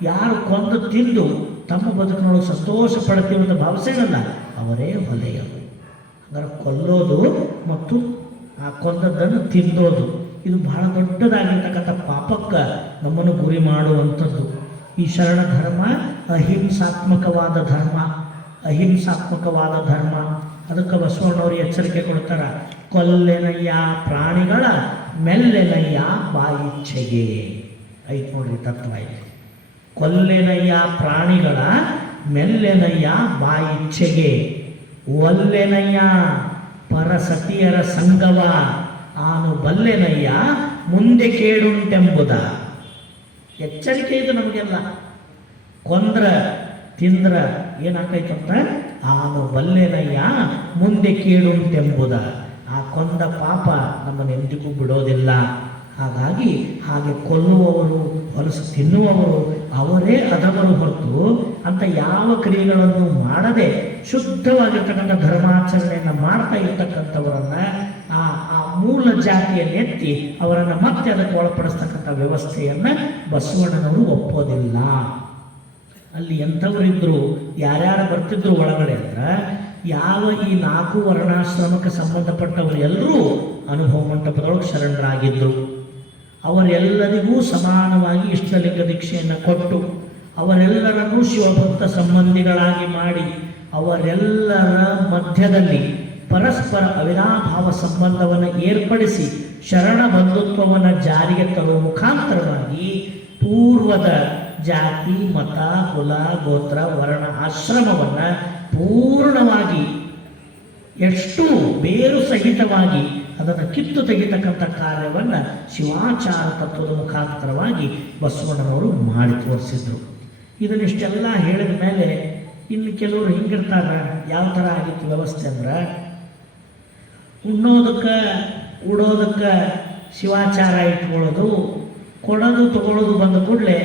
ಯಾರು ಕೊಂದು ತಿಂದು ತಮ್ಮ ಬದುಕಿನೊಳಗೆ ಸಂತೋಷ ಪಡ್ತೀವಿ ಅಂತ ಭಾವಿಸೇನಲ್ಲ ಅವರೇ ಹೊಲೆಯರು. ಅಂದರೆ ಕೊಲ್ಲೋದು ಮತ್ತು ಆ ಕೊಂದದ್ದನ್ನು ತಿನ್ನೋದು ಇದು ಬಹಳ ದೊಡ್ಡದಾಗಿರ್ತಕ್ಕಂಥ ಪಾಪಕ್ಕೆ ನಮ್ಮನ್ನು ಗುರಿ ಮಾಡುವಂಥದ್ದು. ಈ ಶರಣ ಧರ್ಮ ಅಹಿಂಸಾತ್ಮಕವಾದ ಧರ್ಮ, ಅಹಿಂಸಾತ್ಮಕವಾದ ಧರ್ಮ. ಅದಕ್ಕೆ ಬಸವಣ್ಣವರು ಎಚ್ಚರಿಕೆ ಕೊಡ್ತಾರ, ಕೊಲ್ಲೆನಯ್ಯ ಪ್ರಾಣಿಗಳ ಮೆಲ್ಲೆನಯ್ಯ ಬಾಯಿಚ್ಛೆಗೆ. ಐತ್ ನೋಡ್ರಿ ತತ್ವ ಇದೆ. ಕೊಲ್ಲೆನಯ್ಯ ಪ್ರಾಣಿಗಳ ಮೆಲ್ಲೆನಯ್ಯ ಬಾಯಿಚ್ಛೆಗೆ, ಒಲ್ಲೆನಯ್ಯ ಪರಸತಿಯರ ಸಂಗವ, ಆನು ಬಲ್ಲೆನಯ್ಯ ಮುಂದೆ ಕೇಡುಂಟೆಂಬುದ. ಎಚ್ಚರಿಕೆ ಇದು ನಮಗೆಲ್ಲ. ಕೊಂದ್ರ ತಿಂದ್ರ ಏನಾಕೈತಂತ, ಆನು ಬಲ್ಲೆನಯ್ಯ ಮುಂದೆ ಕೇಡುಂಟೆಂಬುದ. ಆ ಕೊಂದ ಪಾಪ ನಮ್ಮನ್ನು ಎಂದಿಗೂ ಬಿಡೋದಿಲ್ಲ. ಹಾಗಾಗಿ ಹಾಗೆ ಕೊಲ್ಲುವವರು ಹೊಲಸು ತಿನ್ನುವವರು ಅವರೇ ಅಧಮರು ಹೊರತು ಅಂತ ಯಾವ ಕ್ರಿಯೆಗಳನ್ನು ಮಾಡದೆ ಶುದ್ಧವಾಗಿರ್ತಕ್ಕಂಥ ಧರ್ಮಾಚರಣೆಯನ್ನು ಮಾಡ್ತಾ ಇರ್ತಕ್ಕಂಥವರನ್ನ ಆ ಮೂಲ ಜಾತಿಯನ್ನೆತ್ತಿ ಅವರನ್ನು ಮತ್ತೆ ಅದಕ್ಕೆ ಒಳಪಡಿಸ್ತಕ್ಕಂಥ ವ್ಯವಸ್ಥೆಯನ್ನು ಬಸವಣ್ಣನವರು ಒಪ್ಪೋದಿಲ್ಲ. ಅಲ್ಲಿ ಎಂಥವರಿದ್ರು, ಯಾರ್ಯಾರು ಬರ್ತಿದ್ರು ಒಳಗಡೆ ಅಂದ್ರೆ ಯಾವ ಈ 4 ವರ್ಣಾಶ್ರಮಕ್ಕೆ ಸಂಬಂಧಪಟ್ಟವರು ಎಲ್ಲರೂ ಅನುಭವ ಮಂಟಪದೊಳಗೆ ಶರಣರಾಗಿದ್ದರು. ಅವರೆಲ್ಲರಿಗೂ ಸಮಾನವಾಗಿ ಇಷ್ಟಲಿಂಗ ದೀಕ್ಷೆಯನ್ನು ಕೊಟ್ಟು ಅವರೆಲ್ಲರನ್ನೂ ಶಿವಭಕ್ತ ಸಂಬಂಧಿಗಳಾಗಿ ಮಾಡಿ ಅವರೆಲ್ಲರ ಮಧ್ಯದಲ್ಲಿ ಪರಸ್ಪರ ಅವಿನಾಭಾವ ಸಂಬಂಧವನ್ನು ಏರ್ಪಡಿಸಿ ಶರಣ ಬಂಧುತ್ವವನ್ನು ಜಾರಿಗೆ ತರುವ ಮುಖಾಂತರವಾಗಿ ಪೂರ್ವದ ಜಾತಿ ಮತ ಕುಲ ಗೋತ್ರ ವರ್ಣ ಆಶ್ರಮವನ್ನು ಪೂರ್ಣವಾಗಿ ಎಷ್ಟು ಬೇರು ಸಹಿತವಾಗಿ ಅದನ್ನು ಕಿತ್ತು ತೆಗಿತಕ್ಕಂಥ ಕಾರ್ಯವನ್ನು ಶಿವಾಚಾರ ತತ್ವದ ಮುಖಾಂತರವಾಗಿ ಬಸವಣ್ಣನವರು ಮಾಡಿ ತೋರಿಸಿದ್ರು. ಇದನ್ನಿಷ್ಟೆಲ್ಲ ಹೇಳಿದ ಮೇಲೆ ಇನ್ನು ಕೆಲವರು ಹಿಂಗಿರ್ತಾರೆ, ಯಾವ ಥರ ಆಗಿತ್ತು ವ್ಯವಸ್ಥೆ ಅಂದ್ರೆ, ಉಣ್ಣೋದಕ್ಕೆ ಉಡೋದಕ್ಕೆ ಶಿವಾಚಾರ ಇಟ್ಕೊಳ್ಳೋದು, ಕೊಡೋದು ತಗೊಳ್ಳೋದು ಬಂದ ಕೂಡಲೇ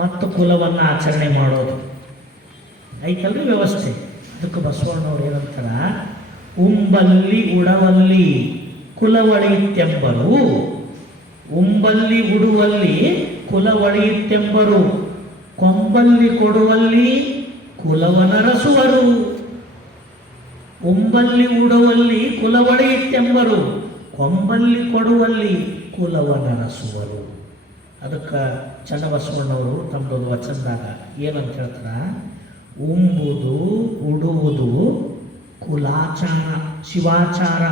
ಮತ್ತು ಕುಲವನ್ನು ಆಚರಣೆ ಮಾಡೋದು ಐತಲ್ರಿ ವ್ಯವಸ್ಥೆ. ಅದಕ್ಕೆ ಬಸವಣ್ಣವ್ರು ಏನಂತಾರ, ಉಂಬಲ್ಲಿ ಉಡವಲ್ಲಿ ಕುಲವಳಿಯಿತೆಂಬರು, ಉಂಬಲ್ಲಿ ಉಡುವಲ್ಲಿ ಕುಲವಳಿಯಿತೆಂಬರು, ಕೊಂಬಲ್ಲಿ ಕೊಡುವಲ್ಲಿ ಕುಲವನರಸುವರು. ಉಂಬಲ್ಲಿ ಉಡುವಲ್ಲಿ ಕುಲವಳಿಯಿತೆಂಬರು, ಕೊಂಬಲ್ಲಿ ಕೊಡುವಲ್ಲಿ ಕುಲವನರಸುವರು. ಅದಕ್ಕೆ ಚನ್ನಬಸವಣ್ಣವರು ತಮ್ಮದೊಂದು ವಚನದಾಗ ಏನಂತ ಹೇಳ್ತಾರ, ಉಂಬುದು ಉಡುವುದು ಕುಲಾಚಾರ ಶಿವಾಚಾರ,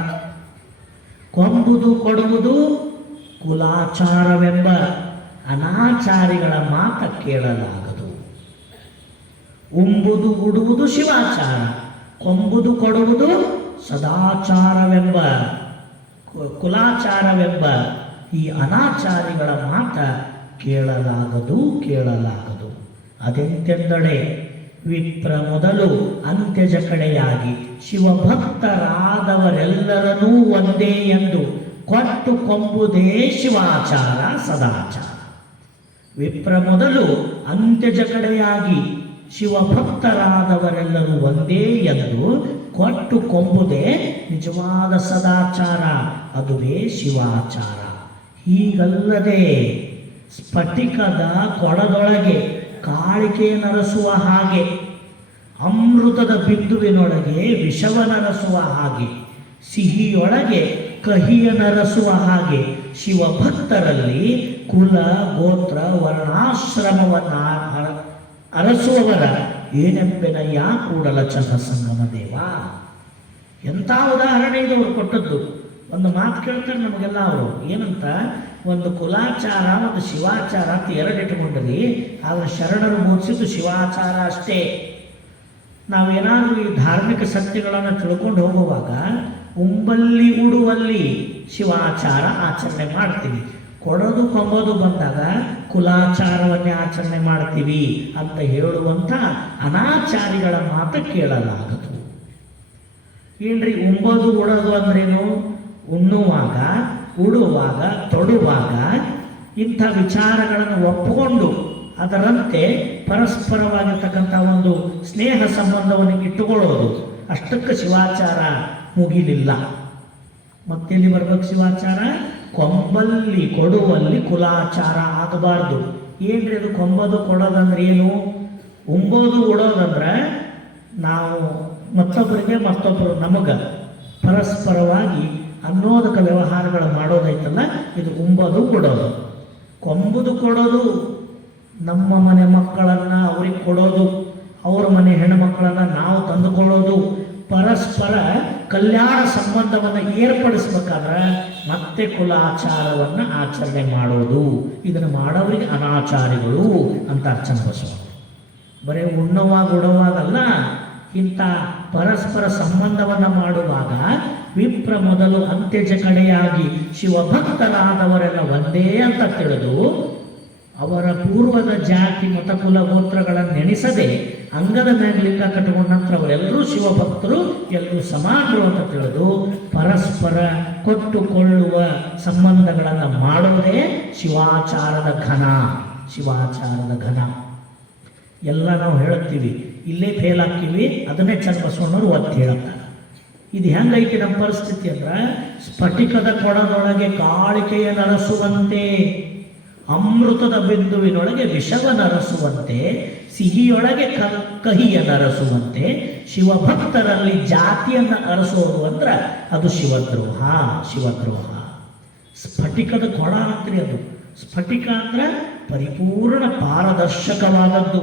ಕೊಂಬುದು ಕೊಡುವುದು ಕುಲಾಚಾರವೆಂಬ ಅನಾಚಾರಿಗಳ ಮಾತ ಕೇಳಲಾಗದು. ಉಂಬುದು ಉಡುವುದು ಶಿವಾಚಾರ, ಕೊಂಬುದು ಕೊಡುವುದು ಸದಾಚಾರವೆಂಬ ಕುಲಾಚಾರವೆಂಬ ಈ ಅನಾಚಾರಿಗಳ ಮಾತ ಕೇಳಲಾಗದು. ಅದೆಂತೆಂದಡೆ ವಿಪ್ರ ಮೊದಲು ಅಂತ್ಯಜ ಕಡೆಯಾಗಿ ಶಿವಭಕ್ತರಾದವರೆಲ್ಲರನ್ನೂ ಒಂದೇ ಎಂದು ಕೊಟ್ಟು ಕೊಂಬುದೇ ಶಿವಾಚಾರ ಸದಾಚಾರ. ವಿಪ್ರ ಮೊದಲು ಅಂತ್ಯಜ ಕಡೆಯಾಗಿ ಶಿವಭಕ್ತರಾದವರೆಲ್ಲರೂ ಒಂದೇ ಎಂದು ಕೊಟ್ಟು ಕೊಂಬುದೇ ನಿಜವಾದ ಸದಾಚಾರ, ಅದುವೇ ಶಿವಾಚಾರ. ಹೀಗಲ್ಲದೆ ಸ್ಫಟಿಕದ ಕೊಳದೊಳಗೆ ಕಾಳಿಕೆ ನರಸುವ ಹಾಗೆ, ಅಮೃತದ ಬಿಂದುವಿನೊಳಗೆ ವಿಷವ ನರಸುವ ಹಾಗೆ, ಸಿಹಿಯೊಳಗೆ ಕಹಿಯ ನರಸುವ ಹಾಗೆ ಶಿವಭಕ್ತರಲ್ಲಿ ಕುಲ ಗೋತ್ರ ವರ್ಣಾಶ್ರಮವನ್ನು ಅರಸುವವರ ಏನೆಂಬೆನಯ್ಯ ಕೂಡಲ ಚನ್ನಸಂಗಮ ದೇವ. ಎಂಥ ಉದಾಹರಣೆ ಇದು ಅವರು ಕೊಟ್ಟದ್ದು. ಒಂದು ಮಾತು ಕೇಳ್ತಾರೆ ನಮಗೆಲ್ಲ ಅವರು, ಏನಂತ, ಒಂದು ಕುಲಾಚಾರ ಒಂದು ಶಿವಾಚಾರ ಅಂತ ಎರಡು ಇಟ್ಕೊಂಡ್ರಿ, ಆದರೆ ಶರಣರು ಬೋಧಿಸಿದ್ದು ಶಿವಾಚಾರ ಅಷ್ಟೇ. ನಾವೇನಾದರೂ ಈ ಧಾರ್ಮಿಕ ಸತ್ಯಗಳನ್ನು ತಿಳ್ಕೊಂಡು ಹೋಗುವಾಗ ಉಂಬಲ್ಲಿ ಉಡುವಲ್ಲಿ ಶಿವಾಚಾರ ಆಚರಣೆ ಮಾಡ್ತೀವಿ, ಕೊಡೋದು ಕೊಂಬೋದು ಬಂದಾಗ ಕುಲಾಚಾರವನ್ನೇ ಆಚರಣೆ ಮಾಡ್ತೀವಿ ಅಂತ ಹೇಳುವಂಥ ಅನಾಚಾರಿಗಳ ಮಾತು ಕೇಳಲಾಗದು. ಏನ್ರಿ ಉಂಬೋದು ಉಡೋದು ಅಂದ್ರೇನು? ಉಣ್ಣುವಾಗ, ಉಡುವಾಗ, ತೊಡುವಾಗ ಇಂಥ ವಿಚಾರಗಳನ್ನು ಒಪ್ಪಿಕೊಂಡು ಅದರಂತೆ ಪರಸ್ಪರವಾಗಿರ್ತಕ್ಕಂಥ ಒಂದು ಸ್ನೇಹ ಸಂಬಂಧವನ್ನು ಇಟ್ಟುಕೊಳ್ಳೋದು, ಅಷ್ಟಕ್ಕೆ ಶಿವಾಚಾರ ಮುಗಿಲಿಲ್ಲ. ಮತ್ತೆಲ್ಲಿ ಬರ್ಬೇಕು ಶಿವಾಚಾರ? ಕೊಂಬಲ್ಲಿ ಕೊಡುವಲ್ಲಿ ಕುಲಾಚಾರ ಆಗಬಾರ್ದು. ಏನ್ರಿ ಅದು ಕೊಂಬದು ಕೊಡೋದಂದ್ರೆ ಏನು? ಉಂಬೋದು ಉಡೋದಂದ್ರೆ ನಾವು ಮತ್ತೊಬ್ಬರಿಗೆ ಮತ್ತೊಬ್ಬರು ನಮಗೆ ಪರಸ್ಪರವಾಗಿ ಅನ್ನೋದಕ್ಕೆ ವ್ಯವಹಾರಗಳು ಮಾಡೋದೈತಲ್ಲ, ಇದು ಉಂಬೋದು ಕೊಡೋದು. ಕೊಂಬುದು ಕೊಡೋದು ನಮ್ಮ ಮನೆ ಮಕ್ಕಳನ್ನು ಅವ್ರಿಗೆ ಕೊಡೋದು, ಅವ್ರ ಮನೆ ಹೆಣ್ಣುಮಕ್ಕಳನ್ನು ನಾವು ತಂದುಕೊಳ್ಳೋದು, ಪರಸ್ಪರ ಕಲ್ಯಾಣ ಸಂಬಂಧವನ್ನು ಏರ್ಪಡಿಸ್ಬೇಕಾದ್ರೆ ಮತ್ತೆ ಕುಲಾಚಾರವನ್ನು ಆಚರಣೆ ಮಾಡೋದು. ಇದನ್ನು ಮಾಡೋರಿಗೆ ಅನಾಚಾರಿಗಳು ಅಂತ ಅರ್ಚನ ಬಸವ. ಬರೀ ಉಣ್ಣುವಾಗ ಉಡುವಾಗಲ್ಲ, ಇಂಥ ಪರಸ್ಪರ ಸಂಬಂಧವನ್ನು ಮಾಡುವಾಗ ವಿಪ್ರ ಮೊದಲು ಅಂತ್ಯಜ ಕಡೆಯಾಗಿ ಶಿವಭಕ್ತರಾದವರೆಲ್ಲ ಒಂದೇ ಅಂತ ತಿಳಿದು ಅವರ ಪೂರ್ವದ ಜಾತಿ ಮತ ಕುಲ ಗೋತ್ರಗಳನ್ನು ನೆನೆಸದೆ ಅಂಗದ ಮೇಲೆ ಲಿಂಗ ಕಟ್ಟಿಕೊಂಡ ನಂತರ ಅವರೆಲ್ಲರೂ ಶಿವಭಕ್ತರು, ಎಲ್ಲರೂ ಸಮಾನರು ಅಂತ ತಿಳಿದು ಪರಸ್ಪರ ಕೊಟ್ಟುಕೊಳ್ಳುವ ಸಂಬಂಧಗಳನ್ನು ಮಾಡೋದೇ ಶಿವಾಚಾರದ ಘನ. ಶಿವಾಚಾರದ ಘನ ಎಲ್ಲ ನಾವು ಹೇಳುತ್ತೀವಿ, ಇಲ್ಲೇ ಫೇಲ್ ಹಾಕ್ತೀವಿ, ಅದನ್ನೇ ಚನ್ನಬಸವಣ್ಣವರು ಒತ್ತಿ ಹೇಳ್ತಾರೆ. ಇದು ಹೆಂಗೈತಿ ನಮ್ಮ ಪರಿಸ್ಥಿತಿ ಅಂದ್ರೆ, ಸ್ಫಟಿಕದ ಕೊಡದೊಳಗೆ ಕಾಳಿಕೆಯ ನರಸುವಂತೆ, ಅಮೃತದ ಬಿಂದುವಿನೊಳಗೆ ವಿಷವ ನರಸುವಂತೆ, ಸಿಹಿಯೊಳಗೆ ಕಹಿಯ ನರಸುವಂತೆ ಶಿವಭಕ್ತರಲ್ಲಿ ಜಾತಿಯನ್ನು ಅರಸೋದು ಅಂದ್ರೆ ಅದು ಶಿವದ್ರೋಹ. ಶಿವದ್ರೋಹ. ಸ್ಫಟಿಕದ ಕೊಡ ಅಂತ್ರಿ ಅದು. ಸ್ಫಟಿಕ ಅಂದ್ರೆ ಪರಿಪೂರ್ಣ ಪಾರದರ್ಶಕವಾದದ್ದು,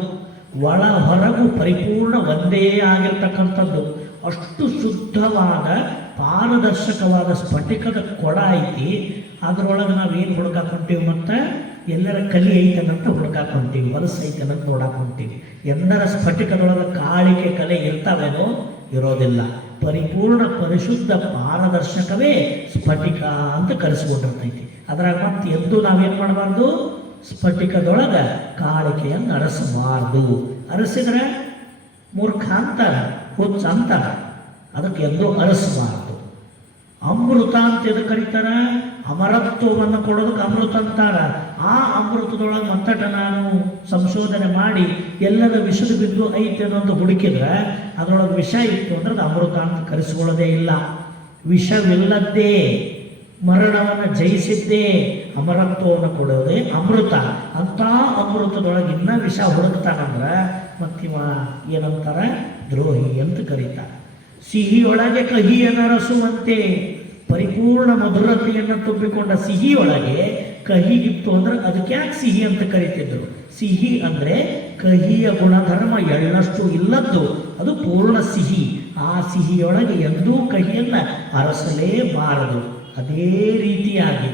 ಒಳ ಹೊರಗು ಪರಿಪೂರ್ಣ ಒಂದೇ ಆಗಿರ್ತಕ್ಕಂಥದ್ದು. ಅಷ್ಟು ಶುದ್ಧವಾದ ಪಾರದರ್ಶಕವಾದ ಸ್ಫಟಿಕದ ಕೊಡ ಐತಿ. ಅದರೊಳಗೆ ನಾವೇನು ಹುಡುಕಾಕೊಂತೀವಿ? ಮತ್ತು ಎಲ್ಲರ ಕಲಿ ಐತನಂತ ಹುಡುಕಾಕೊಂತೀವಿ, ಹೊಲಸು ಐತನಂತ ನೋಡಾಕೊಂತೀವಿ. ಎಲ್ಲರ ಸ್ಫಟಿಕದೊಳಗೆ ಕಾಳಿಕೆ ಕಲೆ ಇರ್ತಾವೇನೋ? ಇರೋದಿಲ್ಲ. ಪರಿಪೂರ್ಣ ಪರಿಶುದ್ಧ ಪಾರದರ್ಶಕವೇ ಸ್ಫಟಿಕ ಅಂತ ಕರೆಸಿಕೊಂಡಿರ್ತೈತಿ. ಅದರಾಗ ಮತ್ತೆ ಎಂದು ನಾವೇನು ಮಾಡಬಾರ್ದು? ಸ್ಫಟಿಕದೊಳಗೆ ಕಾಳಿಕೆಯನ್ನು ಅರಸಬಾರ್ದು. ಅರಸಿದ್ರೆ ಮೂರ್ಖ ಅಂತಾರ, ಹುಚ್ಚ ಅಂತಾರ. ಅದಕ್ಕೆ ಎಂದೂ ಅರಸಬಾರ್ದು. ಅಮೃತ ಅಂತ ಎದಕ್ಕೆ ಕರೀತಾರ? ಅಮರತ್ವವನ್ನು ಕೊಡೋದಕ್ಕೆ ಅಮೃತ ಅಂತಾರ. ಆ ಅಮೃತದೊಳಗೆ ಮತ್ತಟ ನಾನು ಸಂಶೋಧನೆ ಮಾಡಿ ಎಲ್ಲದ ವಿಷದ ಬಿದ್ದು ಐತೆ ಅಂತ ಹುಡುಕಿದ್ರೆ ಅದರೊಳಗೆ ವಿಷ ಇತ್ತು ಅಂದ್ರೆ ಅದು ಅಮೃತ ಅಂತ ಕರೆಸಿಕೊಳ್ಳೋದೇ ಇಲ್ಲ. ವಿಷವಿಲ್ಲದ್ದೇ ಮರಣವನ್ನು ಜಯಿಸಿದ್ದೇ ಅಮರತ್ವವನ್ನು ಕೊಡೋದೇ ಅಮೃತ. ಅಂಥ ಅಮೃತದೊಳಗೆ ಇನ್ನೂ ವಿಷ ಹುಡುಕ್ತಾನಂದ್ರೆ ಮತ್ತಿವ ಏನಂತಾರ? ದ್ರೋಹಿ ಅಂತ ಕರೀತಾರೆ. ಸಿಹಿಯೊಳಗೆ ಕಹಿಯನ್ನು ರಸುವಂತೆ, ಪರಿಪೂರ್ಣ ಮಧುರತೆಯನ್ನು ತುಂಬಿಕೊಂಡ ಸಿಹಿಯೊಳಗೆ ಕಹಿ ಇತ್ತು ಅಂದ್ರೆ ಅದಕ್ಕೆ ಯಾಕೆ ಸಿಹಿ ಅಂತ ಕರೀತಿದ್ರು? ಸಿಹಿ ಅಂದರೆ ಕಹಿಯ ಗುಣಧರ್ಮ ಎಳ್ಳಷ್ಟು ಇಲ್ಲದ್ದು, ಅದು ಪೂರ್ಣ ಸಿಹಿ. ಆ ಸಿಹಿಯೊಳಗೆ ಎಂದೂ ಕಹಿಯನ್ನು ಅರಸಲೇಬಾರದು. ಅದೇ ರೀತಿಯಾಗಿ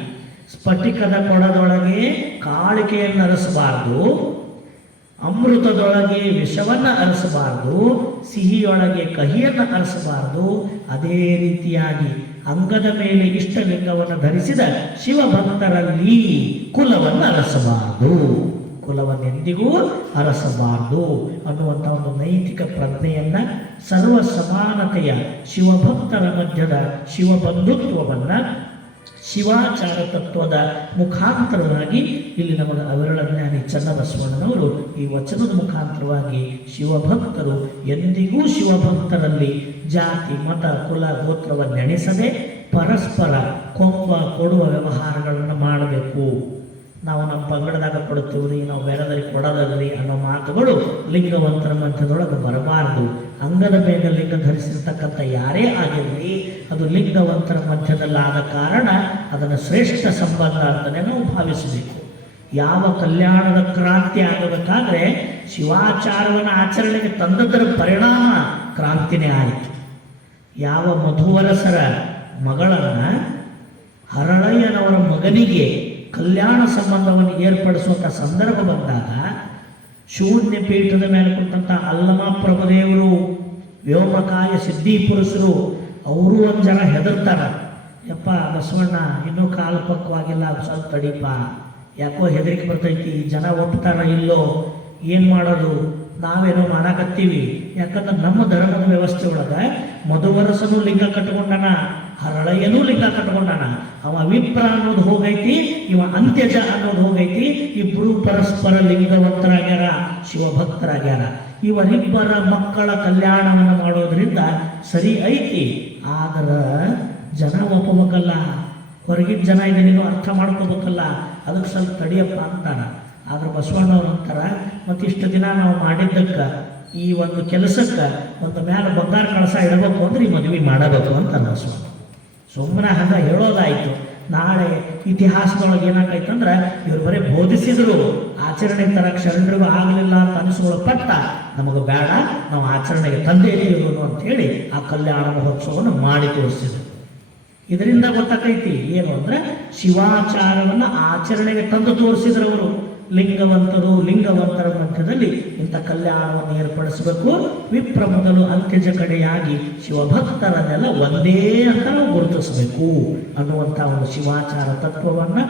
ಸ್ಫಟಿಕದ ಕೊಡದೊಳಗೆ ಕಾಳಿಕೆಯನ್ನು ಅರಸಬಾರದು, ಅಮೃತದೊಳಗೆ ವಿಷವನ್ನು ಅರಸಬಾರದು, ಸಿಹಿಯೊಳಗೆ ಕಹಿಯನ್ನು ಅರಸಬಾರದು. ಅದೇ ರೀತಿಯಾಗಿ ಅಂಗದ ಮೇಲೆ ಇಷ್ಟಲಿಂಗವನ್ನು ಧರಿಸಿದ ಶಿವಭಕ್ತರಲ್ಲಿ ಕುಲವನ್ನು ಅರಸಬಾರದು, ಕುಲವನ್ನೆಂದಿಗೂ ಅರಸಬಾರದು ಅನ್ನುವಂಥ ಒಂದು ನೈತಿಕ ಪ್ರಜ್ಞೆಯನ್ನು, ಸರ್ವ ಸಮಾನತೆಯ ಶಿವಭಕ್ತರ ಮಧ್ಯದ ಶಿವಬಂಧುತ್ವವನ್ನು ಶಿವಾಚಾರ ತತ್ವದ ಮುಖಾಂತರವಾಗಿ ಇಲ್ಲಿ ನಮಗೆ ಅವಿರಳ ಜ್ಞಾನಿ ಚನ್ನಬಸವಣ್ಣನವರು ಈ ವಚನದ ಮುಖಾಂತರವಾಗಿ ಶಿವಭಕ್ತರು ಎಂದಿಗೂ ಶಿವಭಕ್ತರಲ್ಲಿ ಜಾತಿ ಮತ ಕುಲ ಗೋತ್ರವನ್ನೆಣಿಸದೆ ಪರಸ್ಪರ ಕೊಂಬ ಕೊಡುವ ವ್ಯವಹಾರಗಳನ್ನು ಮಾಡಬೇಕು. ನಾವು ನಮ್ಮ ಪಂಗಡದಾಗ ಕೊಡುತ್ತೀವ್ರಿ, ನಾವು ಬೇರೆದರಿಗೆ ಕೊಡೋದಲ್ರಿ ಅನ್ನೋ ಮಾತುಗಳು ಲಿಂಗವಂತರ ಮಧ್ಯದೊಳಗೆ ಬರಬಾರದು. ಅಂಗದ ಮೇಲೆ ಲಿಂಗ ಧರಿಸಿರ್ತಕ್ಕಂಥ ಯಾರೇ ಆಗಿರಲಿ, ಅದು ಲಿಂಗವಂತರ ಮಧ್ಯದಲ್ಲಾದ ಕಾರಣ ಅದನ್ನು ಶ್ರೇಷ್ಠ ಸಂಬಂಧ ಅಂತಲೇ ನಾವು ಭಾವಿಸಬೇಕು. ಯಾವ ಕಲ್ಯಾಣದ ಕ್ರಾಂತಿ ಆಗಬೇಕಾದ್ರೆ ಶಿವಾಚಾರವನ್ನು ಆಚರಣೆಗೆ ತಂದದರ ಪರಿಣಾಮ ಕ್ರಾಂತಿನೇ ಆಯಿತು. ಯಾವ ಮಧುವರಸರ ಮಗಳನ್ನ ಹರಳಯ್ಯನವರ ಮಗನಿಗೆ ಕಲ್ಯಾಣ ಸಂಬಂಧವನ್ನು ಏರ್ಪಡಿಸುವಂಥ ಸಂದರ್ಭ ಬಂದಾಗ ಶೂನ್ಯ ಪೀಠದ ಮೇಲೆ ಕುಂತಂಥ ಅಲ್ಲಮ ಪ್ರಭುದೇವರು, ವ್ಯೋಮಕಾಯ ಸಿದ್ಧಿ ಪುರುಷರು ಅವರು ಒಂದು ಜನ ಹೆದರ್ತಾರ. ಯಪ್ಪ ಬಸವಣ್ಣ ಇನ್ನೂ ಕಾಲು ಪಕ್ವಾಗಿಲ್ಲ, ಸ್ವಲ್ಪ ತಡೀಪ, ಯಾಕೋ ಹೆದರಿಕೆ ಬರ್ತೈತಿ, ಜನ ಒಪ್ತಾರ ಇಲ್ಲೋ, ಏನು ಮಾಡೋದು, ನಾವೇನೋ ಮಾಡಾಕತ್ತೀವಿ. ಯಾಕಂದ್ರೆ ನಮ್ಮ ಧರ್ಮದ ವ್ಯವಸ್ಥೆ ಒಳಗೆ ಮಧುವರಸನು ಲಿಂಗ ಕಟ್ಕೊಂಡನ, ಹರಳಯ್ಯನೂ ಲಿಂಗ ಕಟ್ಕೊಂಡನ. ಅವ ವಿಪ್ರ ಅನ್ನೋದು ಹೋಗೈತಿ, ಇವ ಅಂತ್ಯಜ ಅನ್ನೋದು ಹೋಗೈತಿ. ಇಬ್ಬರು ಪರಸ್ಪರ ಲಿಂಗವಂತರಾಗ್ಯಾರ, ಶಿವಭಕ್ತರಾಗ್ಯಾರ. ಇವರಿಬ್ಬರ ಮಕ್ಕಳ ಕಲ್ಯಾಣವನ್ನು ಮಾಡೋದ್ರಿಂದ ಸರಿ ಐತಿ. ಆದ್ರೆ ಜನ ಒಪ್ಪಬೇಕಲ್ಲ, ಹೊರಗಿನ ಜನ ಇದನ್ನೇನು ಅರ್ಥ ಮಾಡ್ಕೋಬೇಕಲ್ಲ, ಅದಕ್ಕೆ ಸ್ವಲ್ಪ ತಡಿಯಪ್ಪ ಅಂತಾರ. ಆದ್ರೆ ಬಸವಣ್ಣವ್ರು ಅಂತಾರ, ಮತ್ತಿಷ್ಟು ದಿನ ನಾವು ಮಾಡಿದ್ದಕ್ಕೆ ಈ ಒಂದು ಕೆಲಸಕ್ಕೆ ಒಂದು ಮೇಲೆ ಬಂಗಾರ ಕಳಸ ಇಡಬೇಕು ಅಂದ್ರೆ ಈ ಮದುವೆ ಮಾಡಬೇಕು ಅಂತ ಬಸವಣ್ಣ. ಸುಮ್ಮನೆ ಹಂಗ ಹೇಳೋದಾಯ್ತು. ನಾಳೆ ಇತಿಹಾಸದೊಳಗೆ ಏನಾಗೈತಂದ್ರೆ ಇವ್ರು ಬರೀ ಬೋಧಿಸಿದ್ರು, ಆಚರಣೆ ತರಕ್ಕೆ ಶರಣರಿಗೂ ಆಗಲಿಲ್ಲ ಅಂತ ಅನಿಸ್ಕೊಳಪಟ್ಟ, ನಮಗೆ ಬೇಡ, ನಾವು ಆಚರಣೆಗೆ ತಂದೆ ಇರೋನು ಅಂತೇಳಿ ಆ ಕಲ್ಯಾಣ ಮಹೋತ್ಸವವನ್ನು ಮಾಡಿ ತೋರಿಸಿದ್ರು. ಇದರಿಂದ ಗೊತ್ತಾಕೈತಿ ಏನು ಅಂದ್ರೆ ಶಿವಾಚಾರವನ್ನು ಆಚರಣೆಗೆ ತಂದು ತೋರಿಸಿದ್ರು ಅವರು. ಲಿಂಗವಂತರ ಮಧ್ಯದಲ್ಲಿ ಇಂಥ ಕಲ್ಯಾಣವನ್ನು ಏರ್ಪಡಿಸಬೇಕು. ವಿಪ್ರ ಮೊದಲು ಅಂತ್ಯಜ ಕಡೆಯಾಗಿ ಶಿವಭಕ್ತರನ್ನೆಲ್ಲ ಒಂದೇ ಅಂತ ನಾವು ಗುರುತಿಸಬೇಕು ಅನ್ನುವಂಥ ಒಂದು ಶಿವಾಚಾರ ತತ್ವವನ್ನು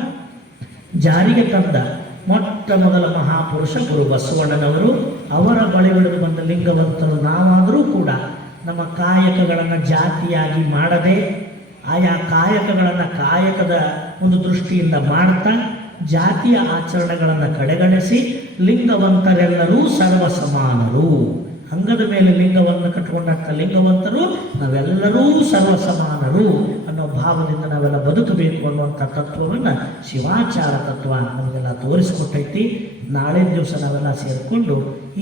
ಜಾರಿಗೆ ತಂದ ಮೊಟ್ಟ ಮೊದಲ ಮಹಾಪುರುಷ ಗುರು ಬಸವಣ್ಣನವರು. ಅವರ ಬಳಿ ಹಿಡಿದು ಬಂದ ಲಿಂಗವಂತರು ನಾವಾದರೂ ಕೂಡ ನಮ್ಮ ಕಾಯಕಗಳನ್ನು ಜಾತಿಯಾಗಿ ಮಾಡದೆ ಆಯಾ ಕಾಯಕಗಳನ್ನು ಕಾಯಕದ ಒಂದು ದೃಷ್ಟಿಯಿಂದ ಮಾಡ್ತಾ ಜಾತಿಯ ಆಚರಣೆಗಳನ್ನು ಕಡೆಗಣಿಸಿ ಲಿಂಗವಂತರೆಲ್ಲರೂ ಸರ್ವ ಸಮಾನರು, ಅಂಗದ ಮೇಲೆ ಲಿಂಗವನ್ನು ಕಟ್ಟಿಕೊಂಡಂಥ ಲಿಂಗವಂತರು ನಾವೆಲ್ಲರೂ ಸರ್ವ ಸಮಾನರು ಅನ್ನೋ ಭಾವದಿಂದ ನಾವೆಲ್ಲ ಬದುಕಬೇಕು ಅನ್ನುವಂಥ ತತ್ವವನ್ನು ಶಿವಾಚಾರ ತತ್ವ ನಮಗೆಲ್ಲ ತೋರಿಸಿಕೊಟ್ಟೈತಿ. ನಾಳೆ ದಿವಸ ನಾವೆಲ್ಲ ಸೇರಿಕೊಂಡು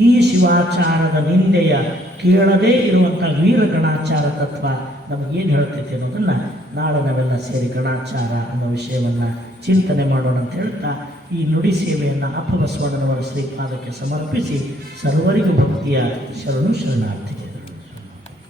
ಈ ಶಿವಾಚಾರದ ನಿಂದೆಯ ಕೇಳದೇ ಇರುವಂಥ ವೀರ ಗಣಾಚಾರ ತತ್ವ ನಮಗೇನು ಹೇಳ್ತೈತಿ ಅನ್ನೋದನ್ನು ನಾಳೆ ನಾವೆಲ್ಲ ಸೇರಿ ಗಣಾಚಾರ ಅನ್ನೋ ವಿಷಯವನ್ನು ಚಿಂತನೆ ಮಾಡೋಣ ಅಂತ ಹೇಳ್ತಾ ಈ ನುಡಿ ಸೇವೆಯನ್ನು ಅಪ್ಪ ಬಸವಣ್ಣನವರ ಶ್ರೀಪಾದಕ್ಕೆ ಸಮರ್ಪಿಸಿ ಸರ್ವರಿಗೂ ಭಕ್ತಿಯ ಶರಣು ಶರಣಾರ್ಥಿ.